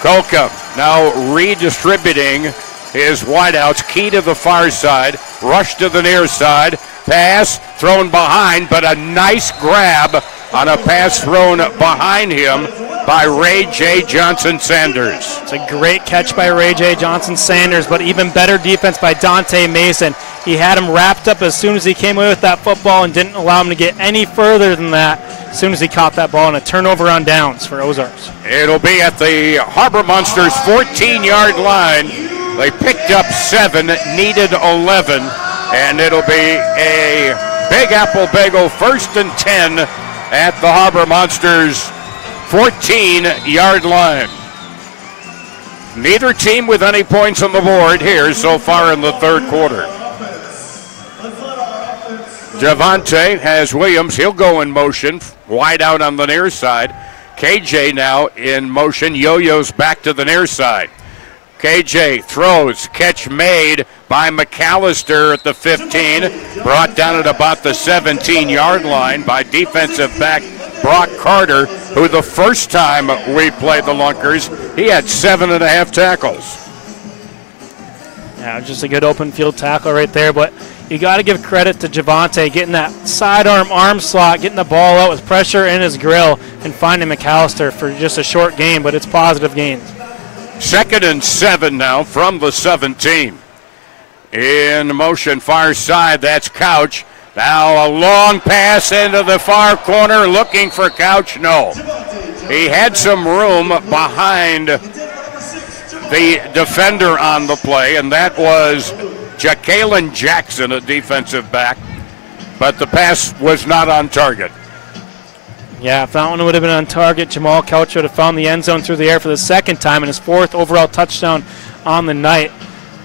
Kolka now redistributing his wideouts. Key to the far side. Rush to the near side. Pass thrown behind, but a nice grab on a pass thrown behind him by Ray J. Johnson-Sanders. It's a great catch by Ray J. Johnson-Sanders, but even better defense by Dante Mason. He had him wrapped up as soon as he came away with that football and didn't allow him to get any further than that as soon as he caught that ball, and a turnover on downs for Ozarks. It'll be at the Harbor Monsters 14-yard line. They picked up 7, needed 11, and it'll be a Big Apple Bagel 1st and 10 at the Harbor Monsters 14-yard line. Neither team with any points on the board here so far in the third quarter. Javante has Williams. He'll go in motion, wide out on the near side. KJ now in motion. Yo-yo's back to the near side. KJ throws, catch made by McAllister at the 15, brought down at about the 17-yard line by defensive back Brock Carter, who the first time we played the Lunkers, he had 7.5 tackles. Yeah, just a good open field tackle right there, but you got to give credit to Javante getting that sidearm arm slot, getting the ball out with pressure in his grill, and finding McAllister for just a short game, but it's positive gains. 2nd and 7 now from the 17. In motion, far side, that's Couch. Now a long pass into the far corner, looking for Couch. No. He had some room behind the defender on the play, and that was Jacqueline Jackson, a defensive back. But the pass was not on target. Yeah, if that one would have been on target, Jamal Couch would have found the end zone through the air for the second time and his 4th overall touchdown on the night.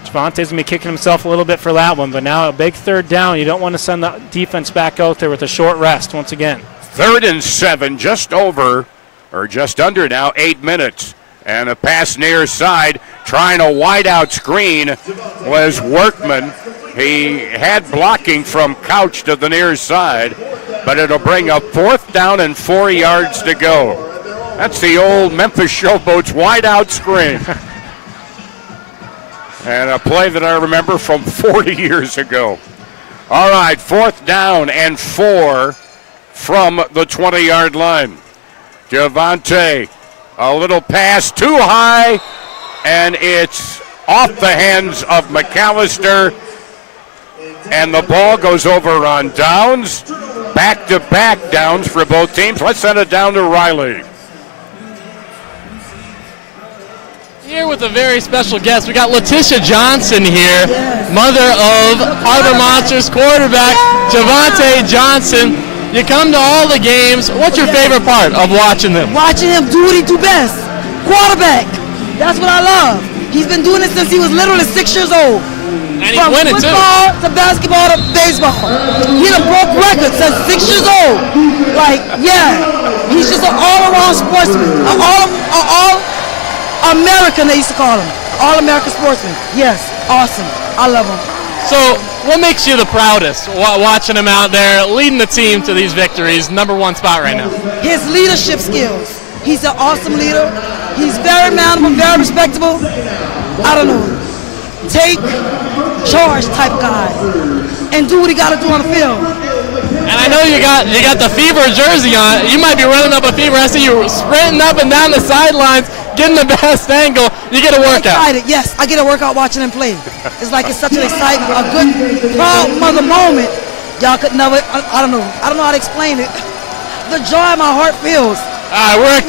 Javante's going to be kicking himself a little bit for that one, but now a big 3rd down. You don't want to send the defense back out there with a short rest once again. 3rd and 7, just under now, 8 minutes. And a pass near side, trying a wide out screen was Workman. He had blocking from Couch to the near side, but it'll bring up 4th down and 4 yards to go. That's the old Memphis Showboats wide out screen. And a play that I remember from 40 years ago. All right, 4th down and 4 from the 20-yard line. Javante, a little pass too high, and it's off the hands of McAllister, and the ball goes over on downs. Back-to-back downs for both teams. Let's send it down to Riley. Here with a very special guest, we got Letitia Johnson here, mother of Harbor Monsters quarterback Javante Johnson. You come to all the games. What's your favorite part of watching them? Watching him do what he do best. Quarterback. That's what I love. He's been doing it since he was literally 6 years old. And he's winning too. From football to basketball to baseball. He done broke records since 6 years old. Like, yeah. He's just an all-around sportsman. An all-American, they used to call him. All-American sportsman. Yes. Awesome. I love him. So, what makes you the proudest watching him out there, leading the team to these victories, number 1 spot right now? His leadership skills. He's an awesome leader. He's very manable, very respectable. I don't know. Take charge type guy and do what he got to do on the field. And I know you got the Fever jersey on. You might be running up a Fever. I see you sprinting up and down the sidelines, getting the best angle. You get a workout. I'm excited. Yes, I get a workout watching him play. It's like it's such an excitement, a good, proud mother moment. Y'all could never. I don't know how to explain it. The joy my heart feels. All right,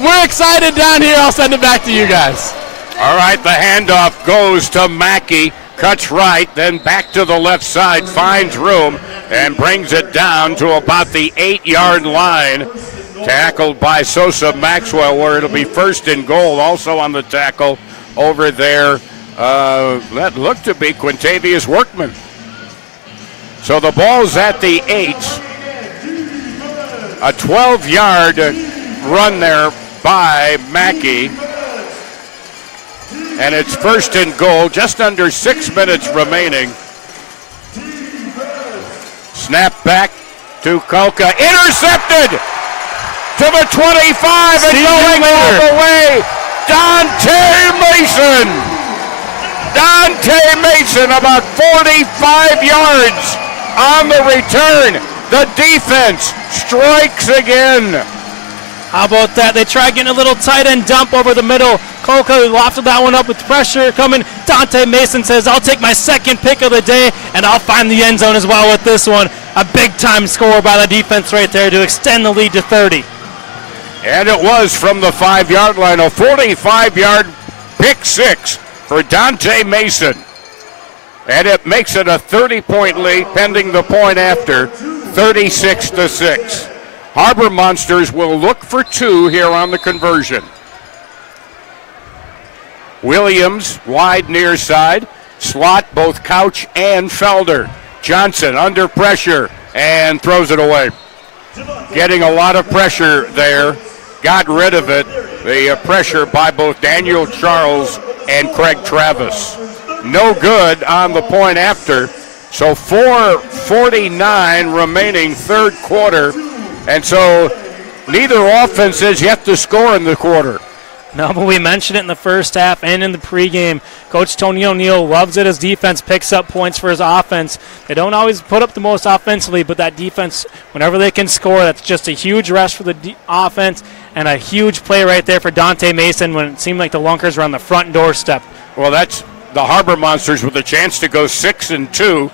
we're excited down here. I'll send it back to you guys. All right, the handoff goes to Mackey. Cuts right, then back to the left side, finds room, and brings it down to about the 8-yard line. Tackled by Sosa Maxwell, where it'll be first and goal. Also on the tackle over there, that looked to be Quintavious Workman. So the ball's at the 8. A 12-yard run there by Mackey. And it's first and goal, just under 6 minutes remaining. Snap back to Kulka. Intercepted to the 25 and going all the way. Dante Mason. Dante Mason about 45 yards on the return. The defense strikes again. How about that? They try getting a little tight end dump over the middle. Kolka lofted that one up with pressure coming. Dante Mason says, I'll take my second pick of the day, and I'll find the end zone as well with this one. A big-time score by the defense right there to extend the lead to 30. And it was from the 5-yard line, a 45-yard pick six for Dante Mason. And it makes it a 30-point lead pending the point after, 36-6. Harbor Monsters will look for 2 here on the conversion. Williams, wide near side. Slot both Couch and Felder. Johnson under pressure and throws it away. Getting a lot of pressure there. Got rid of it. The pressure by both Daniel Charles and Craig Travis. No good on the point after. So 4:49 remaining third quarter. And so neither offense has yet to score in the quarter. No, but we mentioned it in the first half and in the pregame. Coach Tony O'Neill loves it as defense picks up points for his offense. They don't always put up the most offensively, but that defense, whenever they can score, that's just a huge rest for the offense and a huge play right there for Dante Mason when it seemed like the Lunkers were on the front doorstep. Well, that's the Harbor Monsters with a chance to go 6-2,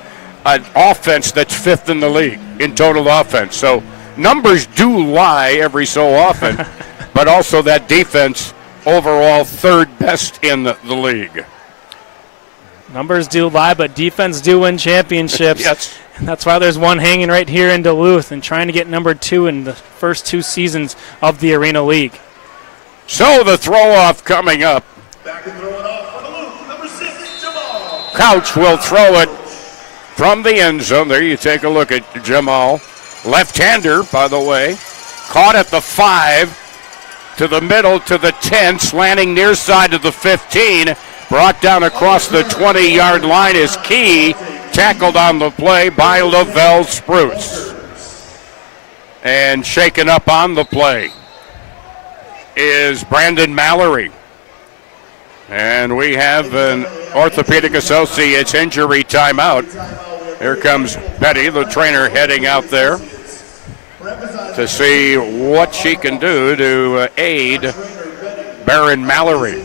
an offense that's 5th in the league in total offense. So numbers do lie every so often, but also that defense overall 3rd best in the league. Numbers do lie, but defense do win championships. Yes. And that's why there's one hanging right here in Duluth and trying to get number 2 in the first 2 seasons of the Arena League. So the throw-off coming up. Couch will throw it from the end zone. There you take a look at Jamal. Left-hander, by the way. Caught at the 5. To the middle, to the 10, slanting near side to the 15. Brought down across the 20-yard line is Key. Tackled on the play by Lavelle Spruce. And shaken up on the play is Brandon Mallory. And we have an Orthopedic Associates injury timeout. Here comes Betty, the trainer, heading out there to see what she can do to aid Baron Mallory.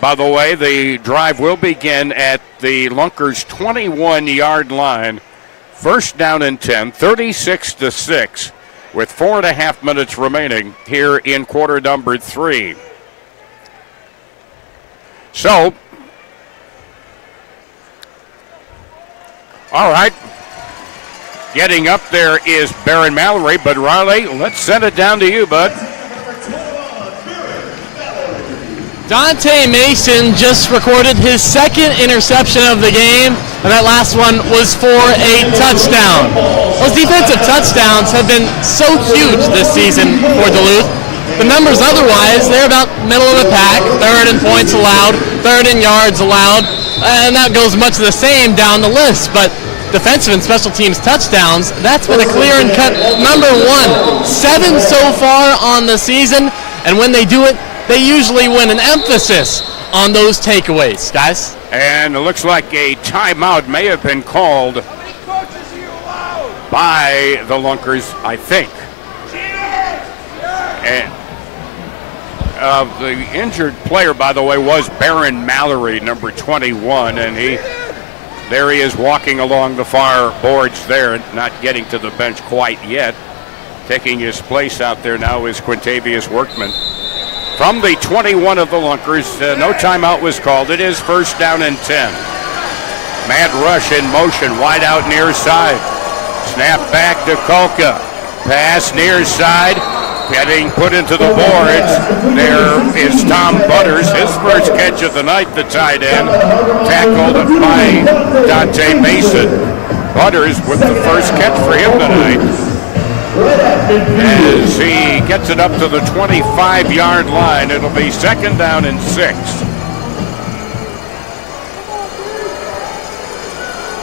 By the way, the drive will begin at the Lunkers' 21-yard line. First down and 10, 36-6, with 4.5 minutes remaining here in quarter number 3. So, all right. Getting up there is Baron Mallory, but Riley, let's send it down to you, bud. Dante Mason just recorded his 2nd interception of the game, and that last one was for a touchdown. Those defensive touchdowns have been so huge this season for Duluth. The numbers otherwise, they're about middle of the pack, 3rd in points allowed, 3rd in yards allowed, and that goes much the same down the list, but defensive and special teams touchdowns, that's been a clear and cut number 1. 7 so far on the season, and when they do it, they usually win. An emphasis on those takeaways, guys. And it looks like a timeout may have been called by the Lunkers, I think. And the injured player, by the way, was Baron Mallory, number 21, and there he is walking along the far boards there, not getting to the bench quite yet. Taking his place out there now is Quintavious Workman. from the 21 of the Lunkers. No timeout was called. It is first down and 10. Mad rush in motion, wide out near side. Snap back to Kolka. Pass near side. Getting put into the boards. There is Tom Butters. His first catch of the night, the tight end. Tackled by Dante Mason. Butters with the first catch for him tonight. As he gets it up to the 25-yard line, it'll be second down and 6.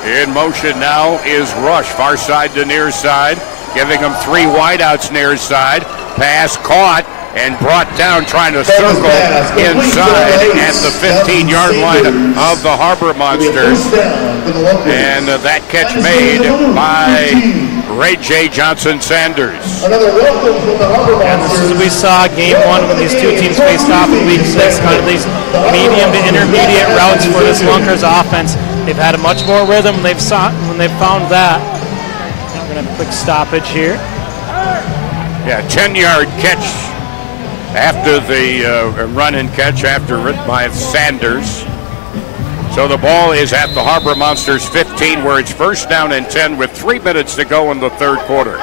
In motion now is Rush, far side to near side, giving him 3 wideouts near side. Pass caught and brought down, trying to circle inside at the 15-yard line of the Harbor Monsters. And that catch made by Ray J. Johnson-Sanders. And this is what we saw game 1 when these two teams faced off in week 6. Kind of these medium to intermediate routes for this Lunkers offense. They've had a much more rhythm when they've found that. We're going to have a quick stoppage here. Yeah, 10-yard catch after the run and catch after it by Sanders. So the ball is at the Harbor Monsters 15, where it's first down and 10 with 3 minutes to go in the third quarter.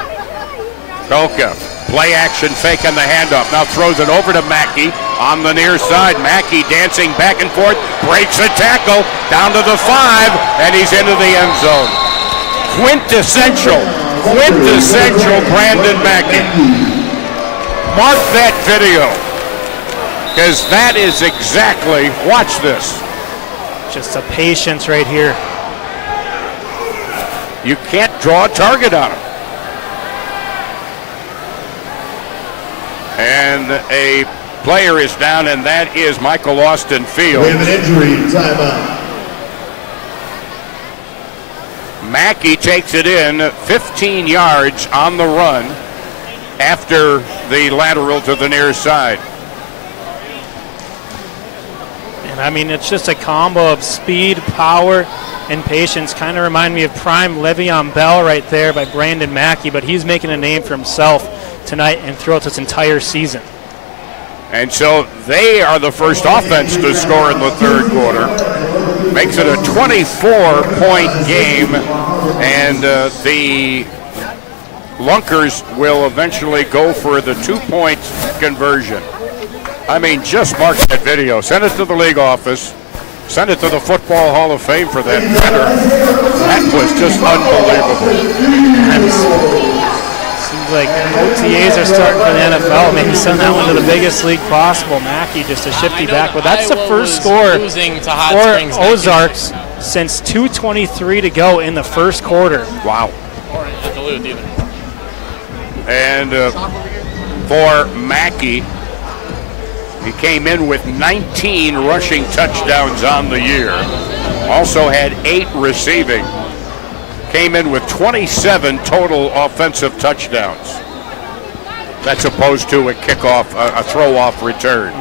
Kolka, play action fake on the handoff. Now throws it over to Mackey on the near side. Mackey dancing back and forth, breaks a tackle down to the 5, and he's into the end zone. Quintessential Brandon Mackey. Mark that video, because that is exactly, watch this. Just a patience right here. You can't draw a target on him. And a player is down, and that is Michael Austin Fields. We have an injury, timeout. Mackey takes it in 15 yards on the run after the lateral to the near side. And I mean, it's just a combo of speed, power, and patience. Kind of remind me of prime Le'Veon Bell right there by Brandon Mackey, but he's making a name for himself tonight and throughout this entire season. And so they are the first offense to score in the third quarter. Makes it a 24-point game, and the Lunkers will eventually go for the 2-point conversion. I mean, just mark that video. Send it to the league office. Send it to the Football Hall of Fame for that matter. That was just unbelievable. Seems like OTAs are starting for the NFL. Maybe send that one to the biggest league possible. Mackey just a shifty back. But that's the first score for Ozarks since 2:23 to go in the first quarter. Wow. Or at Duluth either. And for Mackey, he came in with 19 rushing touchdowns on the year. Also had 8 receiving. Came in with 27 total offensive touchdowns. That's opposed to a kickoff, a throw-off return.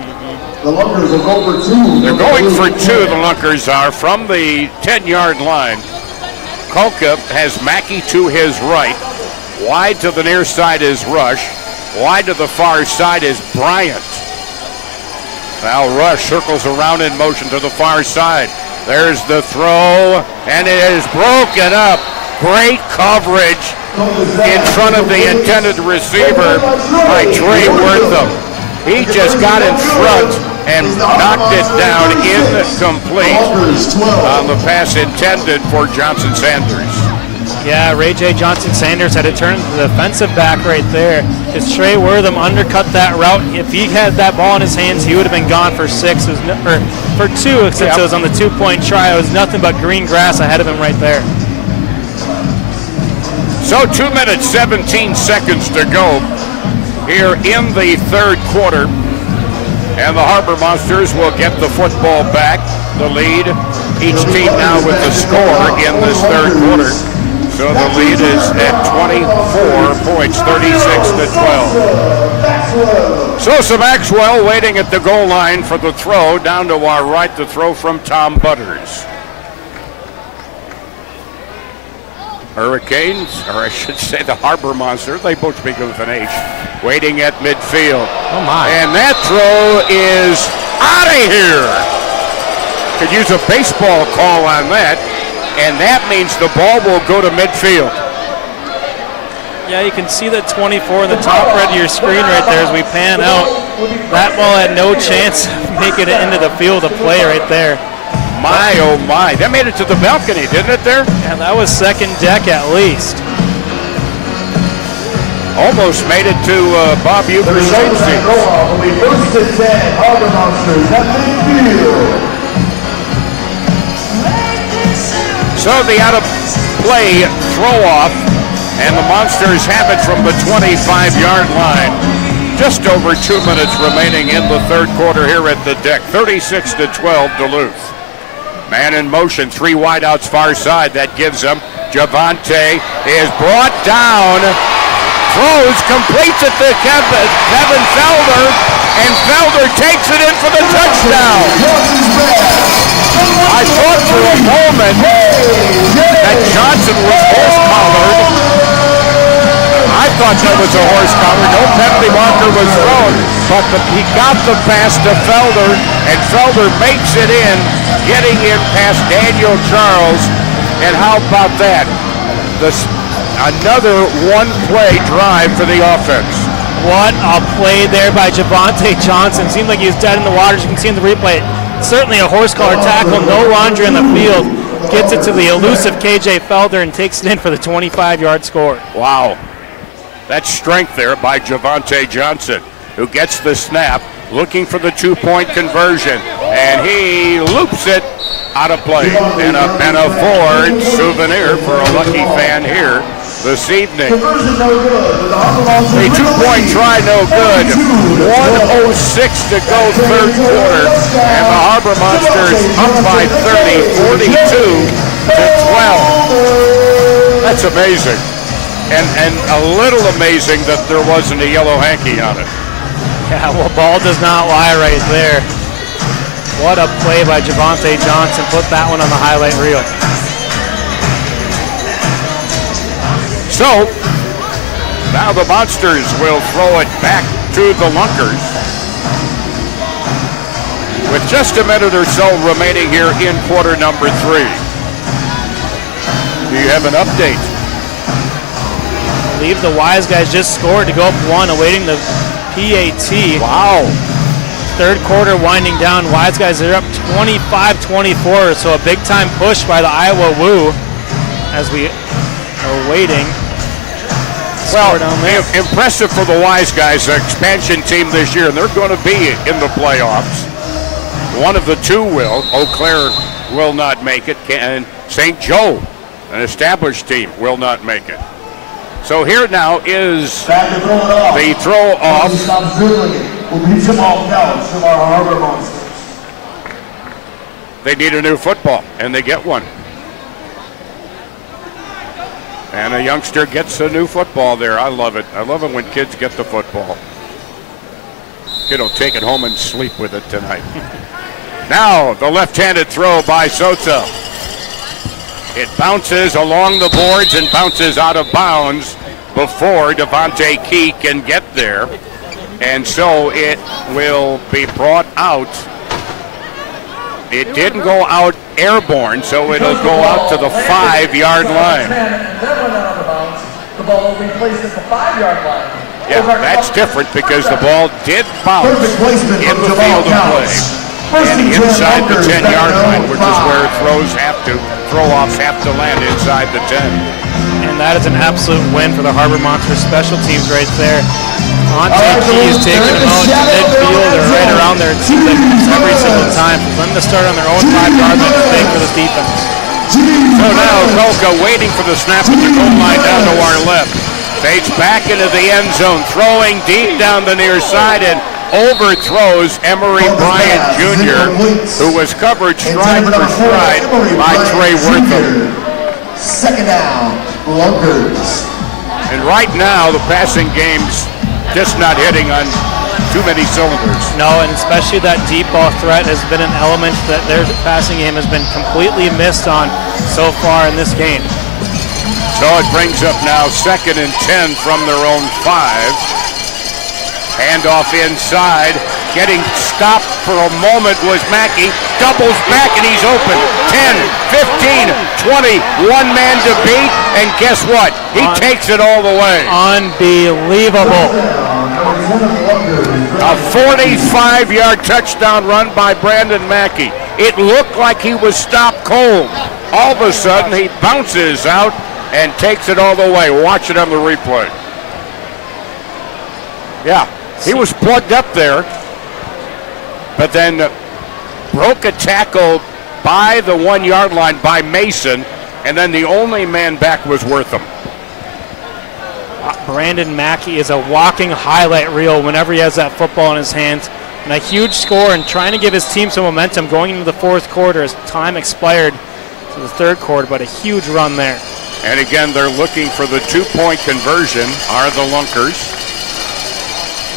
The Lunkers will go for 2. They're going for 2, the Lunkers are, from the 10-yard line. Kolka has Mackey to his right. Wide to the near side is Rush. Wide to the far side is Bryant. Now Rush circles around in motion to the far side. There's the throw, and it is broken up. Great coverage in front of the intended receiver by Trey Wortham. He just got in front and knocked it down incomplete on the pass intended for Johnson-Sanders. Yeah, Ray J. Johnson-Sanders had to turn to the defensive back right there. As Trey Wortham undercut that route, if he had that ball in his hands, he would have been gone for 6, or for 2, since it was on the 2-point try. It was nothing but green grass ahead of him right there. So 2 minutes, 17 seconds to go here in the third quarter. And the Harbor Monsters will get the football back, the lead. Each team now with the score in this third quarter. So the lead is at 24 points, 36-12. Sosa Maxwell waiting at the goal line for the throw. Down to our right, the throw from Tom Butters. Hurricanes, or I should say the Harbor Monsters, they both begin with an H, waiting at midfield. Oh my. And that throw is out of here. Could use a baseball call on that, and that means the ball will go to midfield. Yeah, you can see the 24 in the top right of your screen right there as we pan out. That ball had no chance of making it into the field of play right there. My, oh my. That made it to the balcony, didn't it there? Yeah, that was second deck at least. Almost made it to Bob Uber's side seat. First and 10, Harbor Monsters at midfield. So the out of play throw off, and the Monsters have it from the 25-yard line. Just over 2 minutes remaining in the third quarter here at the deck. 36-12 Duluth. Man in motion, 3 wideouts far side. That gives him. Javante is brought down. Throws, completes it to Kevin Felder, and Felder takes it in for the touchdown. I thought for a moment that Johnson was horse-collared. I thought that was a horse collar. No penalty marker was thrown, but he got the pass to Felder, and Felder makes it in, getting in past Daniel Charles. And how about that? Another one-play drive for the offense. What a play there by Javante Johnson. Seemed like he was dead in the water, as you can see in the replay. Certainly a horse collar tackle, no laundry in the field. Gets it to the elusive KJ Felder and takes it in for the 25-yard score. Wow. That's strength there by Javante Johnson, who gets the snap, looking for the 2-point conversion, and he loops it out of play. And a Ford souvenir for a lucky fan here this evening. A 2-point try, no good. 1:06 to go, third quarter, and the Harbor Monsters up by 30, 42-12. That's amazing. And a little amazing that there wasn't a yellow hanky on it. Yeah, well, ball does not lie right there. What a play by Javante Johnson. Put that one on the highlight reel. So, now the Monsters will throw it back to the Lunkers. With just a minute or so remaining here in quarter number 3. Do you have an update? I believe the Wise guys just scored to go up 1, awaiting the PAT. Wow. Third quarter winding down. Wise guys are up 25-24, so a big-time push by the Iowa Woo as we are waiting. Well, impressive for the Wise guys, the expansion team this year, and they're going to be in the playoffs. One of the two will. Eau Claire will not make it, and St. Joe, an established team, will not make it. So here now is the throw off. They need a new football, and they get one. And a youngster gets a new football there. I love it. I love it when kids get the football. Kid will take it home and sleep with it tonight. Now the left-handed throw by Soto. It bounces along the boards and bounces out of bounds before Devontae Key can get there. And so it will be brought out. It didn't go out airborne, so it'll go out to the 5-yard line. That went out of bounds. The ball will be placed at the 5-yard line. Yeah, that's different because the ball did bounce in the field of play. And inside the 10-yard line, which is where throw-offs have to land inside the 10. And that is an absolute win for the Harbor Monsters special teams right there. Devontae Key is taking them out to midfield. They're right around there. It seems like every single time. For them to start on their own 5-yard line is big for this defense. So now Kolka waiting for the snap at the goal line down to our left. Fades back into the end zone, throwing deep down the near side and overthrows Emery Bryant Jr., who was covered stride for stride by Trey Wortham. Second down, Lunkers. And right now, the passing game's just not hitting on too many cylinders. No, and especially that deep ball threat has been an element that their passing game has been completely missed on so far in this game. So it brings up now 2nd and 10 from their own 5. Handoff inside. Getting stopped for a moment was Mackey. Doubles back and he's open. 10, 15, 20. One man to beat. And guess what? He takes it all the way. Unbelievable. A 45-yard touchdown run by Brandon Mackey. It looked like he was stopped cold. All of a sudden, he bounces out and takes it all the way. Watch it on the replay. Yeah, he was plugged up there, but then broke a tackle by the 1-yard line by Mason, and then the only man back was Wortham. Brandon Mackey is a walking highlight reel whenever he has that football in his hands. And a huge score and trying to give his team some momentum going into the 4th quarter as time expired to the 3rd quarter, but a huge run there. And again, they're looking for the 2-point conversion, are the Lunkers.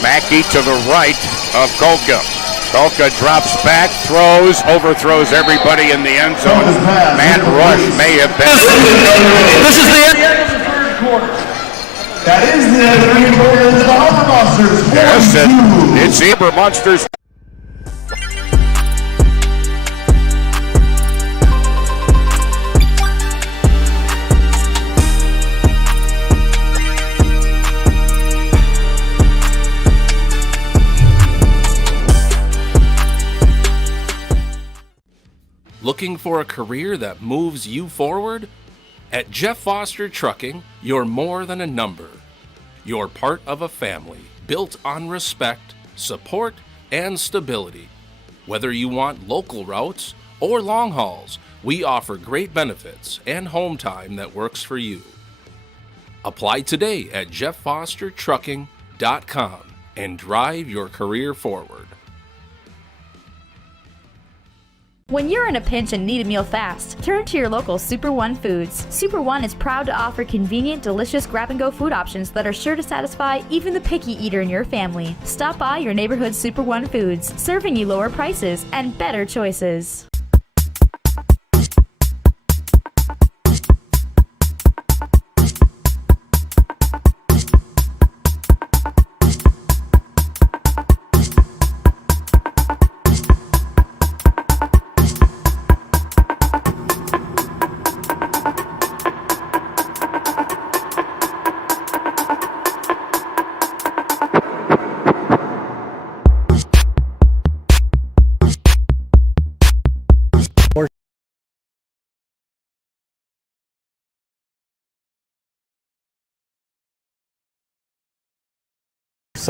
Mackey to the right of Kolka. Kolka drops back, throws, overthrows everybody in the end zone. Man rush may have been. This is the end of the 3rd quarter. That is the end of the Harbor Monsters. Yes, it's the Harbor Monsters. Looking for a career that moves you forward? At Jeff Foster Trucking, you're more than a number. You're part of a family built on respect, support, and stability. Whether you want local routes or long hauls, we offer great benefits and home time that works for you. Apply today at jefffostertrucking.com and drive your career forward. When you're in a pinch and need a meal fast, turn to your local Super One Foods. Super One is proud to offer convenient, delicious grab-and-go food options that are sure to satisfy even the picky eater in your family. Stop by your neighborhood Super One Foods, serving you lower prices and better choices.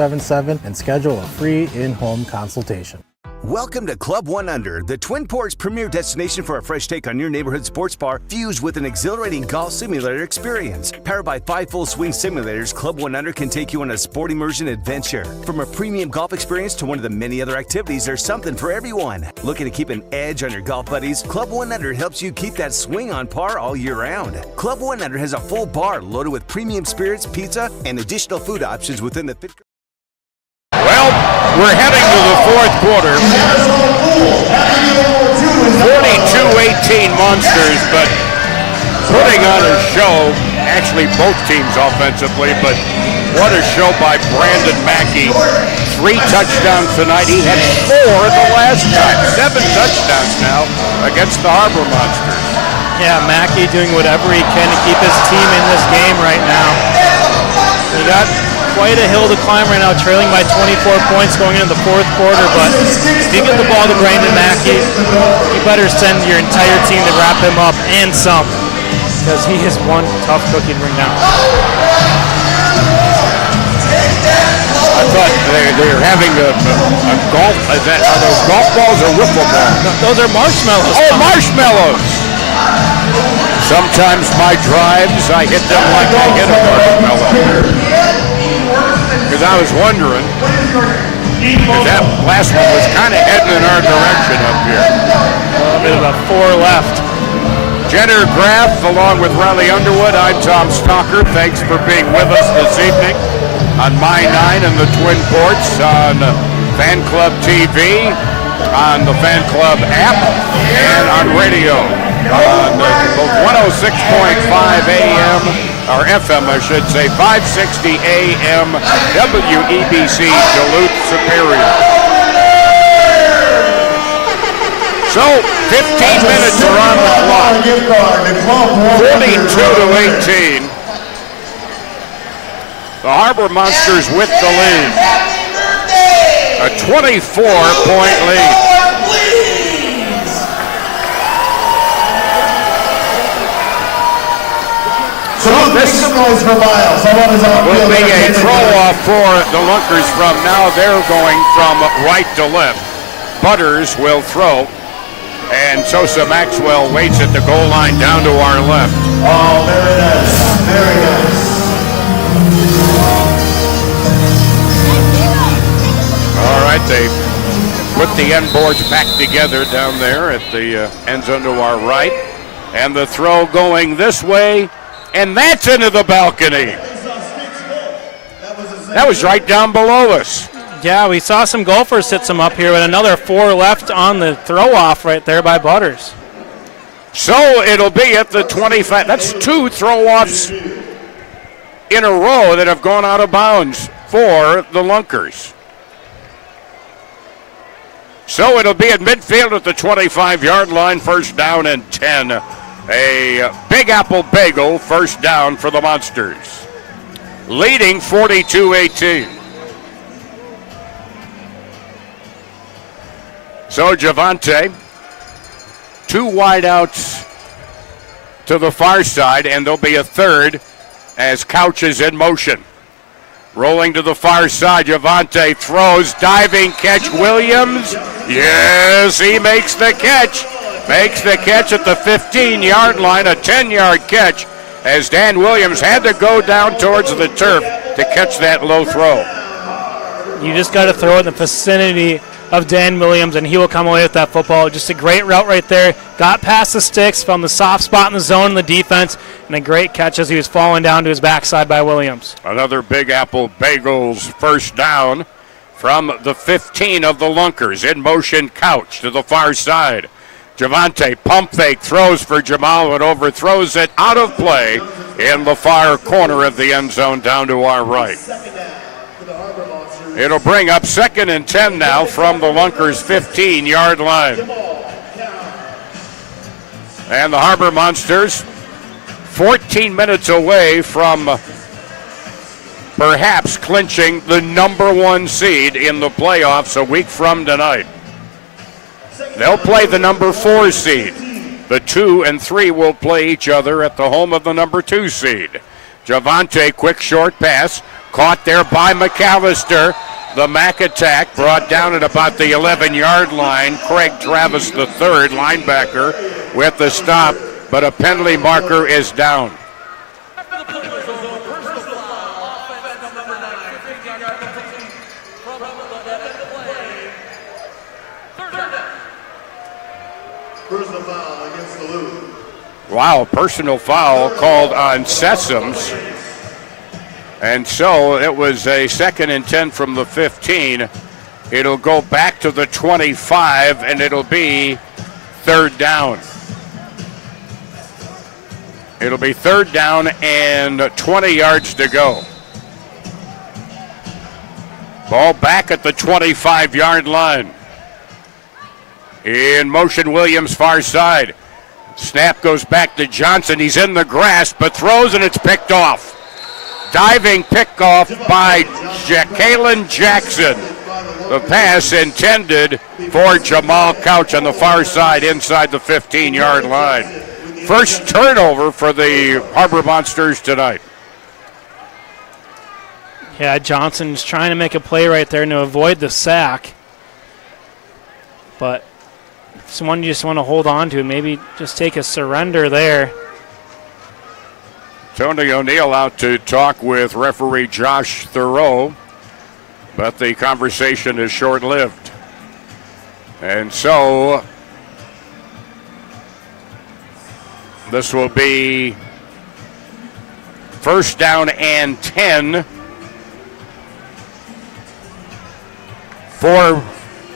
and schedule a free in-home consultation. Welcome to Club 1 Under, the Twin Ports' premier destination for a fresh take on your neighborhood sports bar, fused with an exhilarating golf simulator experience. Powered by 5 full swing simulators, Club 1 Under can take you on a sport immersion adventure. From a premium golf experience to one of the many other activities, there's something for everyone. Looking to keep an edge on your golf buddies? Club 1 Under helps you keep that swing on par all year round. Club 1 Under has a full bar loaded with premium spirits, pizza, and additional food options within the fit. Well, we're heading to the 4th quarter. 42-18 Monsters, but putting on a show. Actually, both teams offensively, but what a show by Brandon Mackey. 3 touchdowns tonight. He had 4 the last time. 7 touchdowns now against the Harbor Monsters. Yeah, Mackey doing whatever he can to keep his team in this game right now. He got quite a hill to climb right now, trailing by 24 points going into the 4th quarter, but if you get the ball to Brandon Mackey, you better send your entire team to wrap him up and some, because he is one tough cookie to bring down. I thought they were having a golf event. Are those golf balls or wiffle balls? No, those are marshmallows. Oh, marshmallows! Sometimes my drives, I hit them like I hit a marshmallow. Because I was wondering, because that last one was kind of heading in our direction up here. A little bit of a 4 left. Jenner Graff, along with Riley Underwood, I'm Tom Stalker. Thanks for being with us this evening on My 9 and the Twin Ports, on Fan Club TV, on the Fan Club app, and on radio. on both 106.5 AM, or FM I should say, 560 AM, WEBC Duluth Superior. So, 15 minutes are on the clock, 42-18. The Harbor Monsters with the lead. A 24-point lead. So this will be a throw-off for the Lunkers from now. They're going from right to left. Butters will throw, and Sosa Maxwell waits at the goal line down to our left. Oh, very nice. Very nice. All right, they put the end boards back together down there at the end zone to our right. And the throw going this way, and that's into the balcony. That was right down below us. Yeah, we saw some golfers hit some up here with another 4 left on the throw-off right there by Butters. So it'll be at the 25. That's 2 throw-offs in a row that have gone out of bounds for the Lunkers. So it'll be at midfield at the 25-yard line, first down and 10. A Big Apple Bagel, first down for the Monsters. Leading 42-18. So Javante, 2 wideouts to the far side, and there'll be a third as Couch is in motion. Rolling to the far side, Javante throws, diving catch, Williams. Yes, he makes the catch. Makes the catch at the 15-yard line, a 10-yard catch, as Dan Williams had to go down towards the turf to catch that low throw. You just got to throw it in the vicinity of Dan Williams, and he will come away with that football. Just a great route right there. Got past the sticks, found the soft spot in the zone in the defense, and a great catch as he was falling down to his backside by Williams. Another Big Apple Bagels first down from the 15 of the Lunkers. In motion, Couch to the far side. Javante pump fake, throws for Jamal, and overthrows it out of play in the far corner of the end zone down to our right. It'll bring up 2nd and 10 now from the Lunkers' 15-yard line. And the Harbor Monsters 14 minutes away from perhaps clinching the number 1 seed in the playoffs a week from tonight. They'll play the number 4 seed. The 2 and 3 will play each other at the home of the number 2 seed. Javante, quick short pass, caught there by McAllister. The Mac attack brought down at about the 11-yard line. Craig Travis, the third linebacker, with the stop, but a penalty marker is down. Personal foul against Duluth. Wow, personal foul called on Sessoms. And so it was a 2nd and 10 from the 15. It'll go back to the 25, and it'll be 3rd down. It'll be 3rd down and 20 yards to go. Ball back at the 25-yard line. In motion, Williams, far side. Snap goes back to Johnson. He's in the grass, but throws, and it's picked off. Diving pickoff by Kalen Jackson. The pass intended for Jamal Couch on the far side inside the 15-yard line. First turnover for the Harbor Monsters tonight. Yeah, Johnson's trying to make a play right there to avoid the sack. But someone you just want to hold on to, maybe just take a surrender there. Tony O'Neill out to talk with referee Josh Thoreau, but the conversation is short-lived. And so this will be 1st down and 10 for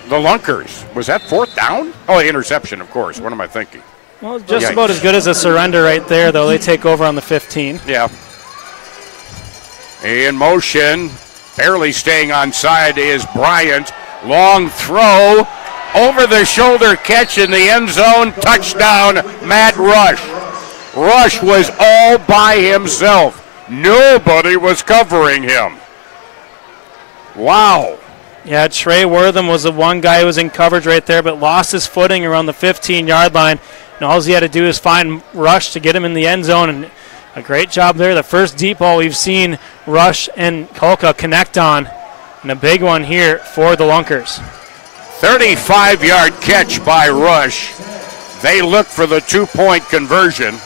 the Lunkers. Was that 4th down? Oh, interception, of course. What am I thinking? Well, just about as good as a surrender right there, though. They take over on the 15. Yeah. In motion, barely staying on side is Bryant. Long throw, over the shoulder catch in the end zone, touchdown, Matt Rush. Rush was all by himself. Nobody was covering him. Wow. Yeah, Trey Wortham was the one guy who was in coverage right there, but lost his footing around the 15-yard line. And all he had to do is find Rush to get him in the end zone, and a great job there. The first deep ball we've seen Rush and Kolka connect on, and a big one here for the Lunkers. 35-yard catch by Rush. They look for the two-point conversion,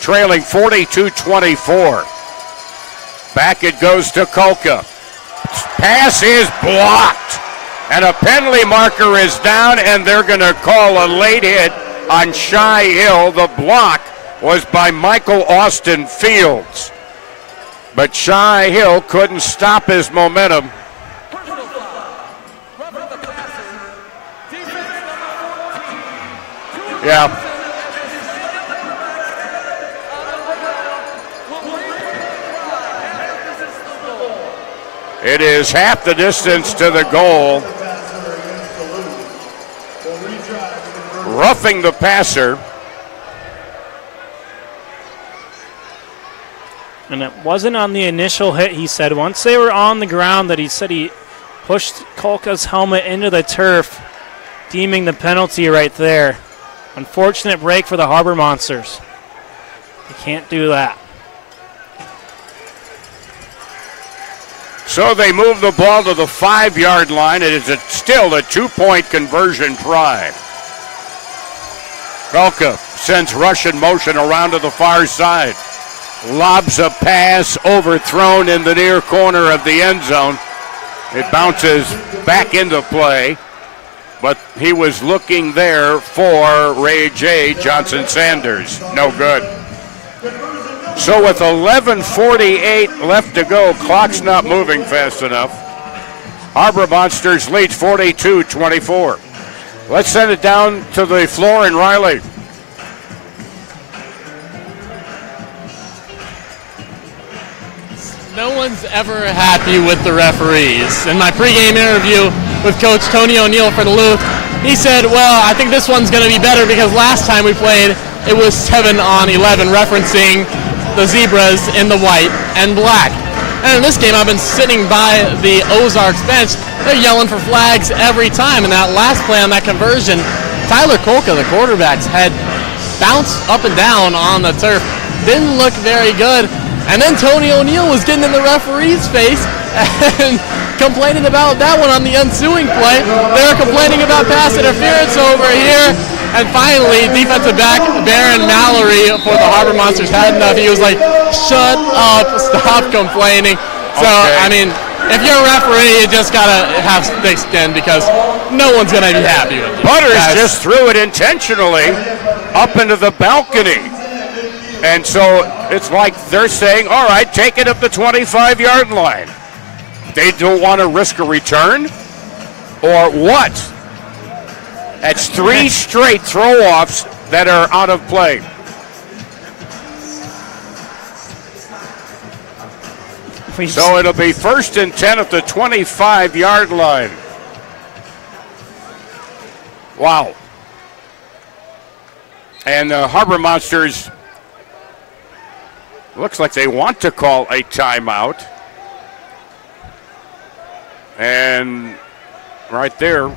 trailing 42-24. Back it goes to Kolka. Pass is blocked, and a penalty marker is down, and they're going to call a late hit on Shy Hill. The block was by Michael Austin Fields, but Shy Hill couldn't stop his momentum. Yeah. It is half the distance to the goal. Roughing the passer. And it wasn't on the initial hit, he said. Once they were on the ground, that he said he pushed Kolka's helmet into the turf, deeming the penalty right there. Unfortunate break for the Harbor Monsters. They can't do that. So they move the ball to the 5-yard line. It is still a two-point conversion try. Kolka sends Rush in motion around to the far side. Lobs a pass, overthrown in the near corner of the end zone. It bounces back into play, but he was looking there for Ray J. Johnson Sanders. No good. So with 11:48 left to go, clock's not moving fast enough. Harbor Monsters lead 42-24. Let's send it down to the floor in Riley. No one's ever happy with the referees. In my pregame interview with Coach Tony O'Neill for Duluth, he said, well, I think this one's going to be better because last time we played, it was 7-on-11, referencing the zebras in the white and black. And in this game, I've been sitting by the Ozarks bench. They're yelling for flags every time. And that last play on that conversion, Tyler Kolka, the quarterback's head, bounced up and down on the turf. Didn't look very good. And then Tony O'Neill was getting in the referee's face and complaining about that one on the ensuing play. They were complaining about pass interference over here. And finally, defensive back Baron Mallory for the Harbor Monsters had enough. He was like, shut up, stop complaining. So, I mean, if you're a referee, you just got to have thick skin because no one's going to be happy with you. Butters just threw it intentionally up into the balcony. And so it's like they're saying, all right, take it up the 25-yard line. They don't want to risk a return? Or what? That's 3 straight throw-offs that are out of play. So it'll be 1st and 10 at the 25-yard line. Wow. And the Harbor Monsters, looks like they want to call a timeout. And right there,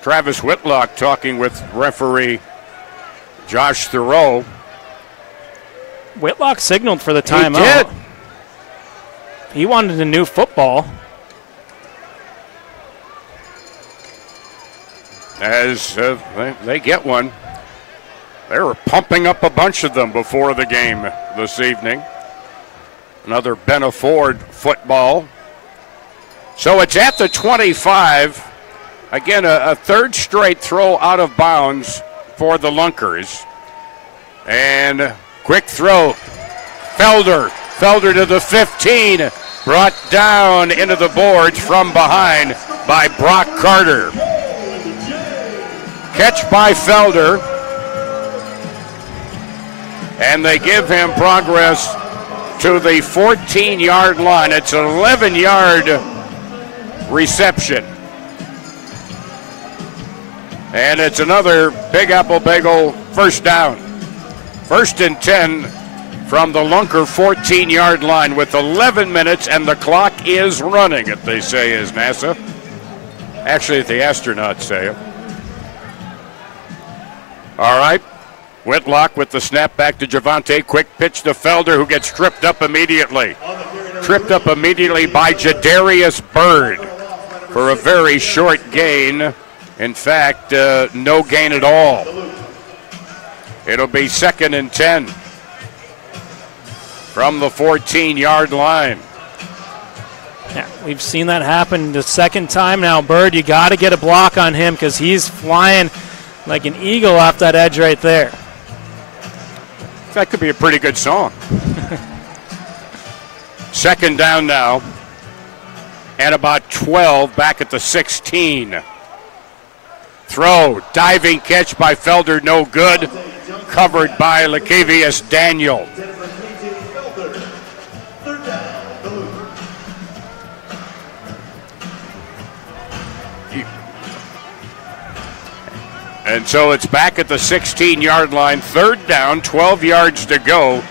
Travis Whitlock talking with referee Josh Thoreau. Whitlock signaled for the timeout. He did. He wanted a new football. As they get one. They were pumping up a bunch of them before the game this evening. Another Benna Ford football. So it's at the 25. Again, a 3rd straight throw out of bounds for the Lunkers. And quick throw. Felder to the 15. Brought down into the boards from behind by Brock Carter. Catch by Felder. and they give him progress to the 14-yard line. It's an 11-yard reception. And it's another Big Apple Bagel first down. 1st and 10 from the Lunker 14-yard line with 11 minutes, and the clock is running, if they say, as NASA. Actually, the astronauts say it. All right. Whitlock with the snap back to Javante. Quick pitch to Felder, who gets tripped up immediately. Tripped up immediately by Jadarius Bird for a very short gain. In fact, no gain at all. It'll be 2nd and 10 from the 14-yard line. Yeah, we've seen that happen the second time now. Bird, you got to get a block on him because he's flying like an eagle off that edge right there. That could be a pretty good song. 2nd down now, and about 12 back at the 16. Throw, diving catch by Felder, no good. Covered by Lacavius Daniel. And so it's back at the 16-yard line, 3rd down, 12 yards to go.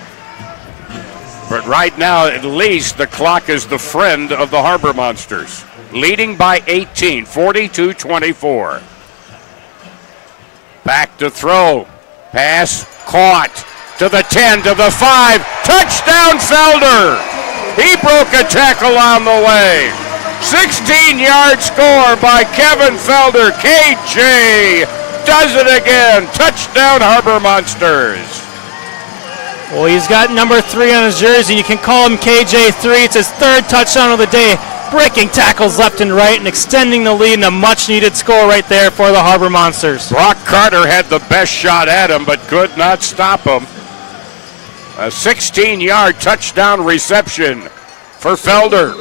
But right now, at least, the clock is the friend of the Harbor Monsters. Leading by 18, 42-24. Back to throw. Pass caught to the 10, to the 5. Touchdown, Felder! He broke a tackle on the way. 16-yard score by Kevin Felder. KJ does it again. Touchdown, Harbor Monsters. Well, he's got number 3 on his jersey. You can call him KJ3. It's his 3rd touchdown of the day. Breaking tackles left and right and extending the lead, and a much-needed score right there for the Harbor Monsters. Brock Carter had the best shot at him, but could not stop him. A 16-yard touchdown reception for Felder.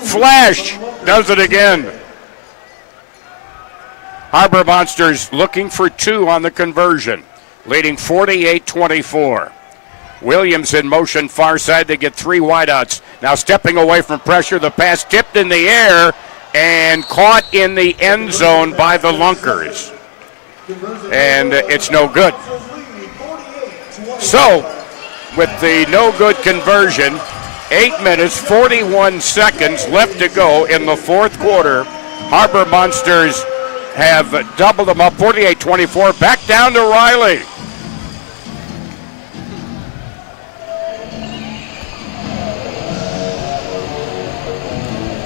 Flash does it again. Harbor Monsters looking for 2 on the conversion, leading 48-24. Williams in motion far side. They get 3 wideouts. Now stepping away from pressure. The pass tipped in the air and caught in the end zone by the Lunkers. And it's no good. So, with the no good conversion, 8 minutes, 41 seconds left to go in the 4th quarter. Harbor Monsters have doubled them up, 48-24. Back down to Riley.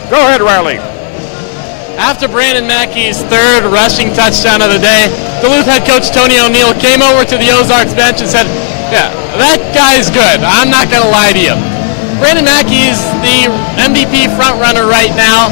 Go ahead, Riley. After Brandon Mackey's 3rd rushing touchdown of the day, Duluth head coach Tony O'Neill came over to the Ozarks bench and said, yeah, that guy's good. I'm not going to lie to you. Brandon Mackey's the MVP frontrunner right now.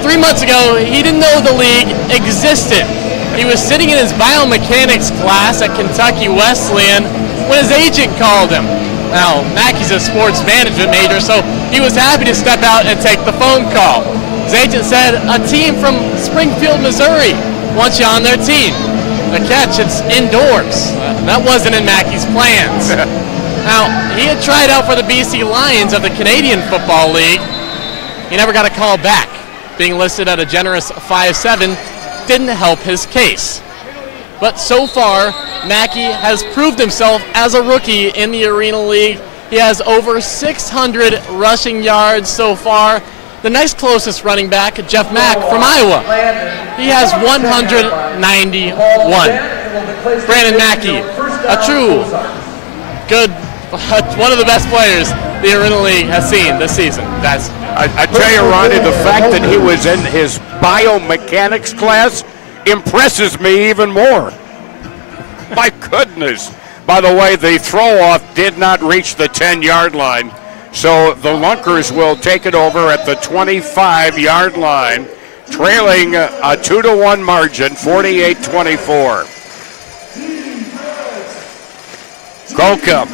3 months ago, he didn't know the league existed. He was sitting in his biomechanics class at Kentucky Wesleyan when his agent called him. Now, Mackey's a sports management major, so he was happy to step out and take the phone call. His agent said, a team from Springfield, Missouri wants you on their team. The catch, it's indoors. That wasn't in Mackey's plans. Now, he had tried out for the BC Lions of the Canadian Football League. He never got a call back. Being listed at a generous 5'7" didn't help his case. But so far, Mackey has proved himself as a rookie in the Arena League. He has over 600 rushing yards so far. The next closest running back, Jeff Mack from Iowa, he has 191. Brandon Mackey, a true, good, one of the best players the Arena League has seen this season. I tell you, Ronnie, the fact that he was in his biomechanics class impresses me even more. My goodness. By the way, the throw-off did not reach the 10-yard line, so the Lunkers will take it over at the 25-yard line, trailing a 2-1 margin, 48-24. Golka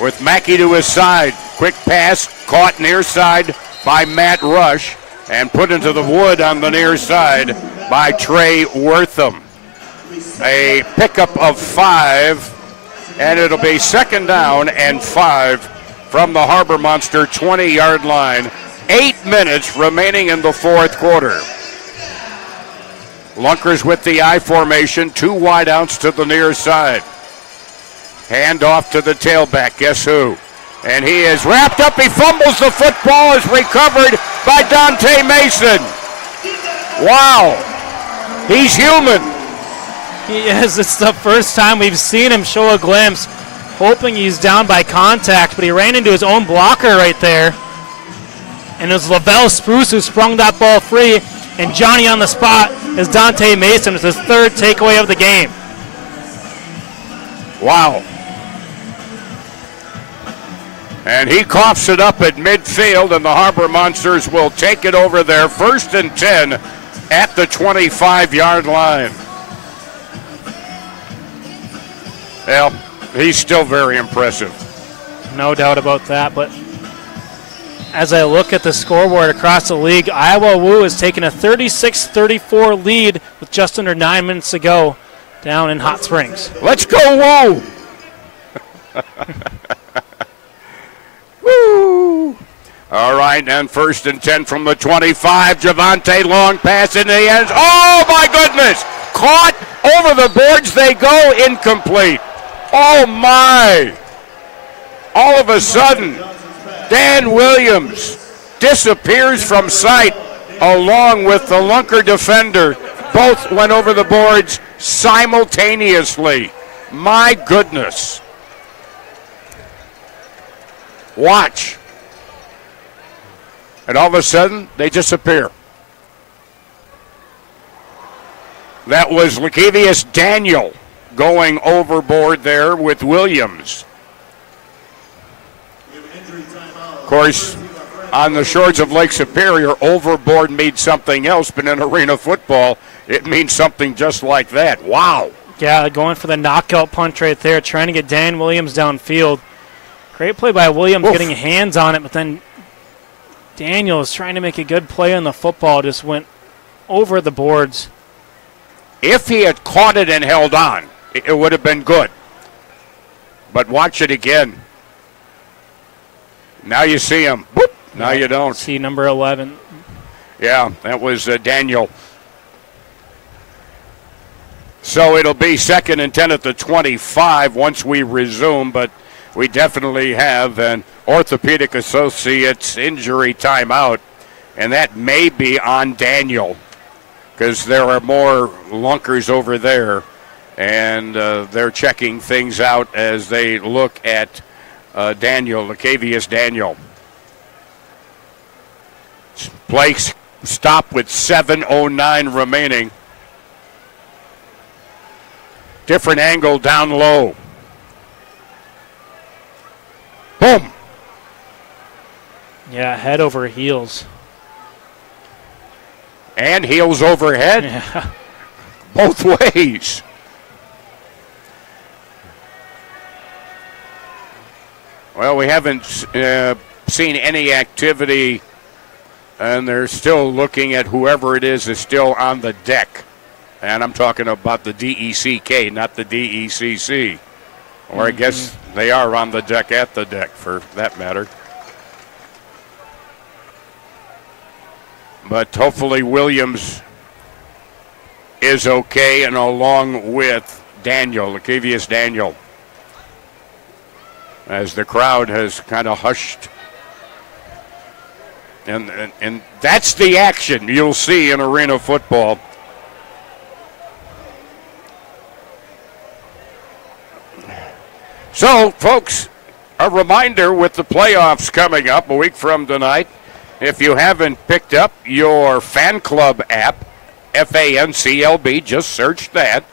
with Mackey to his side. Quick pass, caught near side by Matt Rush, and put into the wood on the near side by Trey Wortham. A pickup of 5 and it'll be 2nd down and 5 from the Harbor Monster 20-yard line. 8 minutes remaining in the 4th quarter. Lunkers with the I formation, 2 wideouts to the near side. Hand off to the tailback, guess who? And he is wrapped up, he fumbles the football, is recovered by Dante Mason. Wow, he's human. He is. It's the first time we've seen him show a glimpse, hoping he's down by contact, but he ran into his own blocker right there. And it was Lavelle Spruce who sprung that ball free, and Johnny on the spot is Dante Mason with his 3rd takeaway of the game. Wow. And he coughs it up at midfield, and the Harbor Monsters will take it over there, 1st and 10 at the 25-yard line. Well, he's still very impressive. No doubt about that, but as I look at the scoreboard across the league, Iowa Woo has taken a 36-34 lead with just under 9 minutes to go down in Hot Springs. Let's go, Woo! Woo! All right, and 1st and 10 from the 25. Javante, long pass in the end. Oh, my goodness! Caught over the boards they go, incomplete. Oh, my! All of a sudden, Dan Williams disappears from sight along with the Lunker defender. Both went over the boards simultaneously. My goodness. Watch. And all of a sudden, they disappear. That was Lakevius Daniel going overboard there with Williams. Of course, on the shores of Lake Superior, overboard means something else, but in arena football, it means something just like that. Wow. Yeah, going for the knockout punch right there, trying to get Dan Williams downfield. Great play by Williams, getting hands on it, but then Daniel is trying to make a good play on the football, just went over the boards. If he had caught it and held on, it would have been good. But watch it again. Now you see him. Boop. Now you don't. See number 11. Yeah, that was Daniel. So it'll be 2nd and 10 at the 25 once we resume, but we definitely have an Orthopedic Associates injury timeout, and that may be on Daniel because there are more Lunkers over there, and they're checking things out as they look at Daniel, Lakevius Daniel. Play stop with 7:09 remaining. Different angle down low. Boom. Yeah, head over heels. And heels overhead. Yeah. Both ways. Well, we haven't seen any activity, and they're still looking at whoever it is still on the deck. And I'm talking about the DECK, not the DECC. Or I guess they are on the deck at the deck, for that matter. But hopefully Williams is okay, and along with Daniel, Lakevius Daniel, as the crowd has kind of hushed. And that's the action you'll see in arena football. So, folks, a reminder with the playoffs coming up a week from tonight, if you haven't picked up your fan club app, FANCLB, just search that,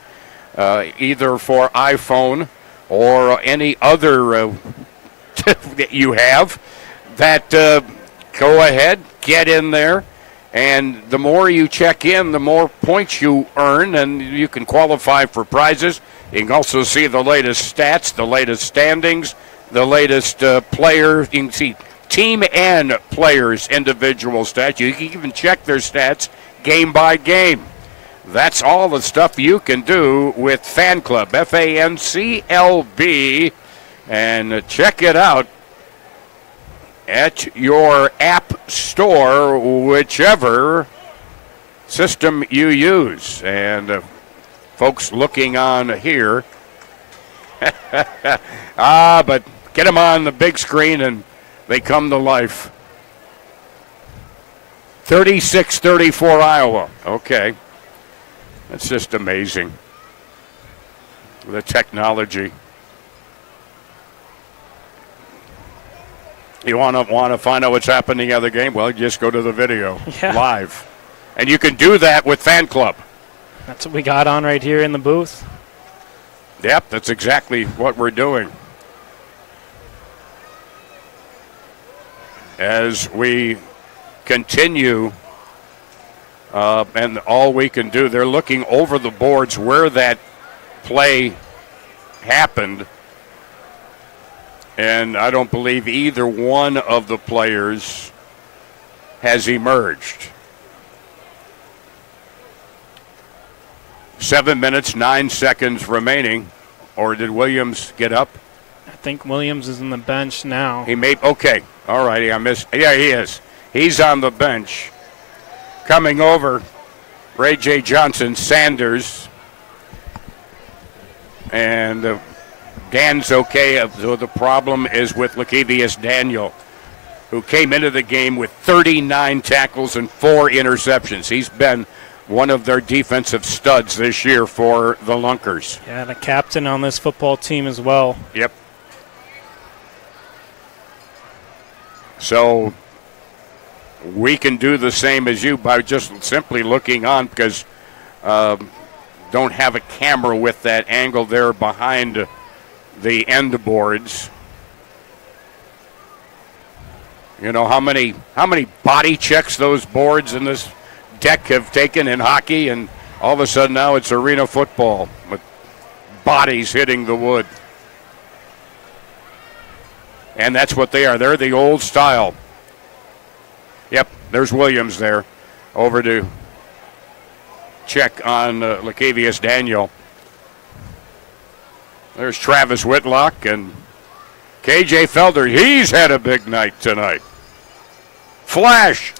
either for iPhone or any other that you have, that go ahead, get in there, and the more you check in, the more points you earn, and you can qualify for prizes. You can also see the latest stats, the latest standings, the latest player. You can see team and players' individual stats. You can even check their stats game by game. That's all the stuff you can do with Fan Club, FANCLB, and check it out at your app store, whichever system you use. And folks looking on here, but get them on the big screen and they come to life. 36-34 Iowa. Okay. That's just amazing. The technology. You want to find out what's happening in the other game? Well, just go to the video live. And you can do that with Fan Club. That's what we got on right here in the booth. Yep, that's exactly what we're doing. As we continue, and all we can do, they're looking over the boards where that play happened. And I don't believe either one of the players has emerged. 7 minutes, 9 seconds remaining. Or did Williams get up? I think Williams is on the bench now. He may. Okay. All righty. I missed. Yeah, he is. He's on the bench. Coming over, Ray J. Johnson, Sanders. And Dan's okay. So the problem is with Lakevius Daniel, who came into the game with 39 tackles and 4 interceptions. He's been one of their defensive studs this year for the Lunkers. Yeah, the captain on this football team as well. Yep. So we can do the same as you by just simply looking on, because don't have a camera with that angle there behind the end boards. You know how many body checks those boards in this deck have taken in hockey, and all of a sudden now it's arena football with bodies hitting the wood. And that's what they are. They're the old style. Yep, there's Williams there. Over to check on Lakevius Daniel. There's Travis Whitlock and KJ Felder. He's had a big night tonight. Flash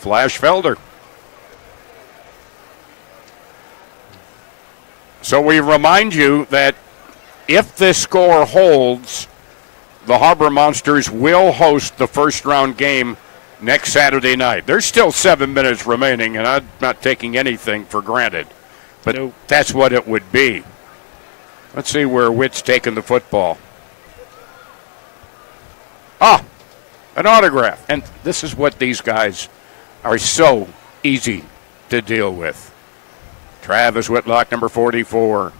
Felder. So we remind you that if this score holds, the Harbor Monsters will host the first round game next Saturday night. There's still 7 minutes remaining, and I'm not taking anything for granted. But that's what it would be. Let's see where Witt's taking the football. An autograph. And this is what these guys are so easy to deal with. Travis Whitlock, number 44.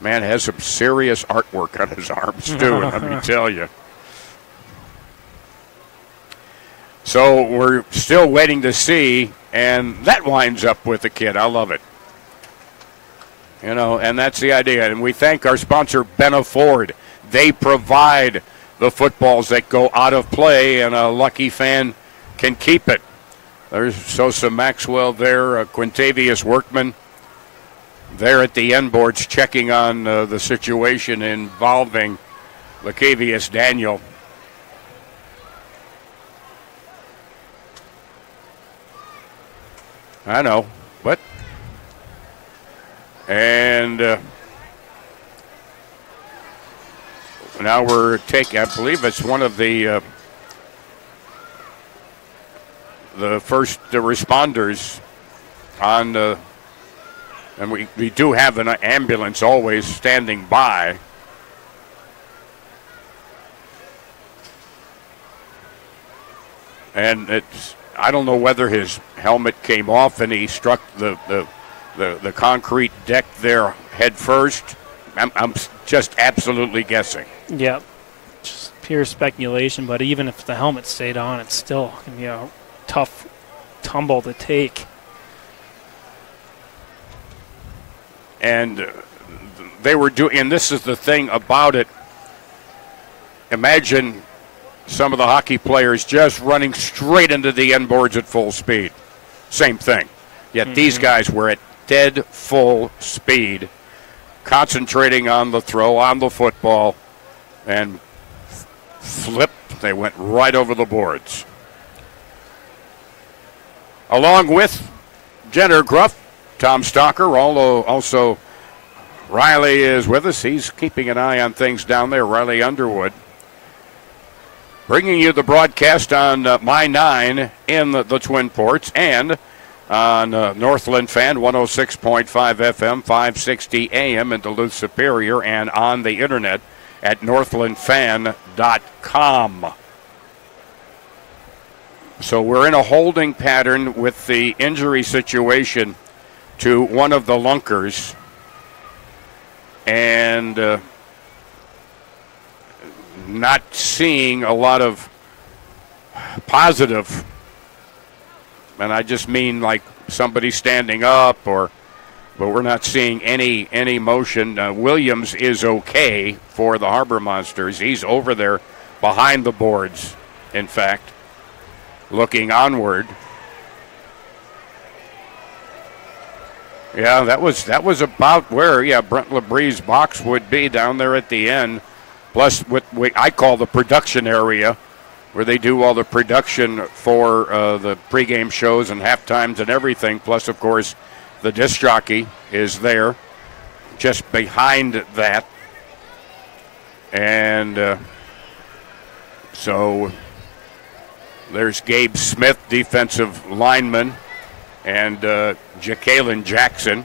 Man has some serious artwork on his arms, too, let me tell you. So we're still waiting to see, and that winds up with the kid. I love it. You know, and that's the idea. And we thank our sponsor, Benaford. They provide the footballs that go out of play, and a lucky fan can keep it. There's Sosa Maxwell there, Quintavious Workman there at the end boards checking on the situation involving Lakevius Daniel. I know, but and now we're taking, I believe it's one of the first responders on and we do have an ambulance always standing by. And it's, I don't know whether his helmet came off and he struck the concrete deck there head first. I'm just absolutely guessing. Yeah, just pure speculation, but even if the helmet stayed on, it's still going to be a tough tumble to take. And they were doing, and this is the thing about it. Imagine some of the hockey players just running straight into the end boards at full speed. same thing. Yet these guys were at dead full speed, concentrating on the throw, on the football, and flip, they went right over the boards. Along with Jenner Gruff, Tom Stalker, also Riley is with us. He's keeping an eye on things down there, Riley Underwood. Bringing you the broadcast on My 9 in the Twin Ports and on Northland Fan 106.5 FM, 560 AM in Duluth Superior, and on the internet at northlandfan.com. So we're in a holding pattern with the injury situation to one of the Lunkers. And not seeing a lot of positive, and I just mean like somebody standing up, but we're not seeing any motion. Williams is okay for the Harbor Monsters. He's over there behind the boards, in fact, looking onward. Yeah, that was about where, Brent Labree's box would be down there at the end. Plus, what I call the production area, where they do all the production for the pregame shows and halftimes and everything. Plus, of course, the disc jockey is there, just behind that. And so there's Gabe Smith, defensive lineman, and Ja'Kalen Jackson.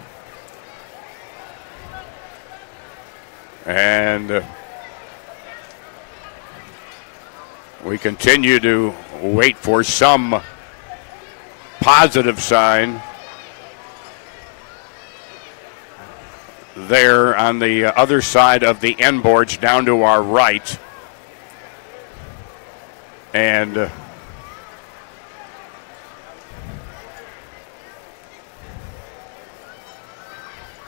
And we continue to wait for some positive sign there on the other side of the end boards down to our right. And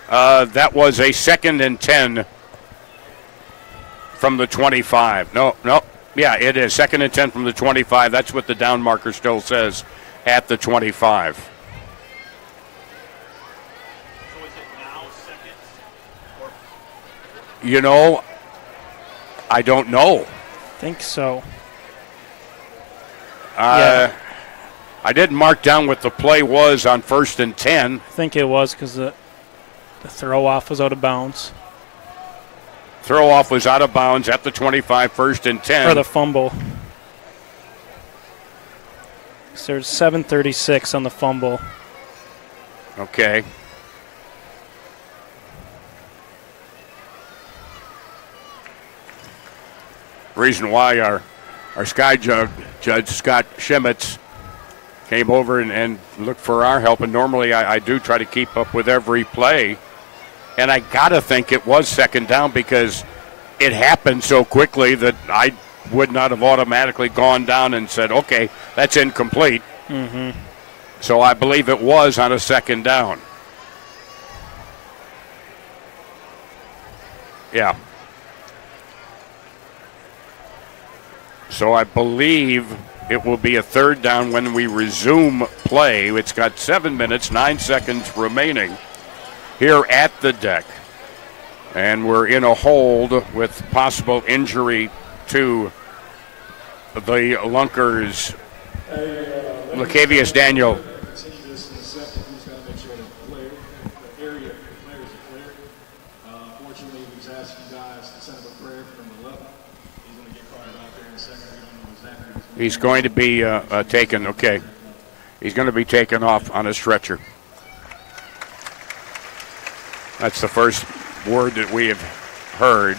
that was a 2nd and 10 from the 25. No. Yeah, it is. 2nd and 10 from the 25. That's what the down marker still says at the 25. So is it now second? I don't know. I think so. I didn't mark down what the play was on 1st and 10. I think it was because the throw-off was out of bounds. Throw-off was out of bounds at the 25, 1st and 10. For the fumble. So there's 7:36 on the fumble. Okay. Reason why our sky judge Scott Schemitz came over and looked for our help, and normally I do try to keep up with every play. And I got to think it was 2nd down because it happened so quickly that I would not have automatically gone down and said, okay, that's incomplete. Mm-hmm. So I believe it was on a 2nd down. Yeah. So I believe it will be a 3rd down when we resume play. It's got 7 minutes, 9 seconds remaining here at the deck. And we're in a hold with possible injury to the Lunkers. Lacavius Daniel. He's going to be taken, okay. He's going to be taken off on a stretcher. That's the first word that we have heard.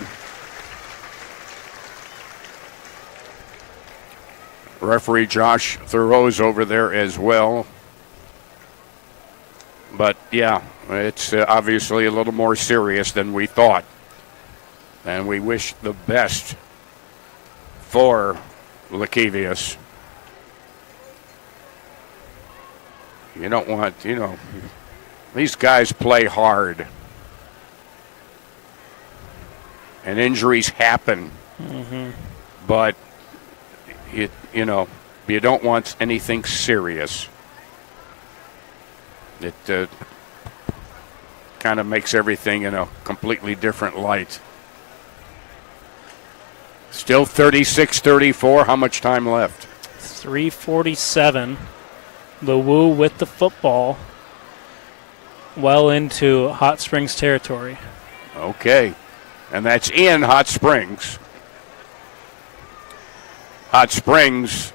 Referee Josh Thoreau's over there as well. But, yeah, it's obviously a little more serious than we thought. And we wish the best for Lacavius. You don't want, these guys play hard. And injuries happen. Mm-hmm. But, you don't want anything serious. It kind of makes everything in a completely different light. Still 36-34. How much time left? 3:47. The Woo with the football. Well into Hot Springs territory. Okay. And that's in Hot Springs. Hot Springs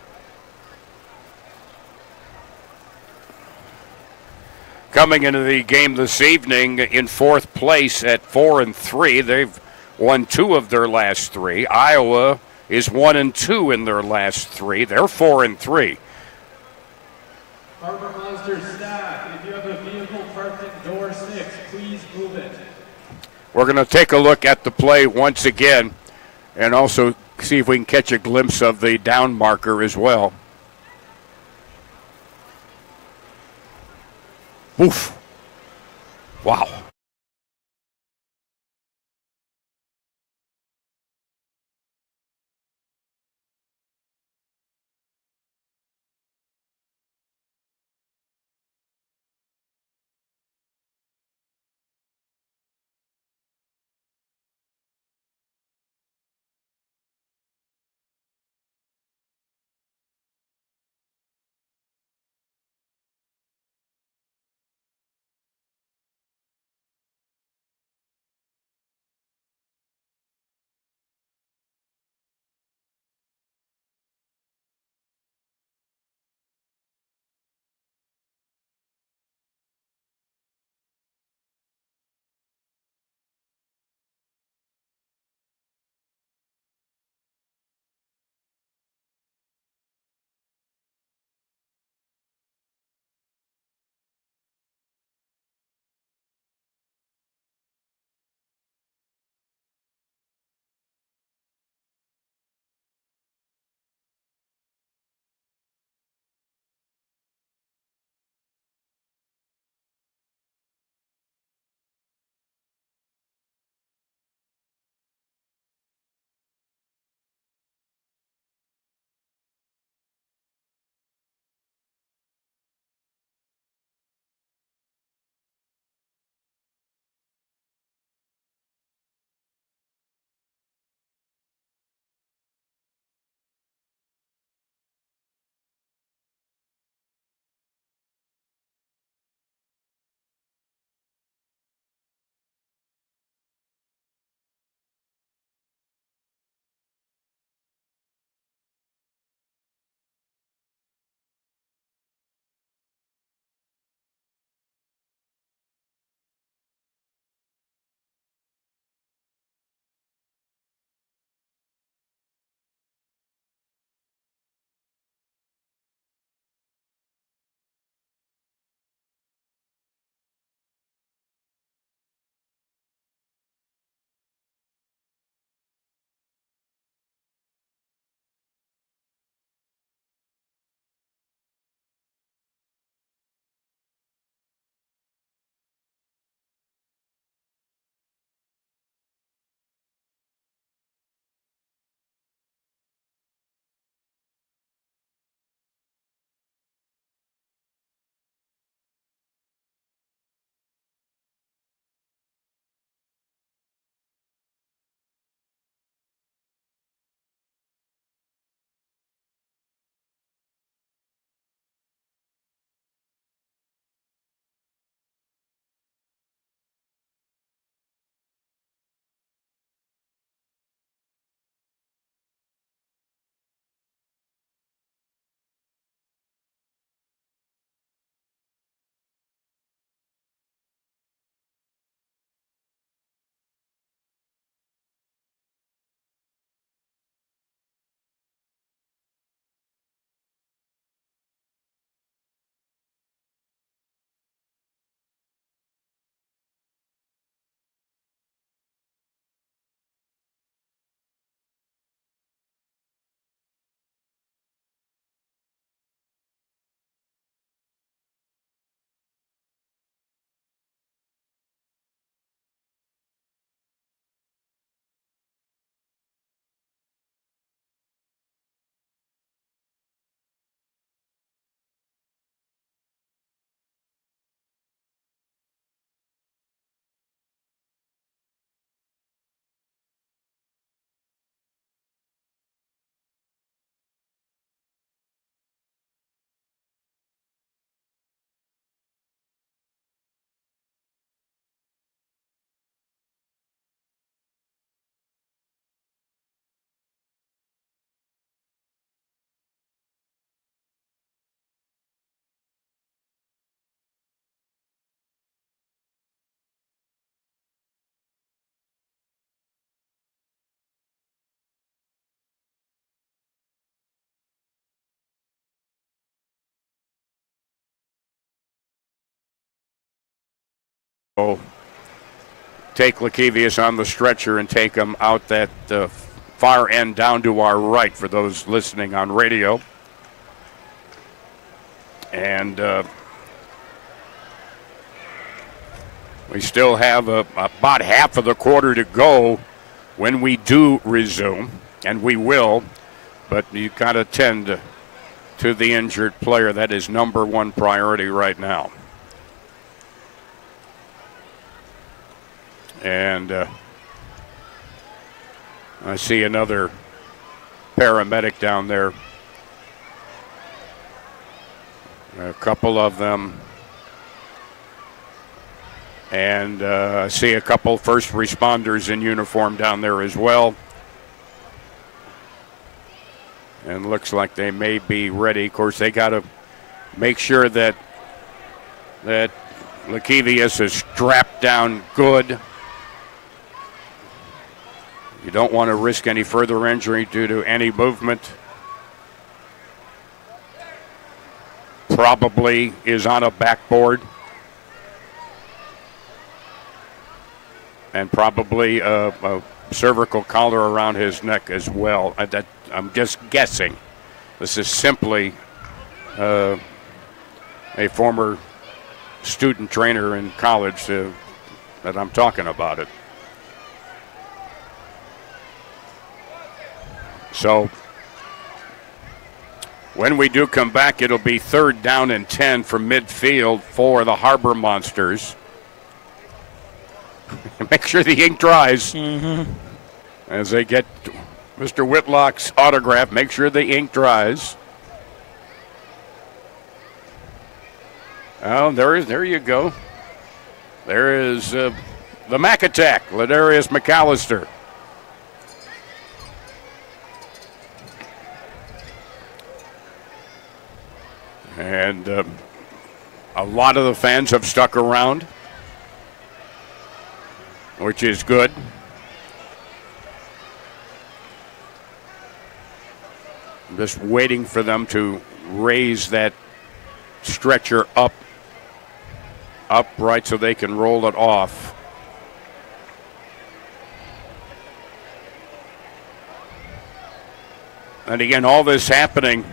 coming into the game this evening in fourth place at 4-3. They've won 2 of their last 3. Iowa is 1-2 in their last 3. They're 4-3. Harbor Monsters staff, if you have a vehicle parked at door 6, please move it. We're going to take a look at the play once again and also see if we can catch a glimpse of the down marker as well. Oof. Wow. take Lakevius on the stretcher and take him out that far end down to our right for those listening on radio. And we still have about half of the quarter to go when we do resume, and we will, but you got to tend to the injured player. That is number one priority right now. And I see another paramedic down there. A couple of them. And I see a couple first responders in uniform down there as well. And looks like they may be ready. Of course, they got to make sure that Lakevius is strapped down good. You don't want to risk any further injury due to any movement. Probably is on a backboard. And probably a cervical collar around his neck as well. I'm just guessing. This is simply a former student trainer in college that I'm talking about it. So when we do come back, it'll be 3rd down and 10 from midfield for the Harbor Monsters. Make sure the ink dries as they get Mr. Whitlock's autograph. Make sure the ink dries. Oh, there you go. There is the Mac Attack, Ladarius McAllister. And a lot of the fans have stuck around, which is good. I'm just waiting for them to raise that stretcher upright so they can roll it off. And again, all this happening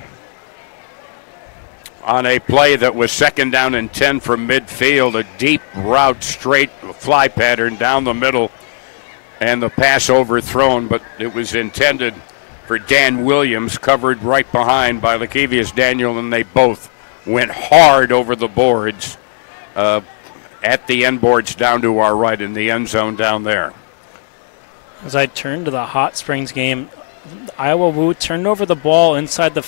on a play that was 2nd down and 10 from midfield, a deep route, straight fly pattern down the middle, and the pass overthrown, but it was intended for Dan Williams, covered right behind by Lakevius Daniel, and they both went hard over the boards at the end boards down to our right in the end zone down there. As I turn to the Hot Springs game, Iowa Wu turned over the ball inside the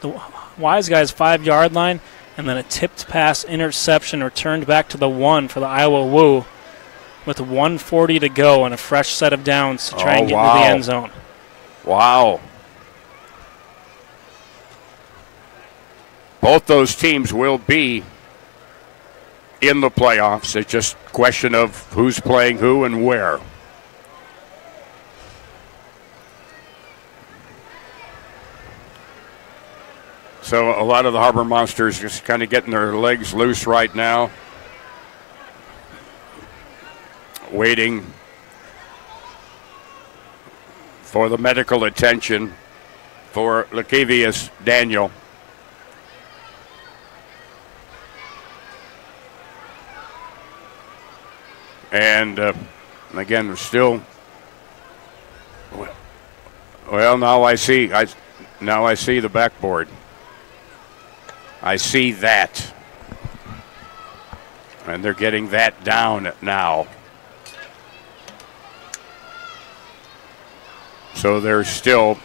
the Wise Guys 5-yard line, and then a tipped pass interception returned back to the 1 for the Iowa Wu with 1:40 to go and a fresh set of downs to try and get into the end zone. Wow. Both those teams will be in the playoffs. It's just a question of who's playing who and where. So a lot of the Harbor Monsters just kind of getting their legs loose right now, waiting for the medical attention for Lakevius Daniel. And again, we're still. Well, now I see the backboard. I see that. And they're getting that down now. So there's still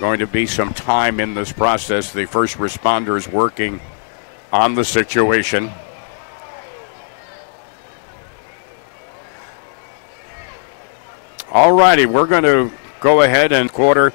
going to be some time in this process. The first responders working on the situation. All righty, we're going to go ahead and quarter.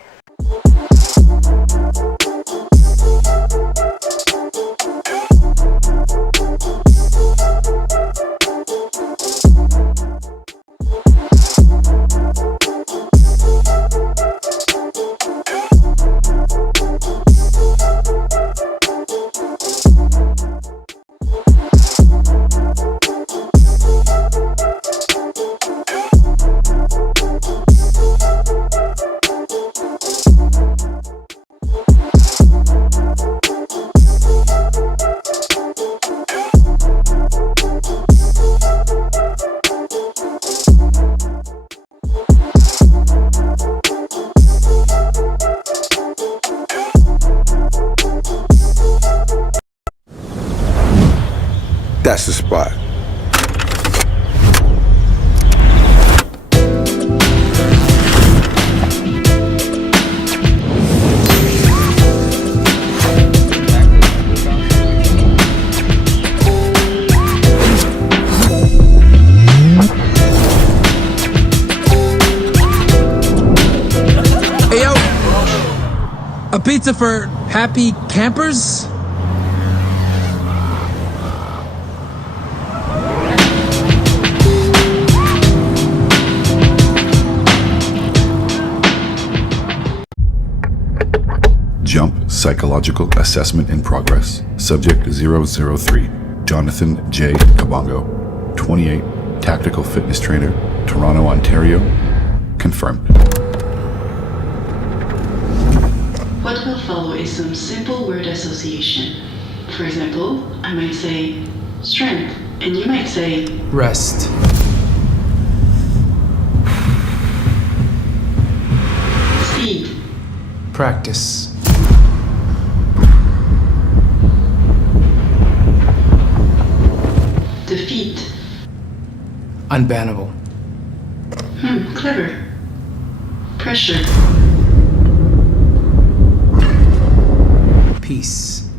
pizza for happy campers? Jump Psychological Assessment in Progress. Subject 003, Jonathan J. Kabongo, 28, Tactical Fitness Trainer, Toronto, Ontario. Confirmed. What will follow is some simple word association. For example, I might say strength, and you might say Rest. speed, Practice. defeat. Unbannable. Clever. Pressure. Peace.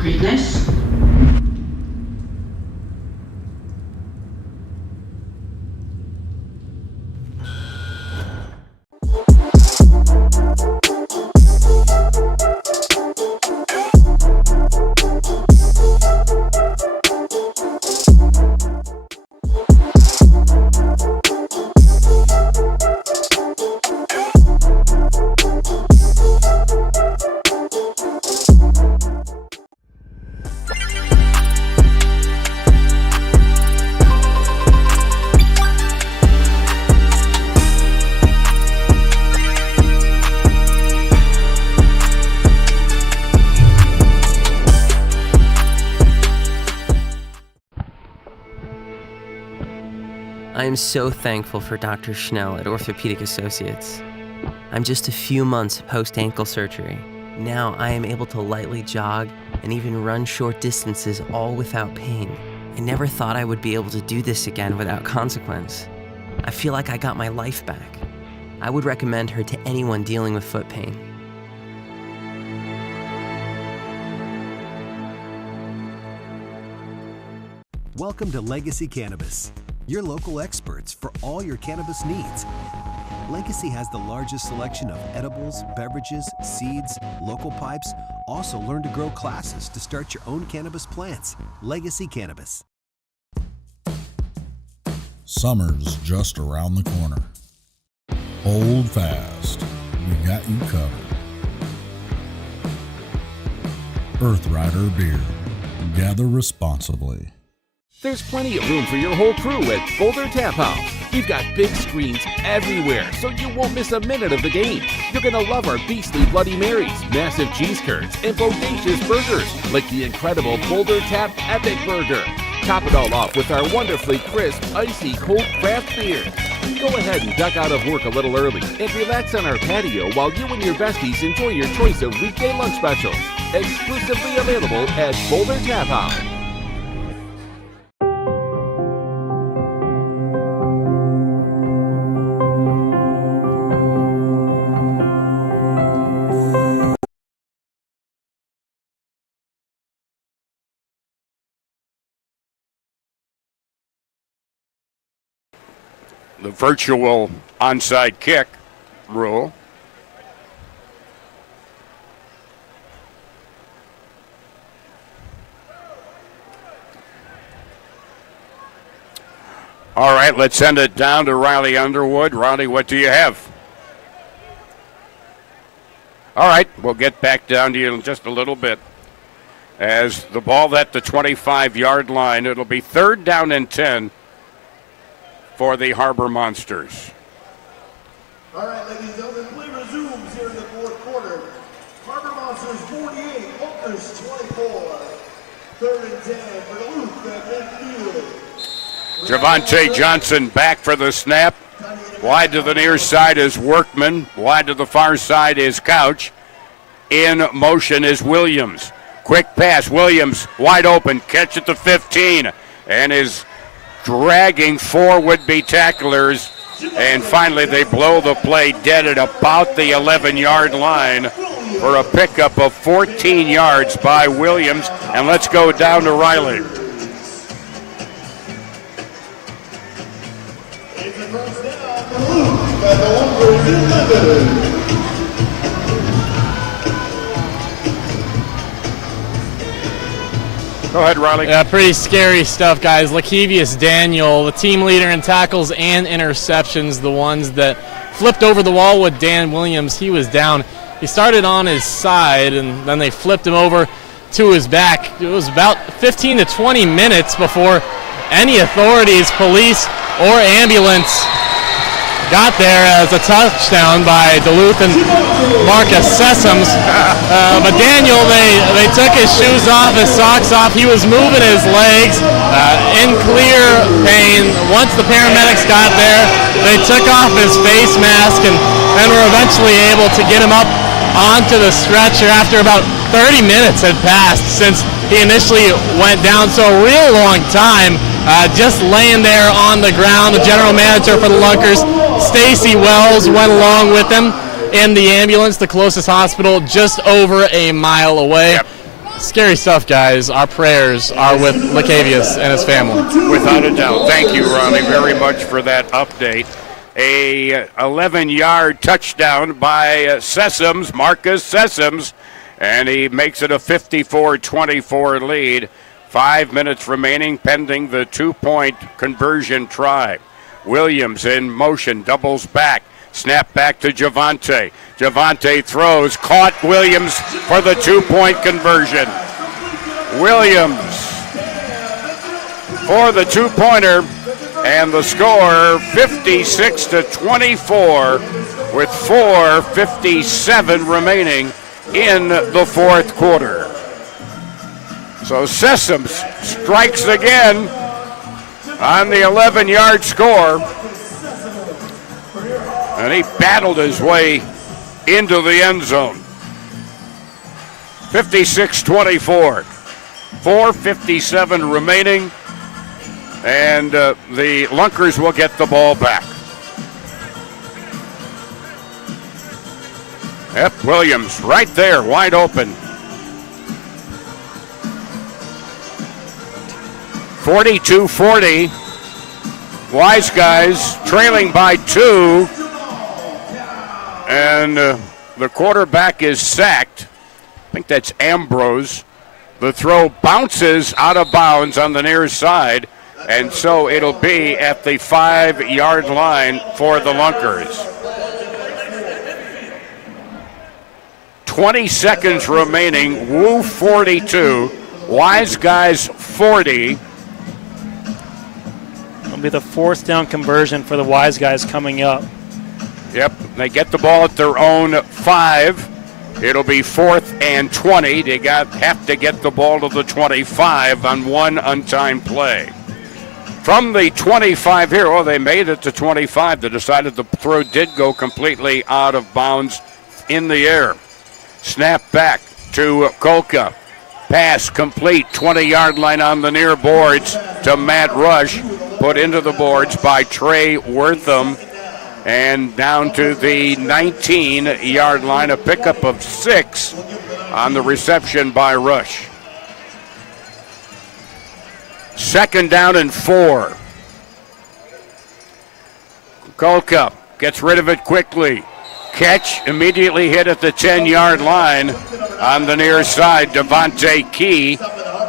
Greatness. I am so thankful for Dr. Schnell at Orthopedic Associates. I'm just a few months post-ankle surgery. Now I am able to lightly jog and even run short distances all without pain. I never thought I would be able to do this again without consequence. I feel like I got my life back. I would recommend her to anyone dealing with foot pain. Welcome to Legacy Cannabis, your local experts for all your cannabis needs. Legacy has the largest selection of edibles, beverages, seeds, local pipes. Also learn to grow classes to start your own cannabis plants. Legacy Cannabis. Summer's just around the corner. Hold fast. We got you covered. Earth Rider Beer. Gather responsibly. There's plenty of room for your whole crew at Boulder Tap House. We've got big screens everywhere, so you won't miss a minute of the game. You're gonna love our beastly Bloody Marys, massive cheese curds, and bodacious burgers, like the incredible Boulder Tap Epic Burger. Top it all off with our wonderfully crisp, icy cold craft beer. Go ahead and duck out of work a little early and relax on our patio while you and your besties enjoy your choice of weekday lunch specials. Exclusively available at Boulder Tap House. The virtual onside kick rule. All right, let's send it down to Riley Underwood. Riley, what do you have? All right, we'll get back down to you in just a little bit. As the ball at the 25-yard line, it'll be 3rd down and 10 for the Harbor Monsters. All right, ladies and gentlemen, play resumes here in the fourth quarter. Harbor Monsters 48, Lunkers 24. 3rd and 10 for Duluth at midfield. Javante Johnson back for the snap. Wide to the near side is Workman. Wide to the far side is Couch. In motion is Williams. Quick pass. Williams wide open. Catch at the 15. And is dragging 4 would-be tacklers. And finally they blow the play dead at about the 11-yard line for a pickup of 14 yards by Williams. And let's go down to Riley. It's a first down. Duluth at the Lunkers 11. Go ahead, Riley. Yeah, pretty scary stuff, guys. Lakevius Daniel, the team leader in tackles and interceptions, the ones that flipped over the wall with Dan Williams. He was down. He started on his side, and then they flipped him over to his back. It was about 15 to 20 minutes before any authorities, police, or ambulance got there as a touchdown by Duluth and Marcus Sessoms. But Daniel, they took his shoes off, his socks off. He was moving his legs in clear pain. Once the paramedics got there, they took off his face mask and were eventually able to get him up onto the stretcher after about 30 minutes had passed since he initially went down. So a real long time just laying there on the ground. The general manager for the Lunkers, Stacy Wells, went along with him in the ambulance, the closest hospital just over a mile away. Yep. Scary stuff, guys. Our prayers are with Lakevius and his family. Without a doubt. Thank you, Ronnie, very much for that update. A 11-yard touchdown by Sessoms, Marcus Sessoms, and he makes it a 54-24 lead. 5 minutes remaining pending the 2-point conversion try. Williams in motion, doubles back, snap back to Javante. Javante throws, caught Williams for the 2-point conversion. Williams for the 2-pointer, and the score 56-24 with 4:57 remaining in the fourth quarter. So Sessoms strikes again on the 11-yard score, and he battled his way into the end zone. 56-24, 4:57 remaining, and the Lunkers will get the ball back. Yep, Williams right there, wide open. 42-40. Wise Guys trailing by 2. And the quarterback is sacked. I think that's Ambrose. The throw bounces out of bounds on the near side, and so it'll be at the 5-yard line for the Lunkers. 20 seconds remaining. Woo 42. Wise Guys 40. It'll be the fourth down conversion for the Wise Guys coming up. Yep, they get the ball at their own 5. It'll be 4th and 20. They have to get the ball to the 25 on one untimed play. From the 25 here, they made it to 25. They decided the throw did go completely out of bounds in the air. Snap back to Kolka. Pass complete, 20-yard line on the near boards to Matt Rush. Put into the boards by Trey Wortham. And down to the 19-yard line, a pickup of 6 on the reception by Rush. 2nd down and 4. Kolka gets rid of it quickly. Catch immediately hit at the 10-yard line on the near side. Devontae Key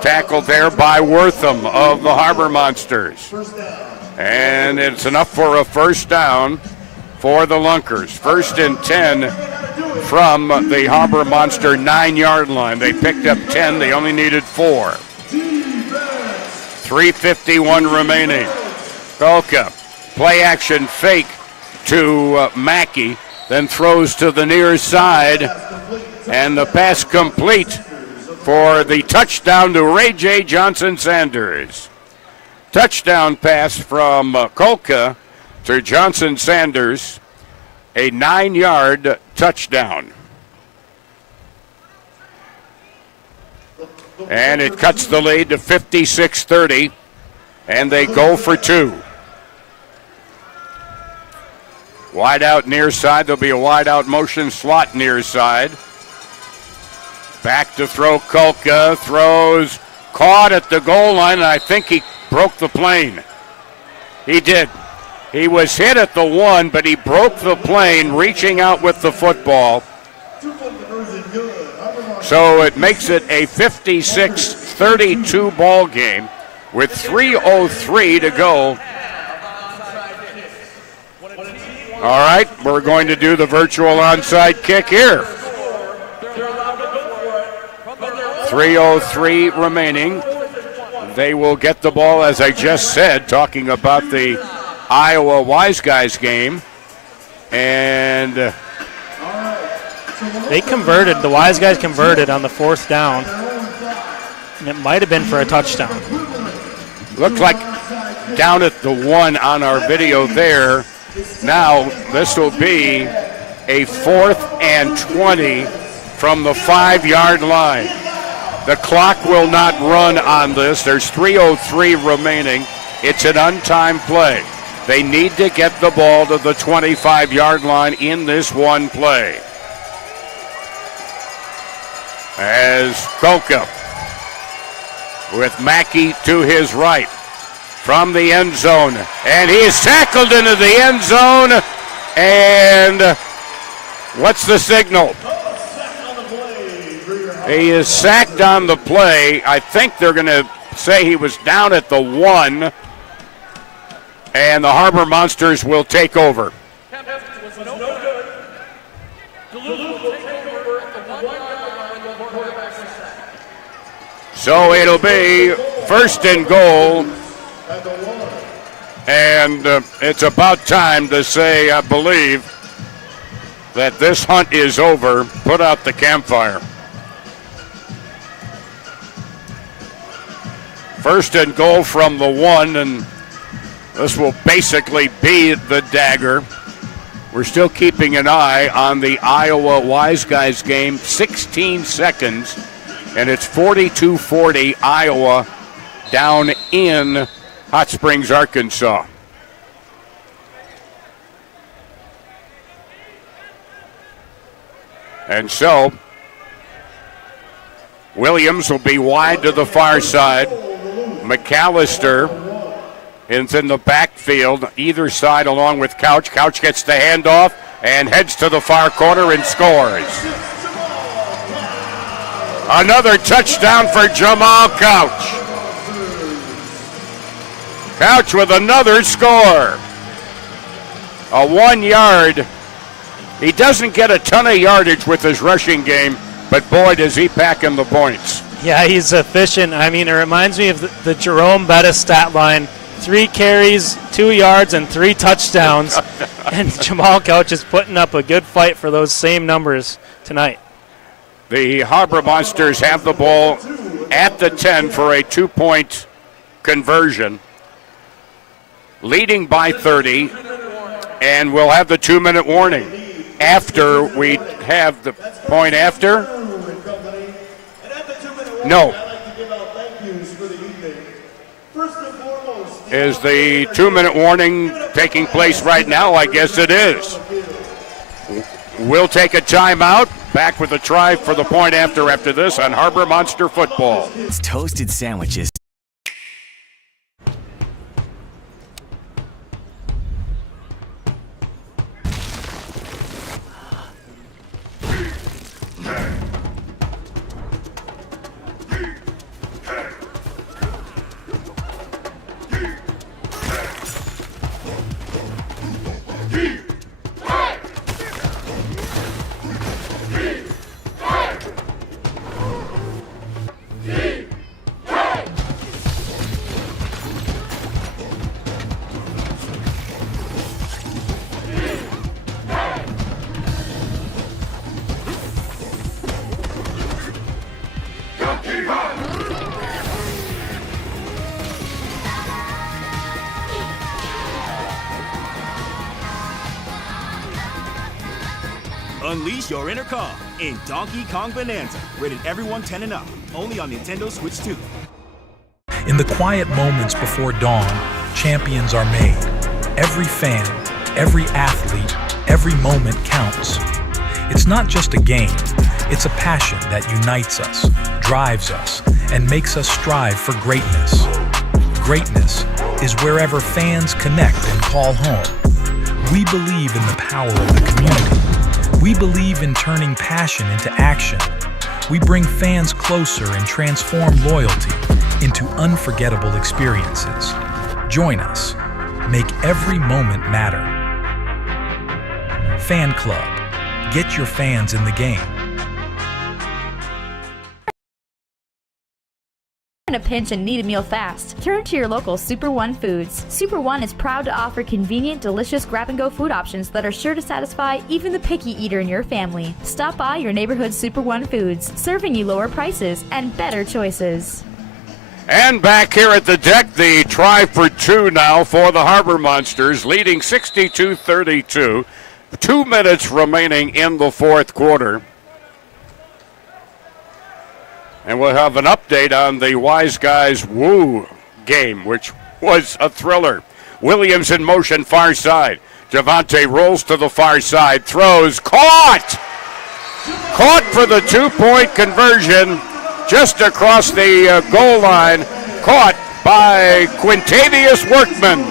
tackled there by Wortham of the Harbor Monsters. And it's enough for a first down for the Lunkers. 1st and 10 from the Harbor Monster 9-yard line. They picked up 10. They only needed 4. 3:51 remaining. Kolka, play action fake to Mackey, then throws to the near side, and the pass complete for the touchdown to Ray J. Johnson-Sanders. Touchdown pass from Kolka to Johnson-Sanders, a 9-yard touchdown. And it cuts the lead to 56-30, and they go for 2. Wide out near side. There'll be a wide out motion slot near side. Back to throw. Kolka throws, caught at the goal line, and I think he broke the plane. He did. He was hit at the 1, but he broke the plane reaching out with the football. So it makes it a 56-30 32 ball game with 3:03 to go. All right, we're going to do the virtual onside kick here. 3:03 remaining. They will get the ball, as I just said, talking about the Iowa Wise Guys game. And they converted, the Wise Guys converted on the 4th down. And it might have been for a touchdown. Looked like down at the 1 on our video there. Now this will be a 4th and 20 from the 5-yard line. The clock will not run on this. There's 3:03 remaining. It's an untimed play. They need to get the ball to the 25-yard line in this one play. As Kolka with Mackey to his right from the end zone. And he is tackled into the end zone. And what's the signal? He is sacked on the play. I think they're going to say he was down at the 1. And the Harbor Monsters will take over. So it'll be 1st and goal. And it's about time to say, I believe, that this hunt is over. Put out the campfire. 1st and goal from the 1, and this will basically be the dagger. We're still keeping an eye on the Iowa Wise Guys game. 16 seconds, and it's 42-40 Iowa down in Hot Springs, Arkansas. And so, Williams will be wide to the far side. McAllister is in the backfield, either side, along with Couch. Couch gets the handoff and heads to the far corner and scores. Another touchdown for Jamal Couch. Couch with another score. A 1-yard. He doesn't get a ton of yardage with his rushing game, but boy, does he pack in the points. Yeah, he's efficient. I mean, it reminds me of the Jerome Bettis stat line. 3 carries, 2 yards, and 3 touchdowns. And Jamal Couch is putting up a good fight for those same numbers tonight. The Harbor Monsters have the ball at the 10 for a 2-point conversion. Leading by 30, and we'll have the 2-minute warning after we have the point after. No. Is the 2-minute warning taking place right now? I guess it is. We'll take a timeout. Back with a try for the point after this on Harbor Monster Football. It's toasted sandwiches. Unleash your inner Kong in Donkey Kong Bonanza. Rated everyone 10 and up. Only on Nintendo Switch 2. In the quiet moments before dawn, champions are made. Every fan, every athlete, every moment counts. It's not just a game. It's a passion that unites us, drives us, and makes us strive for greatness. Greatness is wherever fans connect and call home. We believe in the power of the community. We believe in turning passion into action. We bring fans closer and transform loyalty into unforgettable experiences. Join us. Make every moment matter. Fan Club. Get your fans in the game. In a pinch and need a meal fast, turn to your local Super One Foods. Super One is proud to offer convenient, delicious grab-and-go food options that are sure to satisfy even the picky eater in your family. Stop by your neighborhood Super One Foods, serving you lower prices and better choices. And back here at the deck, the try for two now for the Harbor Monsters, leading 62-32. 2 minutes remaining in the fourth quarter. And we'll have an update on the Wise Guys Woo game, which was a thriller. Williams in motion, far side. Javante rolls to the far side, throws, caught! Caught for the two-point conversion just across the goal line. Caught by Quintavious Workman.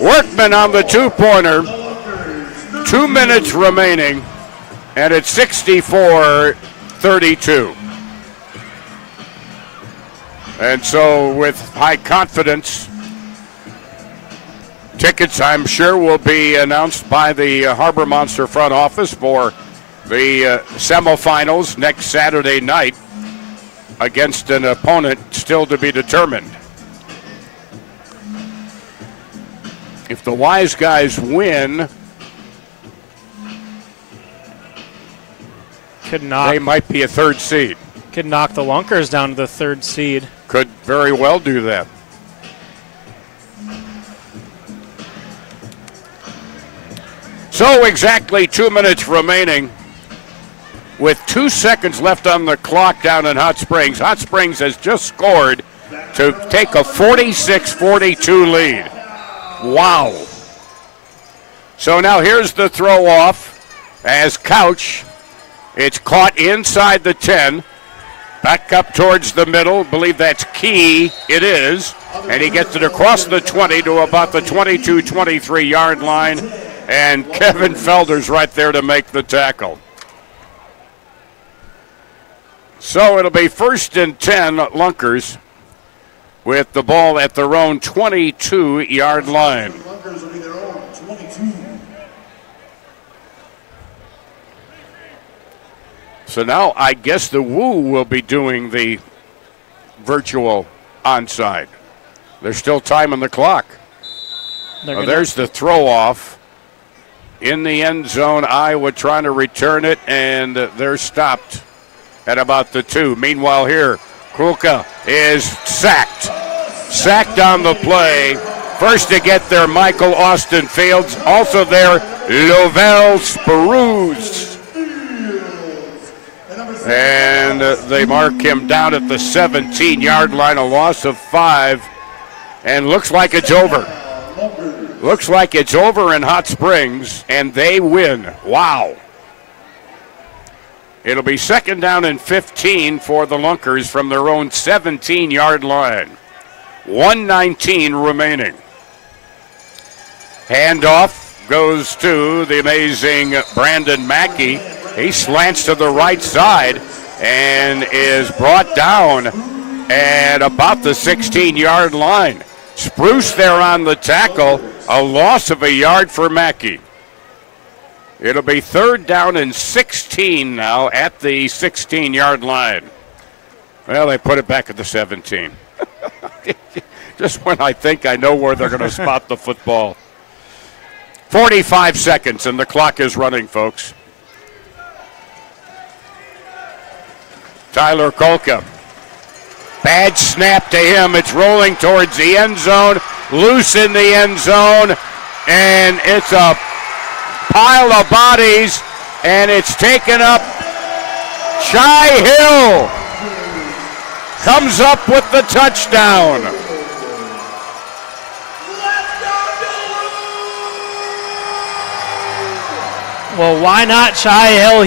Workman on the two-pointer. 2 minutes remaining. And it's 64-32. And so with high confidence, tickets I'm sure will be announced by the Harbor Monster front office for the semifinals next Saturday night against an opponent still to be determined. If the Wise Guys win, they might be a third seed. Could knock the Lunkers down to the third seed. Could very well do that. So exactly 2 minutes remaining with 2 seconds left on the clock down in Hot Springs. Hot Springs has just scored to take a 46-42 lead. Wow. So now here's the throw off as Couch. It's caught inside the 10. Back up towards the middle. Believe that's Key. It is. And he gets it across the 20 to about the 22-23 yard line. And Kevin Felder's right there to make the tackle. So it'll be 1st and 10 Lunkers with the ball at their own 22-yard line. Lunkers will be their own 22. So now I guess the Woo will be doing the virtual onside. There's still time on the clock. There's the throw off. In the end zone, Iowa trying to return it, and they're stopped at about the 2. Meanwhile here, Krulka is sacked. Sacked on the play. First to get there, Michael Austin Fields. Also there, Lovell Spruce. And they mark him down at the 17-yard line, a loss of 5. And looks like it's over. Looks like it's over in Hot Springs, and they win. Wow. It'll be 2nd down and 15 for the Lunkers from their own 17-yard line. 1:19 remaining. Handoff goes to the amazing Brandon Mackey. He slants to the right side and is brought down at about the 16-yard line. Spruce there on the tackle, a loss of a yard for Mackey. It'll be 3rd down and 16 now at the 16-yard line. Well, they put it back at the 17. Just when I think I know where they're going to spot the football. 45 seconds, and the clock is running, folks. Tyler Kolka. Bad snap to him. It's rolling towards the end zone. Loose in the end zone. And it's a pile of bodies. And it's taken up. Shai Hill comes up with the touchdown. Well, why not Shai Hill?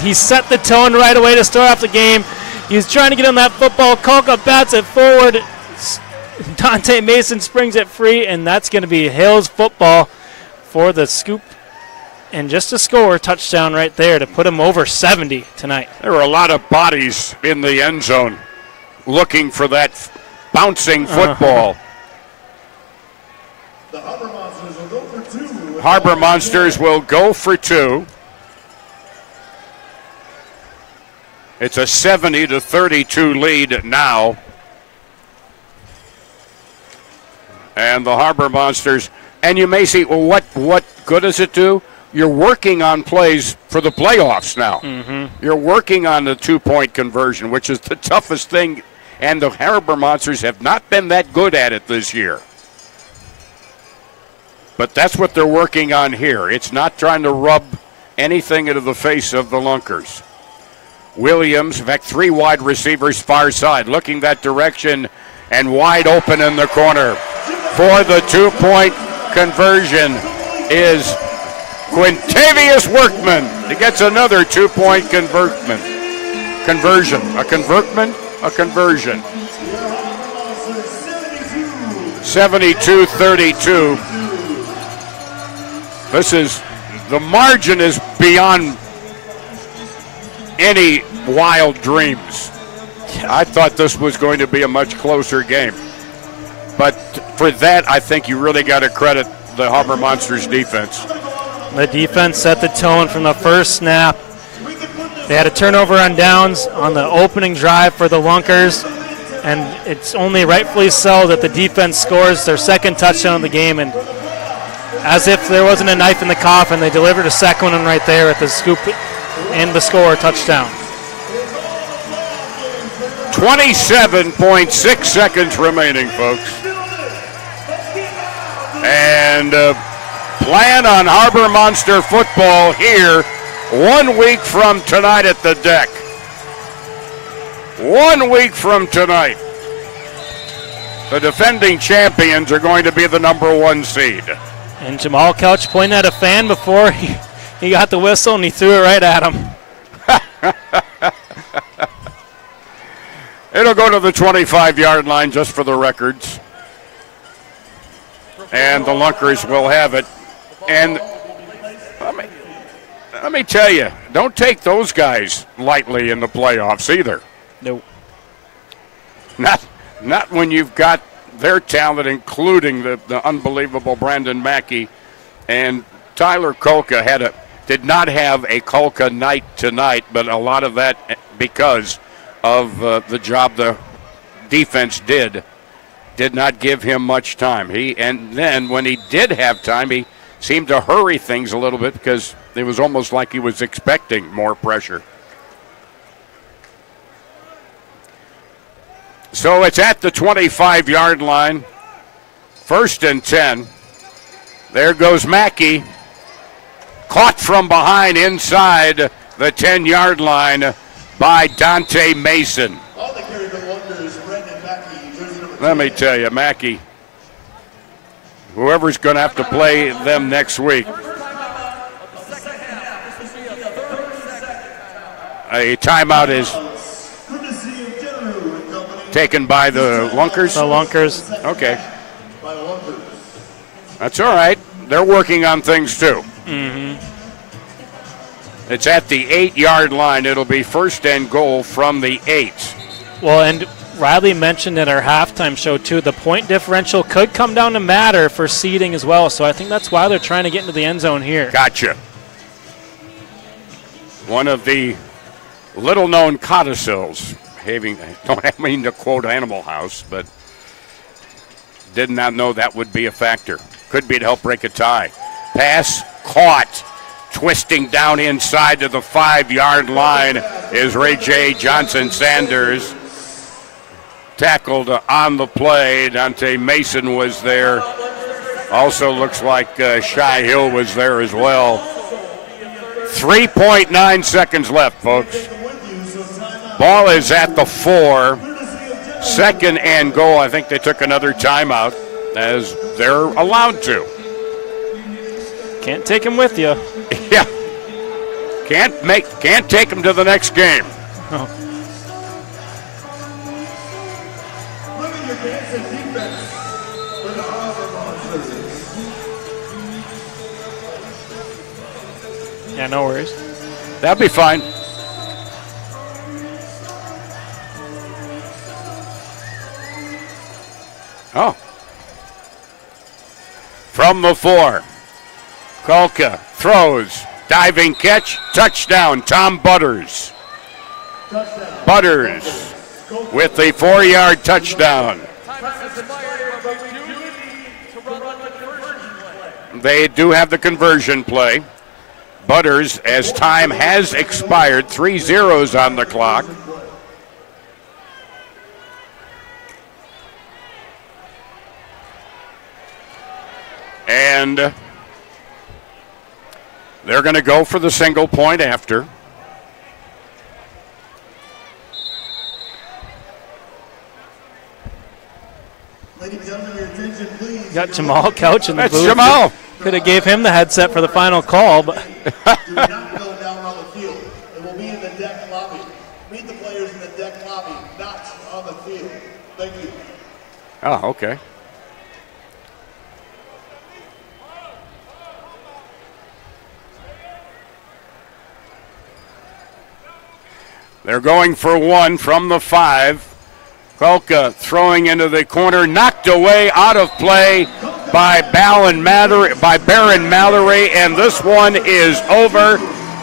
He set the tone right away to start off the game. He was trying to get on that football. Kolka bats it forward. Dante Mason springs it free, and that's going to be Hill's football for the scoop And just to score a touchdown right there to put him over 70 tonight. There were a lot of bodies in the end zone looking for that bouncing football. The Harbor Monsters will go for 2. Harbor Monsters will go for 2. It's a 70-32 lead now. And the Harbor Monsters, and you may see, well, what good does it do? You're working on plays for the playoffs now. You're working on the 2-point conversion, which is the toughest thing, and the Harbor Monsters have not been that good at it this year. But that's what they're working on here. It's not trying to rub anything into the face of the Lunkers. Williams, in fact, 3 wide receivers far side, looking that direction and wide open in the corner. For the 2-point conversion is Quintavious Workman. He gets another 2-point conversion. A conversion. 72-32. The margin is beyond any wild dreams. I thought this was going to be a much closer game. But for that, I think you really got to credit the Harbor Monsters defense. The defense set the tone from the first snap. They had a turnover on downs on the opening drive for the Lunkers, and it's only rightfully so that the defense scores their second touchdown of the game. And as if there wasn't a knife in the coffin, they delivered a second one right there at the scoop and the score touchdown. 27.6 seconds remaining, folks. And plan on Harbor Monster football here 1 week from tonight at the deck. 1 week from tonight. The defending champions are going to be the number 1 seed. And Jamal Couch pointed at a fan before he got the whistle, and he threw it right at him. It'll go to the 25-yard line just for the records. And the Lunkers will have it. And let me tell you, don't take those guys lightly in the playoffs either. Nope. Not when you've got their talent, including the unbelievable Brandon Mackey. And Tyler Kolka did not have a Kolka night tonight, but a lot of that because of the job the defense did not give him much time. And then when he did have time, he seemed to hurry things a little bit because it was almost like he was expecting more pressure. So it's at the 25-yard line. 1st and 10. There goes Mackey. Caught from behind inside the 10-yard line by Dante Mason. Let me tell you, Mackey, whoever's going to have to play them next week. A timeout is taken by the Lunkers? The Lunkers. Okay. That's all right. They're working on things too. It's at the 8-yard line. It'll be 1st and goal from the 8. Well, and Riley mentioned at our halftime show too, the point differential could come down to matter for seeding as well. So I think that's why they're trying to get into the end zone here. Gotcha. One of the little-known codicils. Don't mean to quote Animal House, but did not know that would be a factor. Could be to help break a tie. Pass caught. Twisting down inside to the 5-yard line is Ray J. Johnson-Sanders. Tackled on the play. Dante Mason was there. Also looks like Shy Hill was there as well. 3.9 seconds left, folks. Ball is at the 4. 2nd and goal. I think they took another timeout, as they're allowed to. Can't take him with you. Yeah. Can't take him to the next game. Oh. Yeah, no worries. That'd be fine. Oh. From the 4. Kolka throws. Diving catch. Touchdown. Tom Butters. Butters with the 4-yard touchdown. They do have the conversion play. Butters, as time has expired, 3 zeros on the clock. And they're going to go for the single point after. Got Jamal Couch in the That's booth. Jamal. Could have gave him the headset for the final call, but Do not go down around the field. It will be in the deck lobby. Meet the players in the deck lobby, not on the field. Thank you. Oh, okay. They're going for 1 from the 5. Kolka throwing into the corner, knocked away, out of play by Baron Mallory, and this one is over.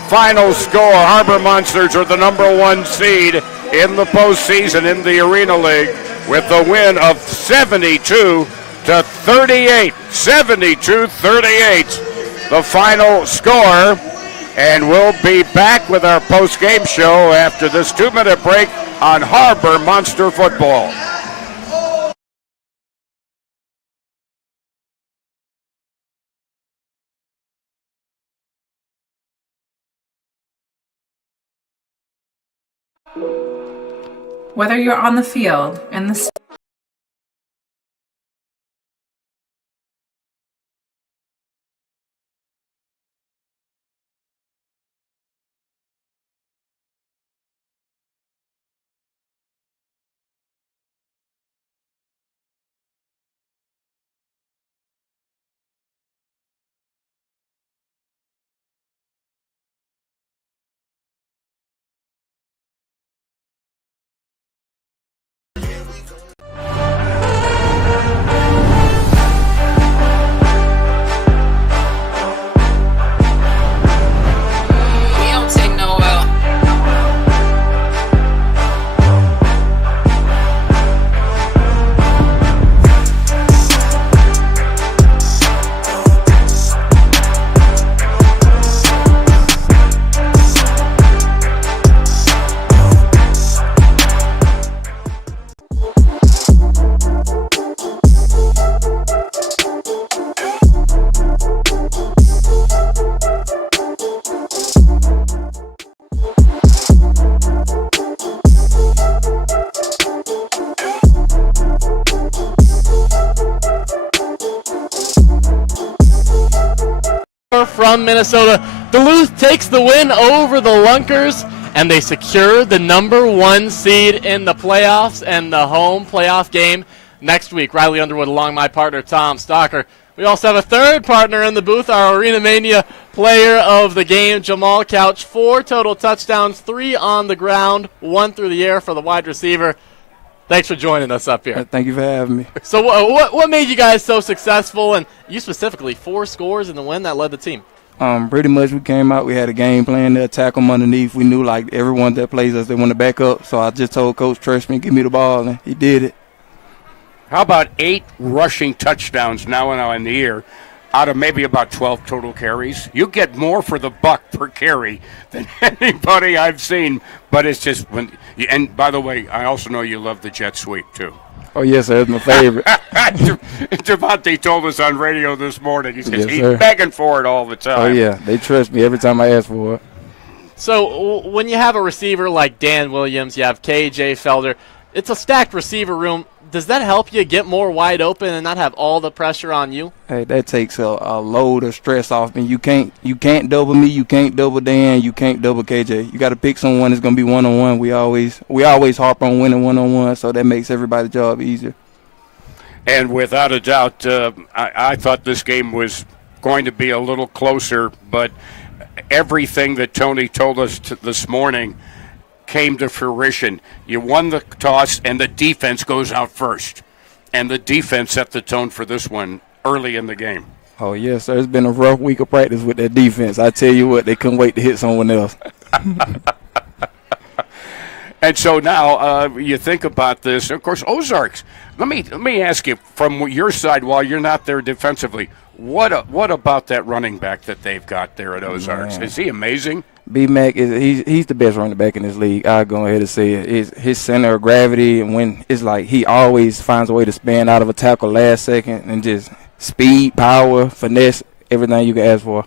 Final score, Harbor Monsters are the number 1 seed in the postseason in the Arena League with the win of 72-38. 72-38, the final score. And we'll be back with our post-game show after this 2-minute break on Harbor Monster Football. Whether you're on the field, in the from Minnesota, Duluth takes the win over the Lunkers, and they secure the number 1 seed in the playoffs and the home playoff game next week. Riley Underwood along my partner, Tom Stocker. We also have a third partner in the booth, our Arena Mania player of the game, Jamal Couch. 4 total touchdowns, 3 on the ground, 1 through the air for the wide receiver. Thanks for joining us up here. Thank you for having me. So what made you guys so successful, and you specifically 4 scores in the win that led the team? Pretty much we came out, we had a game plan to attack them underneath. We knew like everyone that plays us, they want to back up. So I just told Coach, trust me, give me the ball, and he did it. How about 8 rushing touchdowns now in the year out of maybe about 12 total carries? You get more for the buck per carry than anybody I've seen. But it's just and by the way, I also know you love the jet sweep too. Oh, yes, sir. It's my favorite. Javante told us on radio this morning. He says Yes, he's sir. begging for it all the time. Oh, yeah. They trust me every time I ask for it. So when you have a receiver like Dan Williams, you have KJ Felder, it's a stacked receiver room. Does that help you get more wide open and not have all the pressure on you? Hey, that takes a load of stress off me. You can't double me. You can't double Dan. You can't double KJ. You got to pick someone that's gonna be one-on-one. We always harp on winning one-on-one, so that makes everybody's job easier. And without a doubt, I thought this game was going to be a little closer, but everything that Tony told us this morning came to fruition. You won the toss, and the defense goes out first. And the defense set the tone for this one early in the game. Oh, yes, sir. It's been a rough week of practice with that defense. I tell you what, they couldn't wait to hit someone else. And so now you think about this. Of course, Ozarks, let me ask you from your side while you're not there defensively, what about that running back that they've got there at Ozarks? Man. Is he amazing? B-Mac, he's the best running back in this league. I'll go ahead and say it. His center of gravity, and when it's like he always finds a way to spin out of a tackle last second and just speed, power, finesse, everything you can ask for.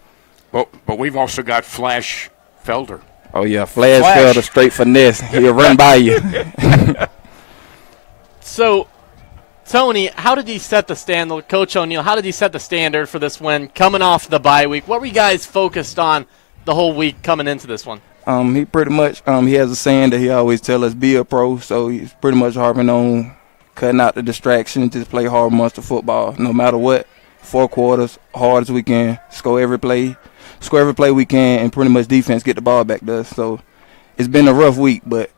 But we've also got Flash Felder. Oh, yeah, Flash Felder, straight finesse. He'll run by you. So, Tony, how did he set the standard? Coach O'Neill, how did he set the standard for this win coming off the bye week? What were you guys focused on the whole week coming into this one? He pretty much he has a saying that he always tell us, be a pro, so he's pretty much harping on cutting out the distraction, just play hard monster football no matter what. 4 quarters, hard as we can, score every play we can, and pretty much defense get the ball back to us. So it's been a rough week, but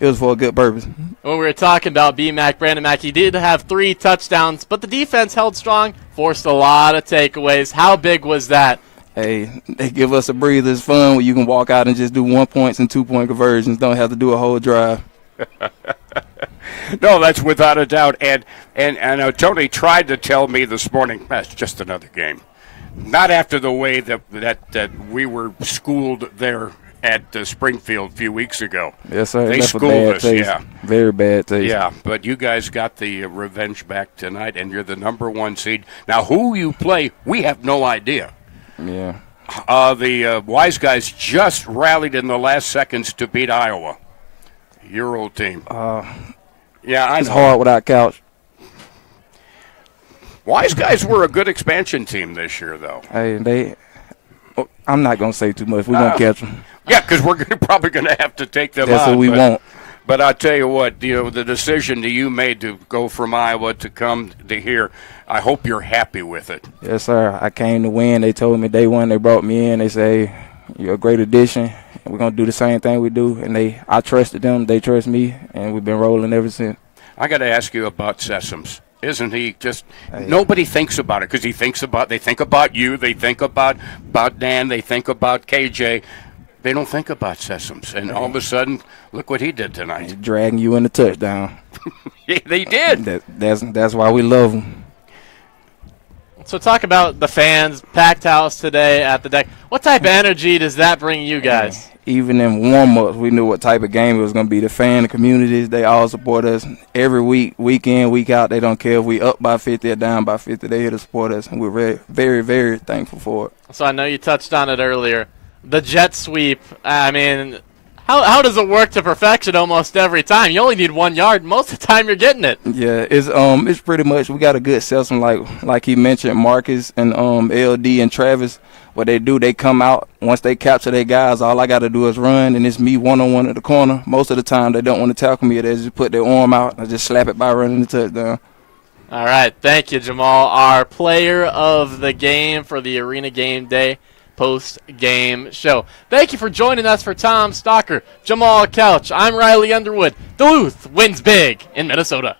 it was for a good purpose. When we were talking about B-Mac, Brandon Mack, he did have 3 touchdowns, but the defense held strong, forced a lot of takeaways. How big was that? Hey, they give us a breather. It's fun when you can walk out and just do 1 points and 2-point conversions. Don't have to do a whole drive. No, that's without a doubt. And Tony tried to tell me this morning, that's just another game. Not after the way that we were schooled there at Springfield a few weeks ago. Yes, sir. They That's schooled a bad us, taste. yeah. Very bad taste. Yeah, but you guys got the revenge back tonight, and you're the number 1 seed. Now, who you play, we have no idea. Yeah. The Wise Guys just rallied in the last seconds to beat Iowa, your old team. Yeah, I know. It's hard without Couch. Wise Guys were a good expansion team this year, though. Hey, I'm not going to say too much. We're going to catch them. Yeah, because we're probably going to have to take them That's on. what we want. But I'll tell you what, the decision that you made to go from Iowa to come to here, I hope you're happy with it. Yes, sir. I came to win. They told me day one, they brought me in. They say, you're a great addition. We're going to do the same thing we do. And I trusted them. They trust me. And we've been rolling ever since. I got to ask you about Sessoms. Isn't he just nobody thinks about it because they think about you, they think about Dan, they think about KJ. They don't think about Sessoms. And all of a sudden, look what he did tonight. He's dragging you in the touchdown. Yeah, they did. That's why we love him. So talk about the fans, packed house today at the deck. What type of energy does that bring you guys? Even in warm-ups, we knew what type of game it was going to be. The fan communities, they all support us every week, week in, week out. They don't care if we up by 50 or down by 50. They're here to support us, and we're very, very, very thankful for it. So I know you touched on it earlier. The jet sweep, I mean, how does it work to perfection almost every time? You only need 1 yard. Most of the time you're getting it. Yeah, it's pretty much, we got a good system like he mentioned, Marcus and LD and Travis. What they do, they come out. Once they capture their guys, all I got to do is run, and it's me one-on-one at the corner. Most of the time, they don't want to tackle me. They just put their arm out and just slap it by running the touchdown. All right. Thank you, Jamal. Our player of the game for the Arena Game Day post-game show. Thank you for joining us for Tom Stalker, Jamal Couch. I'm Riley Underwood. Duluth wins big in Minnesota.